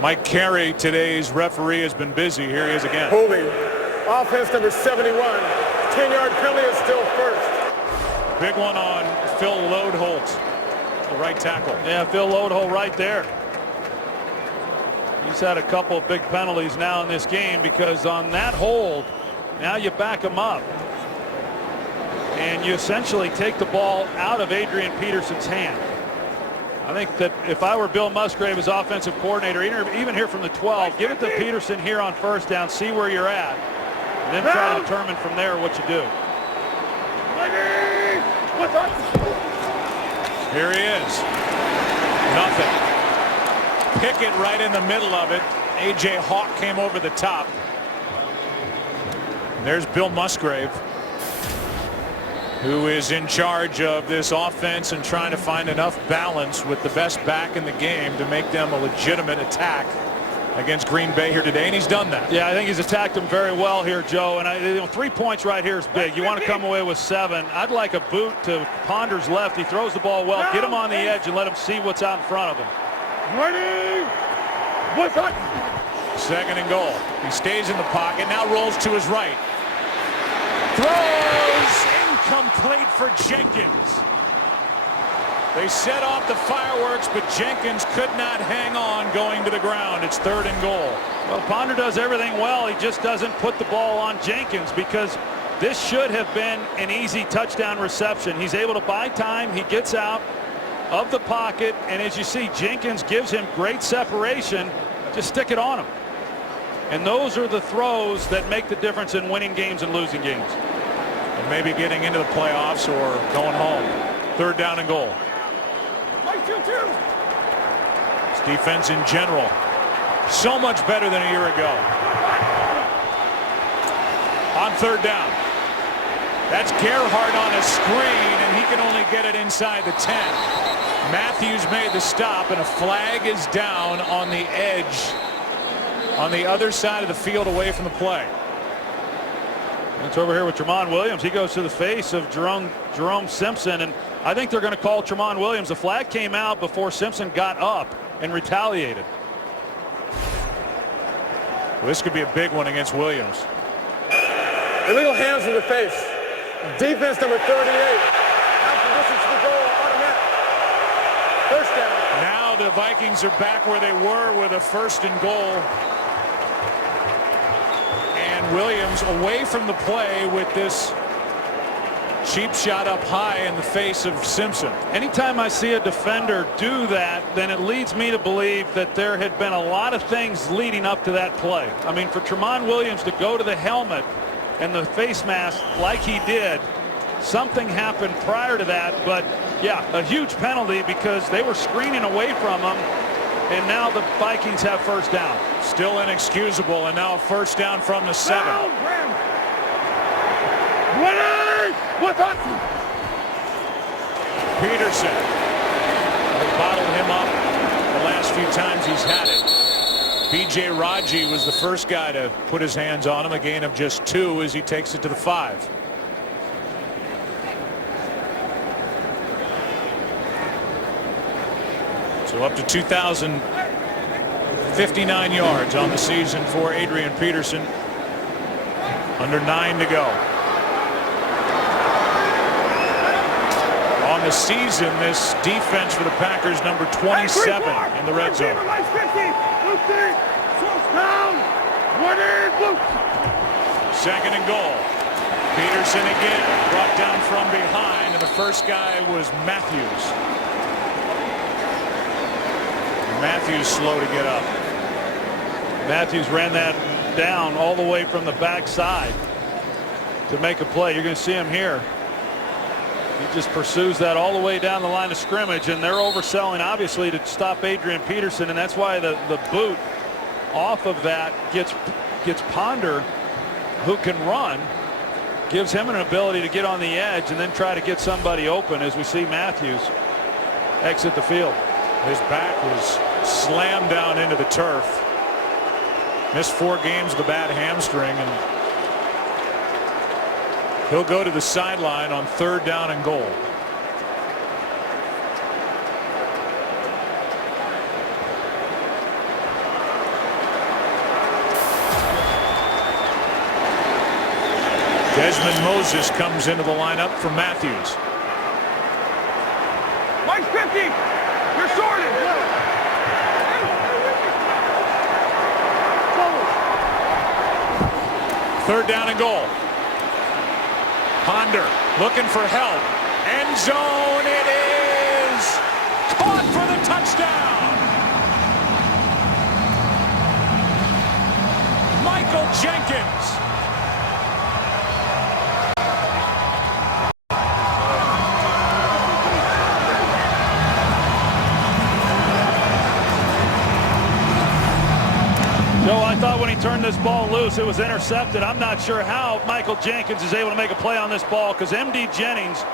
Mike Carey, today's referee, has been busy. Here he is again. Holding. Offense number 71. 10-yard penalty is still first. Big one on Phil Lodeholt, the right tackle. Yeah, Phil Lodeholt right there. He's had a couple of big penalties now in this game, because on that hold, now you back him up. And you essentially take the ball out of Adrian Peterson's hand. I think that if I were Bill Musgrave as offensive coordinator, even here from the 12, give it to Peterson here on first down, see where you're at, and then try to determine from there what you do. Here he is. Nothing. Pickett right in the middle of it. A.J. Hawk came over the top. And there's Bill Musgrave, who is in charge of this offense and trying to find enough balance with the best back in the game to make them a legitimate attack against Green Bay here today, and he's done that. Yeah, I think he's attacked them very well here, Joe. And 3 points right here is big. You want to come away with 7. I'd like a boot to Ponder's left. He throws the ball well. Get him on the edge and let him see what's out in front of him. Ready? What's up? Second and goal. He stays in the pocket, now rolls to his right. Throws incomplete for Jenkins. They set off the fireworks, but Jenkins could not hang on going to the ground. It's third and goal. Well, Ponder does everything well. He just doesn't put the ball on Jenkins, because this should have been an easy touchdown reception. He's able to buy time. He gets out of the pocket, and as you see, Jenkins gives him great separation. Just stick it on him. And those are the throws that make the difference in winning games and losing games. And maybe getting into the playoffs or going home. Third down and goal. It's defense in general so much better than a year ago. On third down. That's Gerhardt on a screen, and he can only get it inside the 10. Matthews made the stop, and a flag is down on the edge on the other side of the field away from the play. It's over here with Tramon Williams. He goes to the face of Jerome Simpson, and I think they're going to call Tramon Williams. The flag came out before Simpson got up and retaliated. Well, this could be a big one against Williams. Illegal hands in the face. Defense number 38. Out the distance to the goal, automatic. First down. Now the Vikings are back where they were with a 1st and goal. And Williams away from the play with this cheap shot up high in the face of Simpson. Anytime I see a defender do that, then it leads me to believe that there had been a lot of things leading up to that play. I mean, for Tramon Williams to go to the helmet and the face mask like he did, something happened prior to that. But yeah, a huge penalty because they were screening away from him, and now the Vikings have 1st down. Still inexcusable, and now a 1st down from the 7. Peterson. They bottled him up the last few times he's had it. B.J. Raji was the first guy to put his hands on him. A gain of just 2 as he takes it to the 5. So up to 2,059 yards on the season for Adrian Peterson. Under 9 to go. On the season, this defense for the Packers, number 27 in the red zone. Second and goal. Peterson again brought down from behind, and the first guy was Matthews. Matthews slow to get up. Matthews ran that down all the way from the backside to make a play. You're going to see him here. He just pursues that all the way down the line of scrimmage, and they're overselling obviously to stop Adrian Peterson, and that's why the boot off of that gets Ponder, who can run, gives him an ability to get on the edge and then try to get somebody open as we see Matthews exit the field. His back was slammed down into the turf. Missed 4 games with a bad hamstring, and he'll go to the sideline on 3rd down and goal. Desmond Moses comes into the lineup for Matthews. Mike 50. You're sorted. 3rd down and goal. Ponder looking for help. End zone. It is caught for the touchdown. Michael Jenkins. I thought when he turned this ball loose, it was intercepted. I'm not sure how Michael Jenkins is able to make a play on this ball, because M.D. Jennings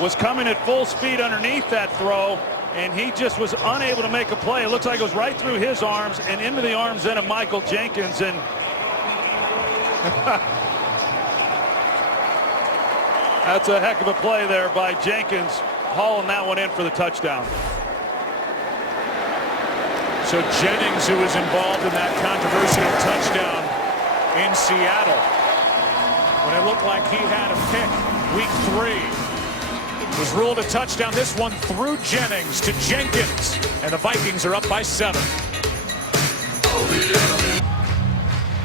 was coming at full speed underneath that throw, and he just was unable to make a play. It looks like it was right through his arms and into the arms then of Michael Jenkins. And that's a heck of a play there by Jenkins, hauling that one in for the touchdown. So Jennings, who was involved in that controversial touchdown in Seattle, when it looked like he had a pick week 3, was ruled a touchdown. This one through Jennings to Jenkins, and the Vikings are up by 7.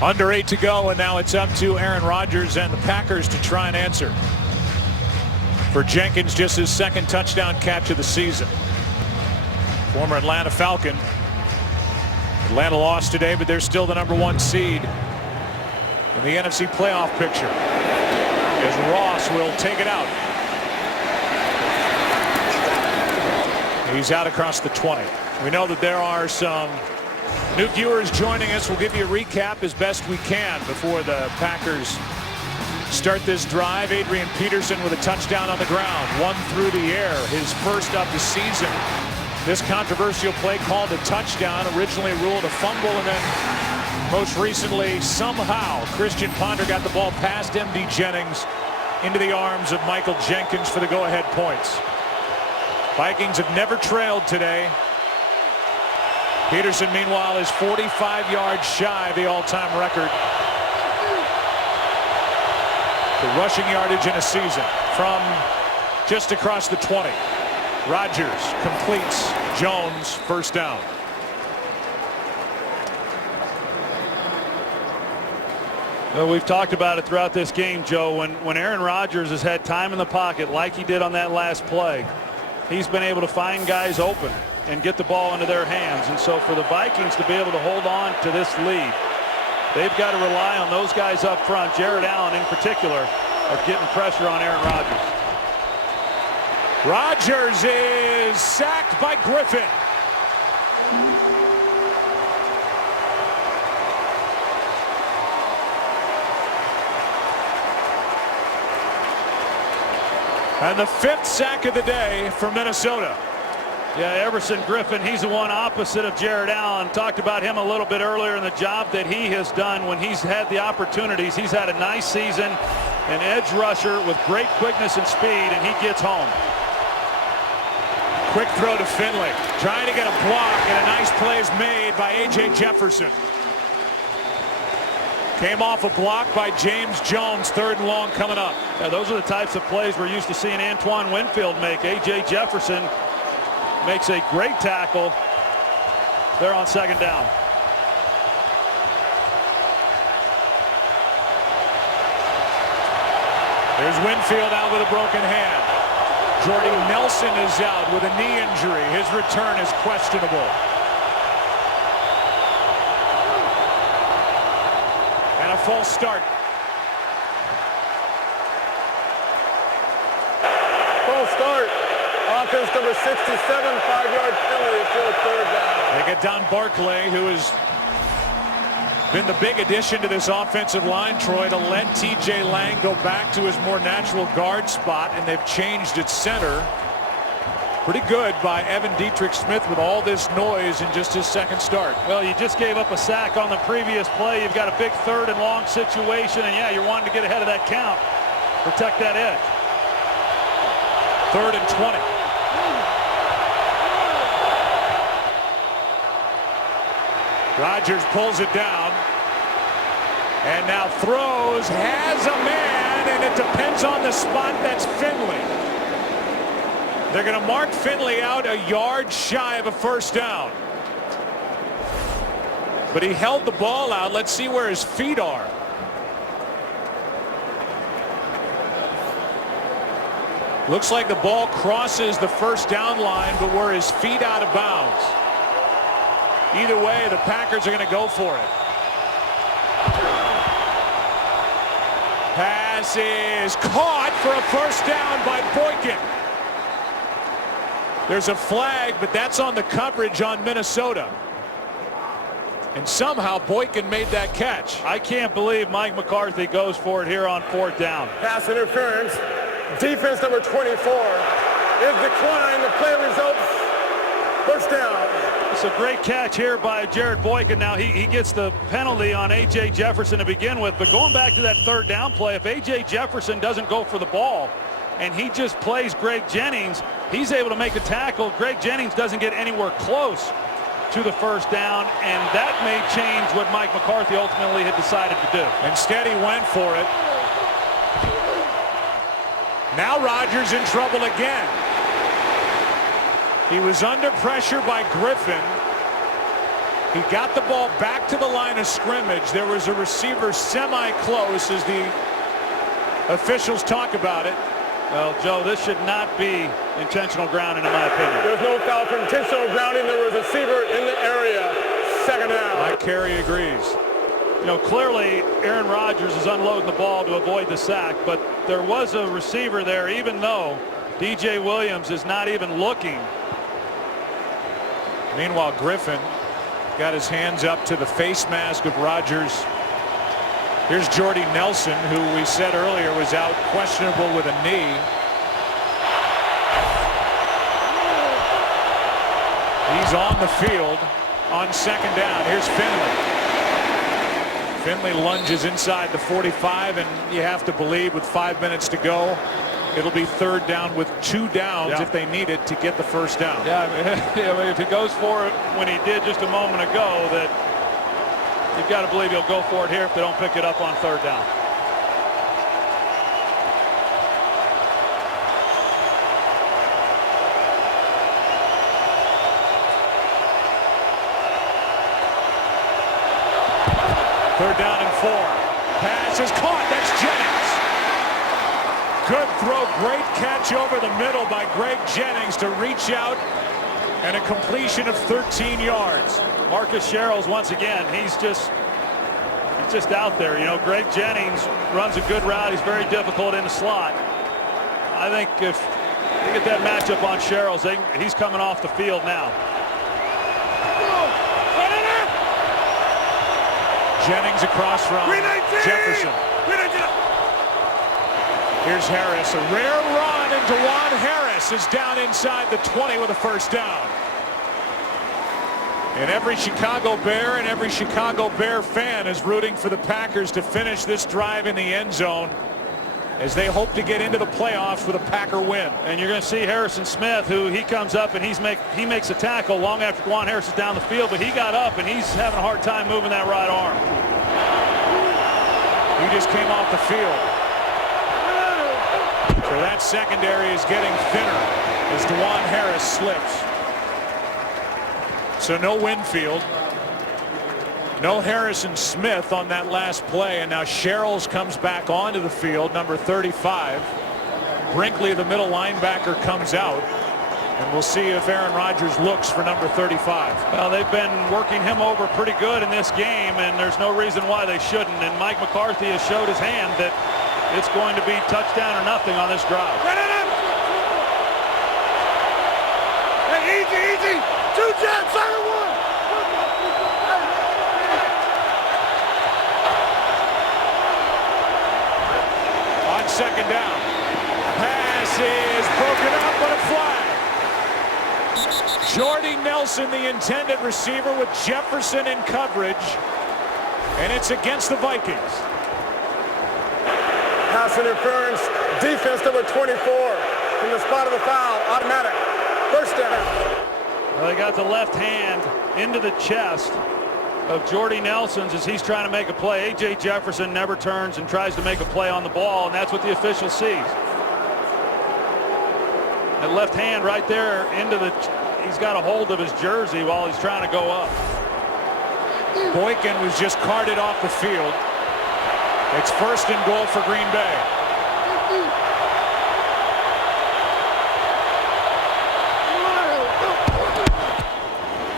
Under 8 to go, and now it's up to Aaron Rodgers and the Packers to try and answer. For Jenkins, just his 2nd touchdown catch of the season. Former Atlanta Falcon. Atlanta lost today, but they're still the number 1 seed in the NFC playoff picture, as Ross will take it out. He's out across the 20. We know that there are some new viewers joining us. We'll give you a recap as best we can before the Packers start this drive. Adrian Peterson with a touchdown on the ground, 1 through the air, his first of the season. This controversial play called a touchdown, originally ruled a fumble, and then Most recently, somehow, Christian Ponder got the ball past M.D. Jennings into the arms of Michael Jenkins for the go-ahead points. Vikings have never trailed today. Peterson, meanwhile, is 45 yards shy of the all-time record for rushing yardage in a season from just across the 20. Rodgers completes Jones' first down. Well, we've talked about it throughout this game, Joe. When Aaron Rodgers has had time in the pocket like he did on that last play, he's been able to find guys open and get the ball into their hands. And so for the Vikings to be able to hold on to this lead, they've got to rely on those guys up front, Jared Allen in particular, of getting pressure on Aaron Rodgers. Rodgers is sacked by Griffin. And the 5th sack of the day for Minnesota. Yeah, Everson Griffin, he's the one opposite of Jared Allen. Talked about him a little bit earlier in the job that he has done when he's had the opportunities. He's had a nice season, an edge rusher with great quickness and speed, and he gets home. Quick throw to Finley, trying to get a block, and a nice play is made by A.J. Jefferson. Came off a block by James Jones, 3rd and long coming up. Yeah, those are the types of plays we're used to seeing Antoine Winfield make. A.J. Jefferson makes a great tackle there on 2nd down. There's Winfield out with a broken hand. Jordy Nelson is out with a knee injury. His return is questionable. And a false start. False start. Offense number 67, 5-yard penalty for a 3rd down. They get Don Barclay, who has been the big addition to this offensive line, Troy, to let T.J. Lang go back to his more natural guard spot, and they've changed its center. Pretty good by Evan Dietrich Smith with all this noise in just his 2nd start. Well, you just gave up a sack on the previous play. You've got a big 3rd and long situation, and yeah, you're wanting to get ahead of that count. Protect that edge. 3rd and 20. Rodgers pulls it down and now throws, has a man, and it depends on the spot. That's Finley. They're going to mark Finley out a yard shy of a 1st down. But he held the ball out. Let's see where his feet are. Looks like the ball crosses the 1st down line, but were his feet out of bounds? Either way, the Packers are going to go for it. Pass is caught for a 1st down by Boykin. There's a flag, but that's on the coverage on Minnesota. And somehow Boykin made that catch. I can't believe Mike McCarthy goes for it here on 4th down. Pass interference. Defense number 24 is declined. The play results 1st down. It's a great catch here by Jared Boykin. Now he gets the penalty on A.J. Jefferson to begin with, but going back to that 3rd down play, if A.J. Jefferson doesn't go for the ball and he just plays Greg Jennings, he's able to make a tackle. Greg Jennings doesn't get anywhere close to the 1st down, and that may change what Mike McCarthy ultimately had decided to do. Instead, he went for it. Now Rodgers in trouble again. He was under pressure by Griffin. He got the ball back to the line of scrimmage. There was a receiver semi-close as the officials talk about it. Well, Joe, this should not be intentional grounding, in my opinion. There's no foul for intentional grounding. There was a receiver in the area. 2nd down. Mike Carey agrees. You know, clearly Aaron Rodgers is unloading the ball to avoid the sack, but there was a receiver there, even though DJ Williams is not even looking. Meanwhile, Griffin got his hands up to the face mask of Rodgers. Here's Jordy Nelson, who we said earlier was out questionable with a knee. He's on the field on 2nd down. Here's Finley. Finley lunges inside the 45, and you have to believe with 5 minutes to go, it'll be third down with 2 downs if they need it to get the first down. Yeah, I mean, if he goes for it when he did just a moment ago, that you've got to believe he'll go for it here if they don't pick it up on third down. Third down and 4. Pass is caught. That's Jennings. Good throw. Great catch over the middle by Greg Jennings to reach out, and a completion of 13 yards. Marcus Sherrills, once again, he's just out there. You know, Greg Jennings runs a good route. He's very difficult in the slot. I think if you get that matchup on Sherrills, he's coming off the field now. Jennings across from Jefferson. Here's Harris. A rare run, and DeJuan Harris is down inside the 20 with a first down. And every Chicago Bear and every Chicago Bear fan is rooting for the Packers to finish this drive in the end zone as they hope to get into the playoffs with a Packer win. And you're going to see Harrison Smith, who he comes up and he makes a tackle long after DeJuan Harris is down the field, but he got up and he's having a hard time moving that right arm. He just came off the field. So that secondary is getting thinner as DeJuan Harris slips. So no Winfield. No Harrison Smith on that last play, and now Sherrills comes back onto the field, number 35. Brinkley, the middle linebacker, comes out, and we'll see if Aaron Rodgers looks for number 35. Well, they've been working him over pretty good in this game, and there's no reason why they shouldn't. And Mike McCarthy has showed his hand that it's going to be touchdown or nothing on this drive. Hey, easy. 2 jets, 1. Second down. Pass is broken up, but a flag. Jordy Nelson, the intended receiver, with Jefferson in coverage, and it's against the Vikings. Pass interference, defense number 24 from the spot of the foul, automatic. First down. Well, they got the left hand into the chest of Jordy Nelson's as he's trying to make a play. A.J. Jefferson never turns and tries to make a play on the ball, and that's what the official sees. That left hand right there he's got a hold of his jersey while he's trying to go up. Boykin was just carted off the field. It's first and goal for Green Bay.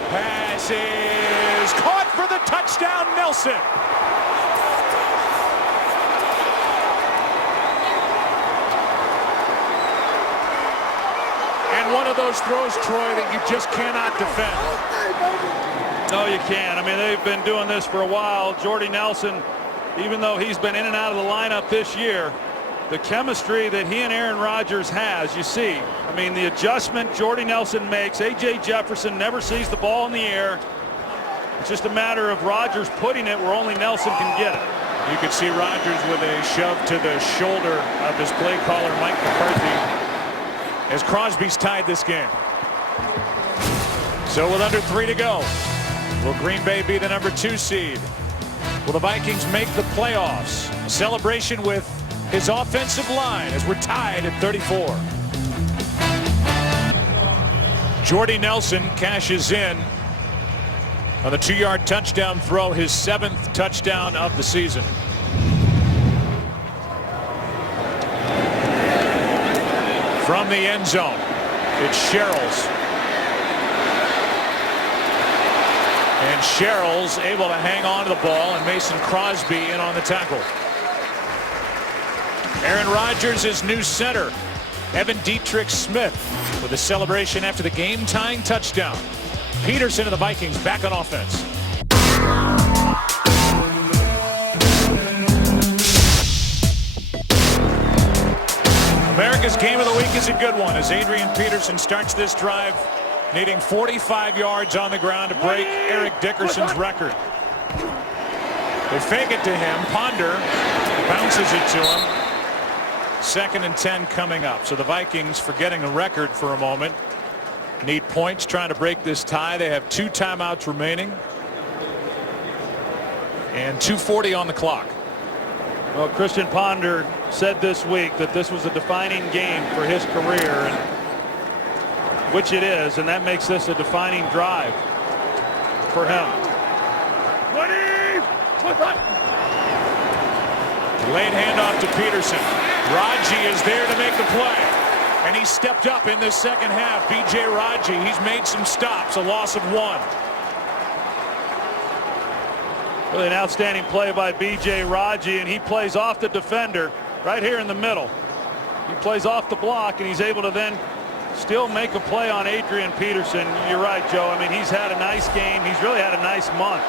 Pass is caught for the touchdown, Nelson. And one of those throws, Troy, that you just cannot defend. No, you can't. I mean, they've been doing this for a while. Jordy Nelson, even though he's been in and out of the lineup this year, the chemistry that he and Aaron Rodgers has, you see. I mean, the adjustment Jordy Nelson makes, A.J. Jefferson never sees the ball in the air. It's just a matter of Rodgers putting it where only Nelson can get it. You could see Rodgers with a shove to the shoulder of his play caller, Mike McCarthy, as Crosby's tied this game. So with under 3 to go, will Green Bay be the number 2 seed? Will the Vikings make the playoffs? A celebration with his offensive line as we're tied at 34. Jordy Nelson cashes in on the 2-yard touchdown throw, his 7th touchdown of the season. From the end zone, it's Sherrills. And Sherrills able to hang on to the ball, and Mason Crosby in on the tackle. Aaron Rodgers, his new center, Evan Dietrich Smith, with a celebration after the game-tying touchdown. Peterson and the Vikings back on offense. America's Game of the Week is a good one as Adrian Peterson starts this drive needing 45 yards on the ground to break Eric Dickerson's record. They fake it to him. Ponder bounces it to him. 2nd and 10 coming up. So the Vikings, forgetting a record for a moment, need points trying to break this tie. They have 2 timeouts remaining and 2:40 on the clock. Well, Christian Ponder said this week that this was a defining game for his career, and which it is, and that makes this a defining drive for him. Late handoff to Peterson. Raji is there to make the play, and he stepped up in this second half. B.J. Raji, he's made some stops, a loss of 1. Really an outstanding play by B.J. Raji, and he plays off the defender right here in the middle. He plays off the block, and he's able to then still make a play on Adrian Peterson. You're right, Joe. I mean, he's had a nice game. He's really had a nice month.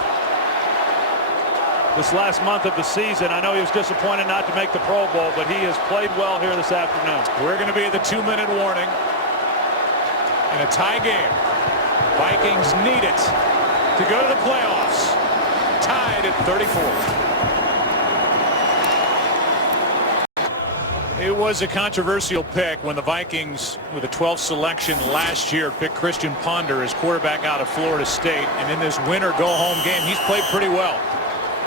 This last month of the season, I know he was disappointed not to make the Pro Bowl, but he has played well here this afternoon. We're going to be at the 2-minute warning in a tie game. Vikings need it to go to the playoffs. Tied at 34. It was a controversial pick when the Vikings, with a 12th selection last year, picked Christian Ponder as quarterback out of Florida State. And in this winner go-home game, he's played pretty well.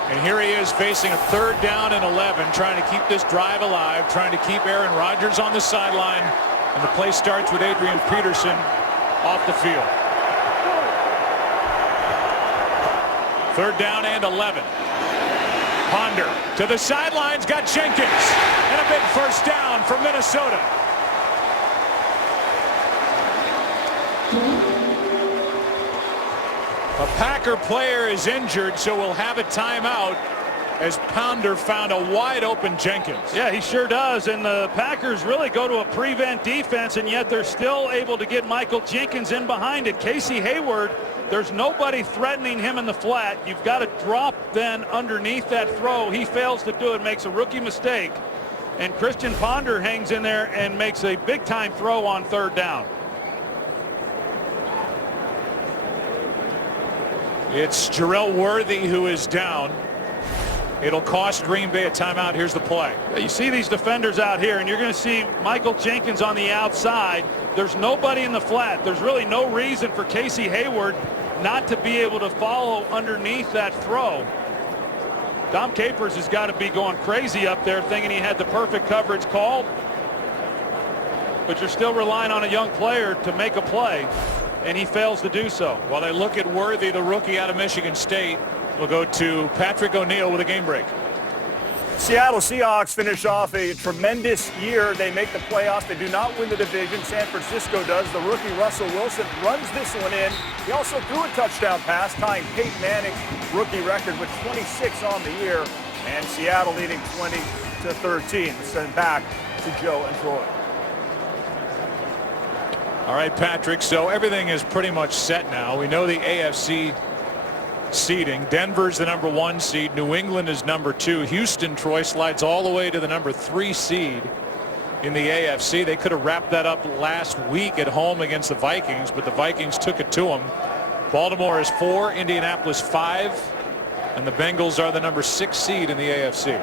And here he is facing a 3rd down and 11, trying to keep this drive alive, trying to keep Aaron Rodgers on the sideline. And the play starts with Adrian Peterson off the field. 3rd down and 11. Ponder to the sidelines, got Jenkins, and a big first down for Minnesota. A Packer player is injured, so we'll have a timeout as Ponder found a wide open Jenkins. Yeah, he sure does, and the Packers really go to a prevent defense, and yet they're still able to get Michael Jenkins in behind it. Casey Hayward, there's nobody threatening him in the flat. You've got to drop then underneath that throw. He fails to do it, makes a rookie mistake, and Christian Ponder hangs in there and makes a big-time throw on 3rd down. It's Jarrell Worthy who is down. It'll cost Green Bay a timeout. Here's the play. You see these defenders out here, and you're going to see Michael Jenkins on the outside. There's nobody in the flat. There's really no reason for Casey Hayward not to be able to follow underneath that throw. Dom Capers has got to be going crazy up there thinking he had the perfect coverage called. But you're still relying on a young player to make a play, and he fails to do so. While they look at Worthy, the rookie out of Michigan State, we'll go to Patrick O'Neill with a game break. Seattle Seahawks finish off a tremendous year. They make the playoffs. They do not win the division. San Francisco does. The rookie Russell Wilson runs this one in. He also threw a touchdown pass, tying Peyton Manning's rookie record with 26 on the year. And Seattle leading 20-13. Send back to Joe and Troy. All right, Patrick, so everything is pretty much set now. We know the AFC seeding. Denver's the number 1 seed. New England is number 2. Houston, Troy, slides all the way to the number 3 seed in the AFC. They could have wrapped that up last week at home against the Vikings, but the Vikings took it to them. Baltimore is 4, Indianapolis 5, and the Bengals are the number 6 seed in the AFC.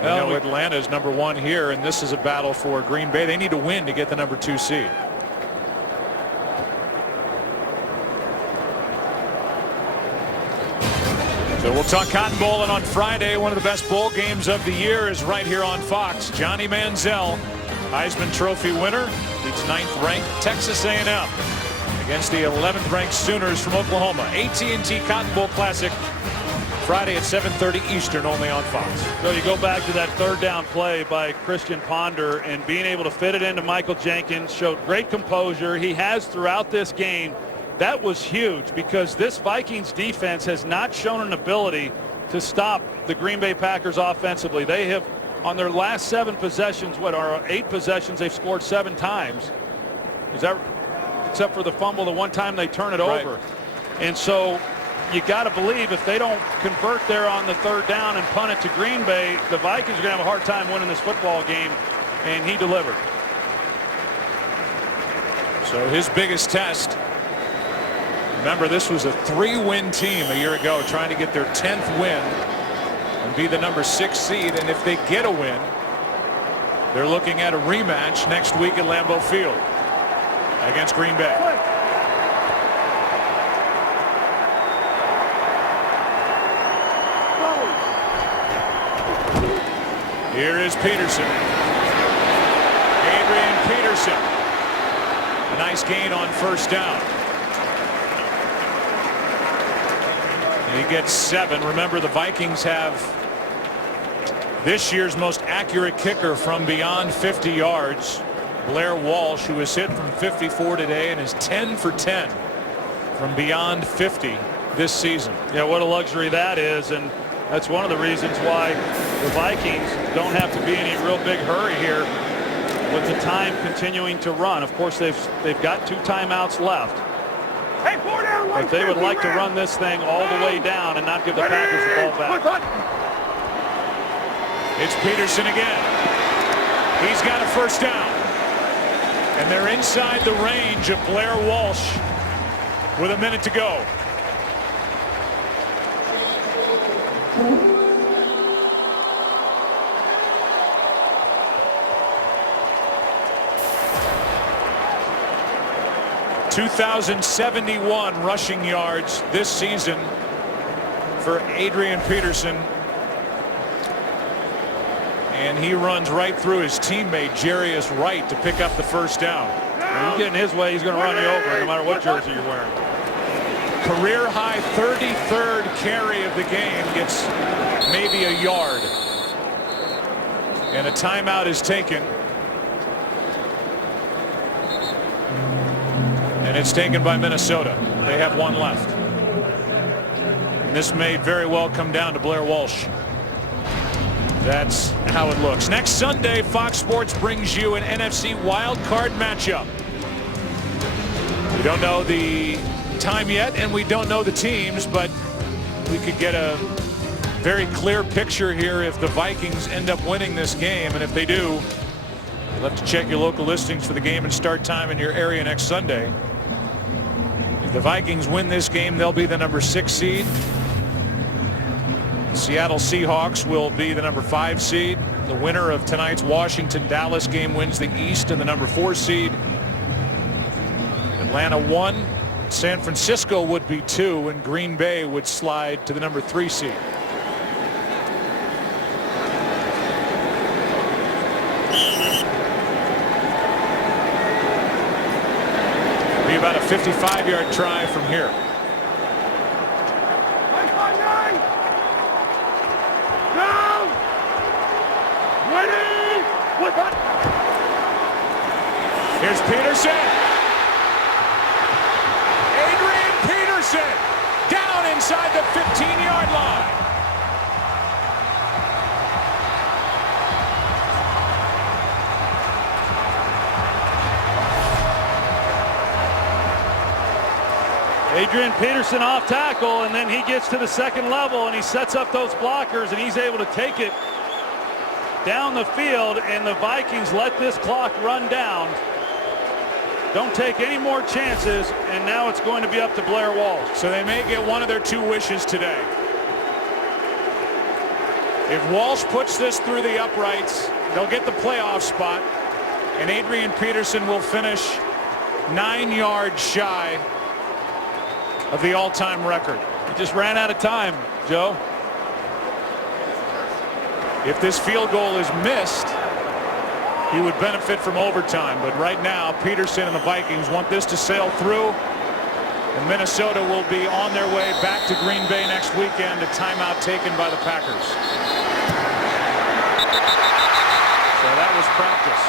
We know Atlanta is number 1 here, and this is a battle for Green Bay. They need to win to get the number 2 seed. So we'll talk Cotton Bowl, and on Friday, one of the best bowl games of the year is right here on Fox. Johnny Manziel, Heisman Trophy winner, beats 9th-ranked Texas A&M against the 11th-ranked Sooners from Oklahoma. AT&T Cotton Bowl Classic, Friday at 7:30 Eastern, only on Fox. So you go back to that 3rd down play by Christian Ponder and being able to fit it into Michael Jenkins, showed great composure. He has throughout this game. That was huge because this Vikings defense has not shown an ability to stop the Green Bay Packers offensively. They have, on their last 7 possessions, 8 possessions, they've scored 7 times. Is that, except for the fumble, the one time they turn it over. And so you got to believe if they don't convert there on the 3rd down and punt it to Green Bay, the Vikings are going to have a hard time winning this football game, and he delivered. So his biggest test Remember, this was a 3-win team a year ago trying to get their 10th win and be the number 6 seed. And if they get a win, they're looking at a rematch next week at Lambeau Field against Green Bay. Here is Peterson. Adrian Peterson. A nice gain on first down. And he gets 7. Remember, the Vikings have this year's most accurate kicker from beyond 50 yards. Blair Walsh, who was hit from 54 today and is 10 for 10 from beyond 50 this season. Yeah, what a luxury that is. And that's one of the reasons why the Vikings don't have to be in any real big hurry here with the time continuing to run. Of course, they've got 2 timeouts left. Hey, 4 down, but they would like to run this thing all the way down and not give the Packers the ball back. It's Peterson again. He's got a first down. And they're inside the range of Blair Walsh with a minute to go. (2,071) rushing yards this season for Adrian Peterson. And he runs right through his teammate Jarius Wright to pick up the first down. When you get in his way, he's going to run you over no matter what jersey you're wearing. Career high 33rd carry of the game, gets maybe a yard. And a timeout is taken. And it's taken by Minnesota. They have 1 left. And this may very well come down to Blair Walsh. That's how it looks. Next Sunday, Fox Sports brings you an NFC wild card matchup. We don't know the time yet, and we don't know the teams, but we could get a very clear picture here if the Vikings end up winning this game. And if they do, you'll have to check your local listings for the game and start time in your area next Sunday. If the Vikings win this game, they'll be the number 6 seed. The Seattle Seahawks will be the number 5 seed. The winner of tonight's Washington-Dallas game wins the East and the number 4 seed. Atlanta 1. San Francisco would be 2, and Green Bay would slide to the number 3 seed. Be about a 55-yard try from here. Here's Peterson. Adrian Peterson down inside the 15-yard line. Adrian Peterson off tackle, and then he gets to the second level and he sets up those blockers and he's able to take it down the field, and the Vikings let this clock run down. Don't take any more chances, and now it's going to be up to Blair Walsh. So they may get one of their 2 wishes today. If Walsh puts this through the uprights, they'll get the playoff spot, and Adrian Peterson will finish 9 yards shy of the all-time record. He just ran out of time, Joe. If this field goal is missed, he would benefit from overtime. But right now, Peterson and the Vikings want this to sail through. And Minnesota will be on their way back to Green Bay next weekend. A timeout taken by the Packers. So that was practice.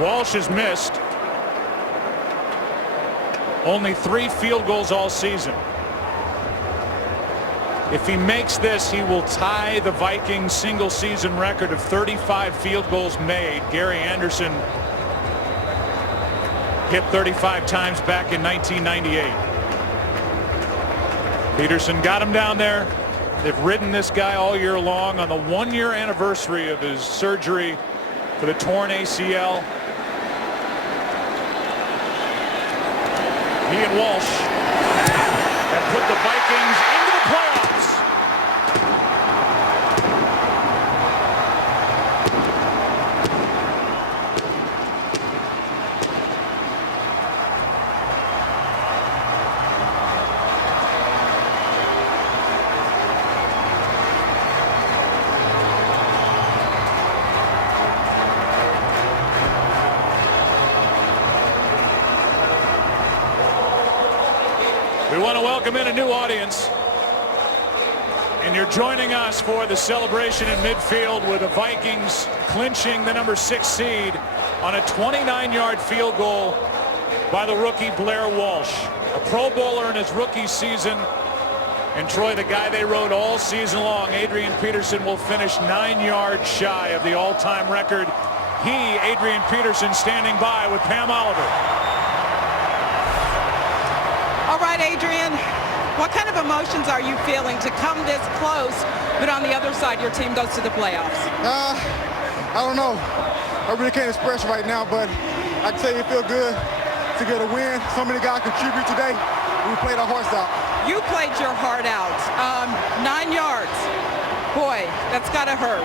Walsh has missed only 3 field goals all season. If he makes this, he will tie the Vikings single season record of 35 field goals made. Gary Anderson hit 35 times back in 1998. Peterson got him down there. They've ridden this guy all year long. On the 1-year anniversary of his surgery for the torn ACL. He and Walsh have put the Vikings into the playoffs. We want to welcome in a new audience, and you're joining us for the celebration in midfield with the Vikings clinching the number 6 seed on a 29-yard field goal by the rookie Blair Walsh, a Pro Bowler in his rookie season. And Troy, the guy they rode all season long, Adrian Peterson, will finish 9 yards shy of the all-time record. Adrian Peterson, standing by with Pam Oliver. All right, Adrian, what kind of emotions are you feeling to come this close, but on the other side, your team goes to the playoffs? I don't know. I really can't express right now, but I can tell you it feels good to get a win. So many guys contribute today. We played our hearts out. You played your heart out. 9 yards. Boy, that's got to hurt.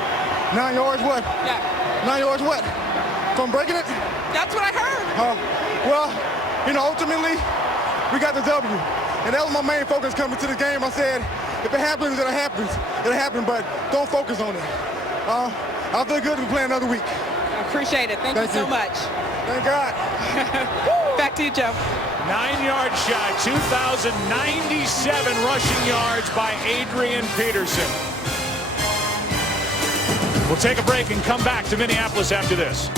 9 yards what? Yeah. 9 yards what? From breaking it? That's what I heard. Well, ultimately, we got the W. And that was my main focus coming to the game. I said, if it happens, it'll happen. It'll happen, but don't focus on it. I feel good to be playing another week. I appreciate it. Thank you so much. Thank God. Back to you, Joe. 9 yards shy, 2,097 rushing yards by Adrian Peterson. We'll take a break and come back to Minneapolis after this.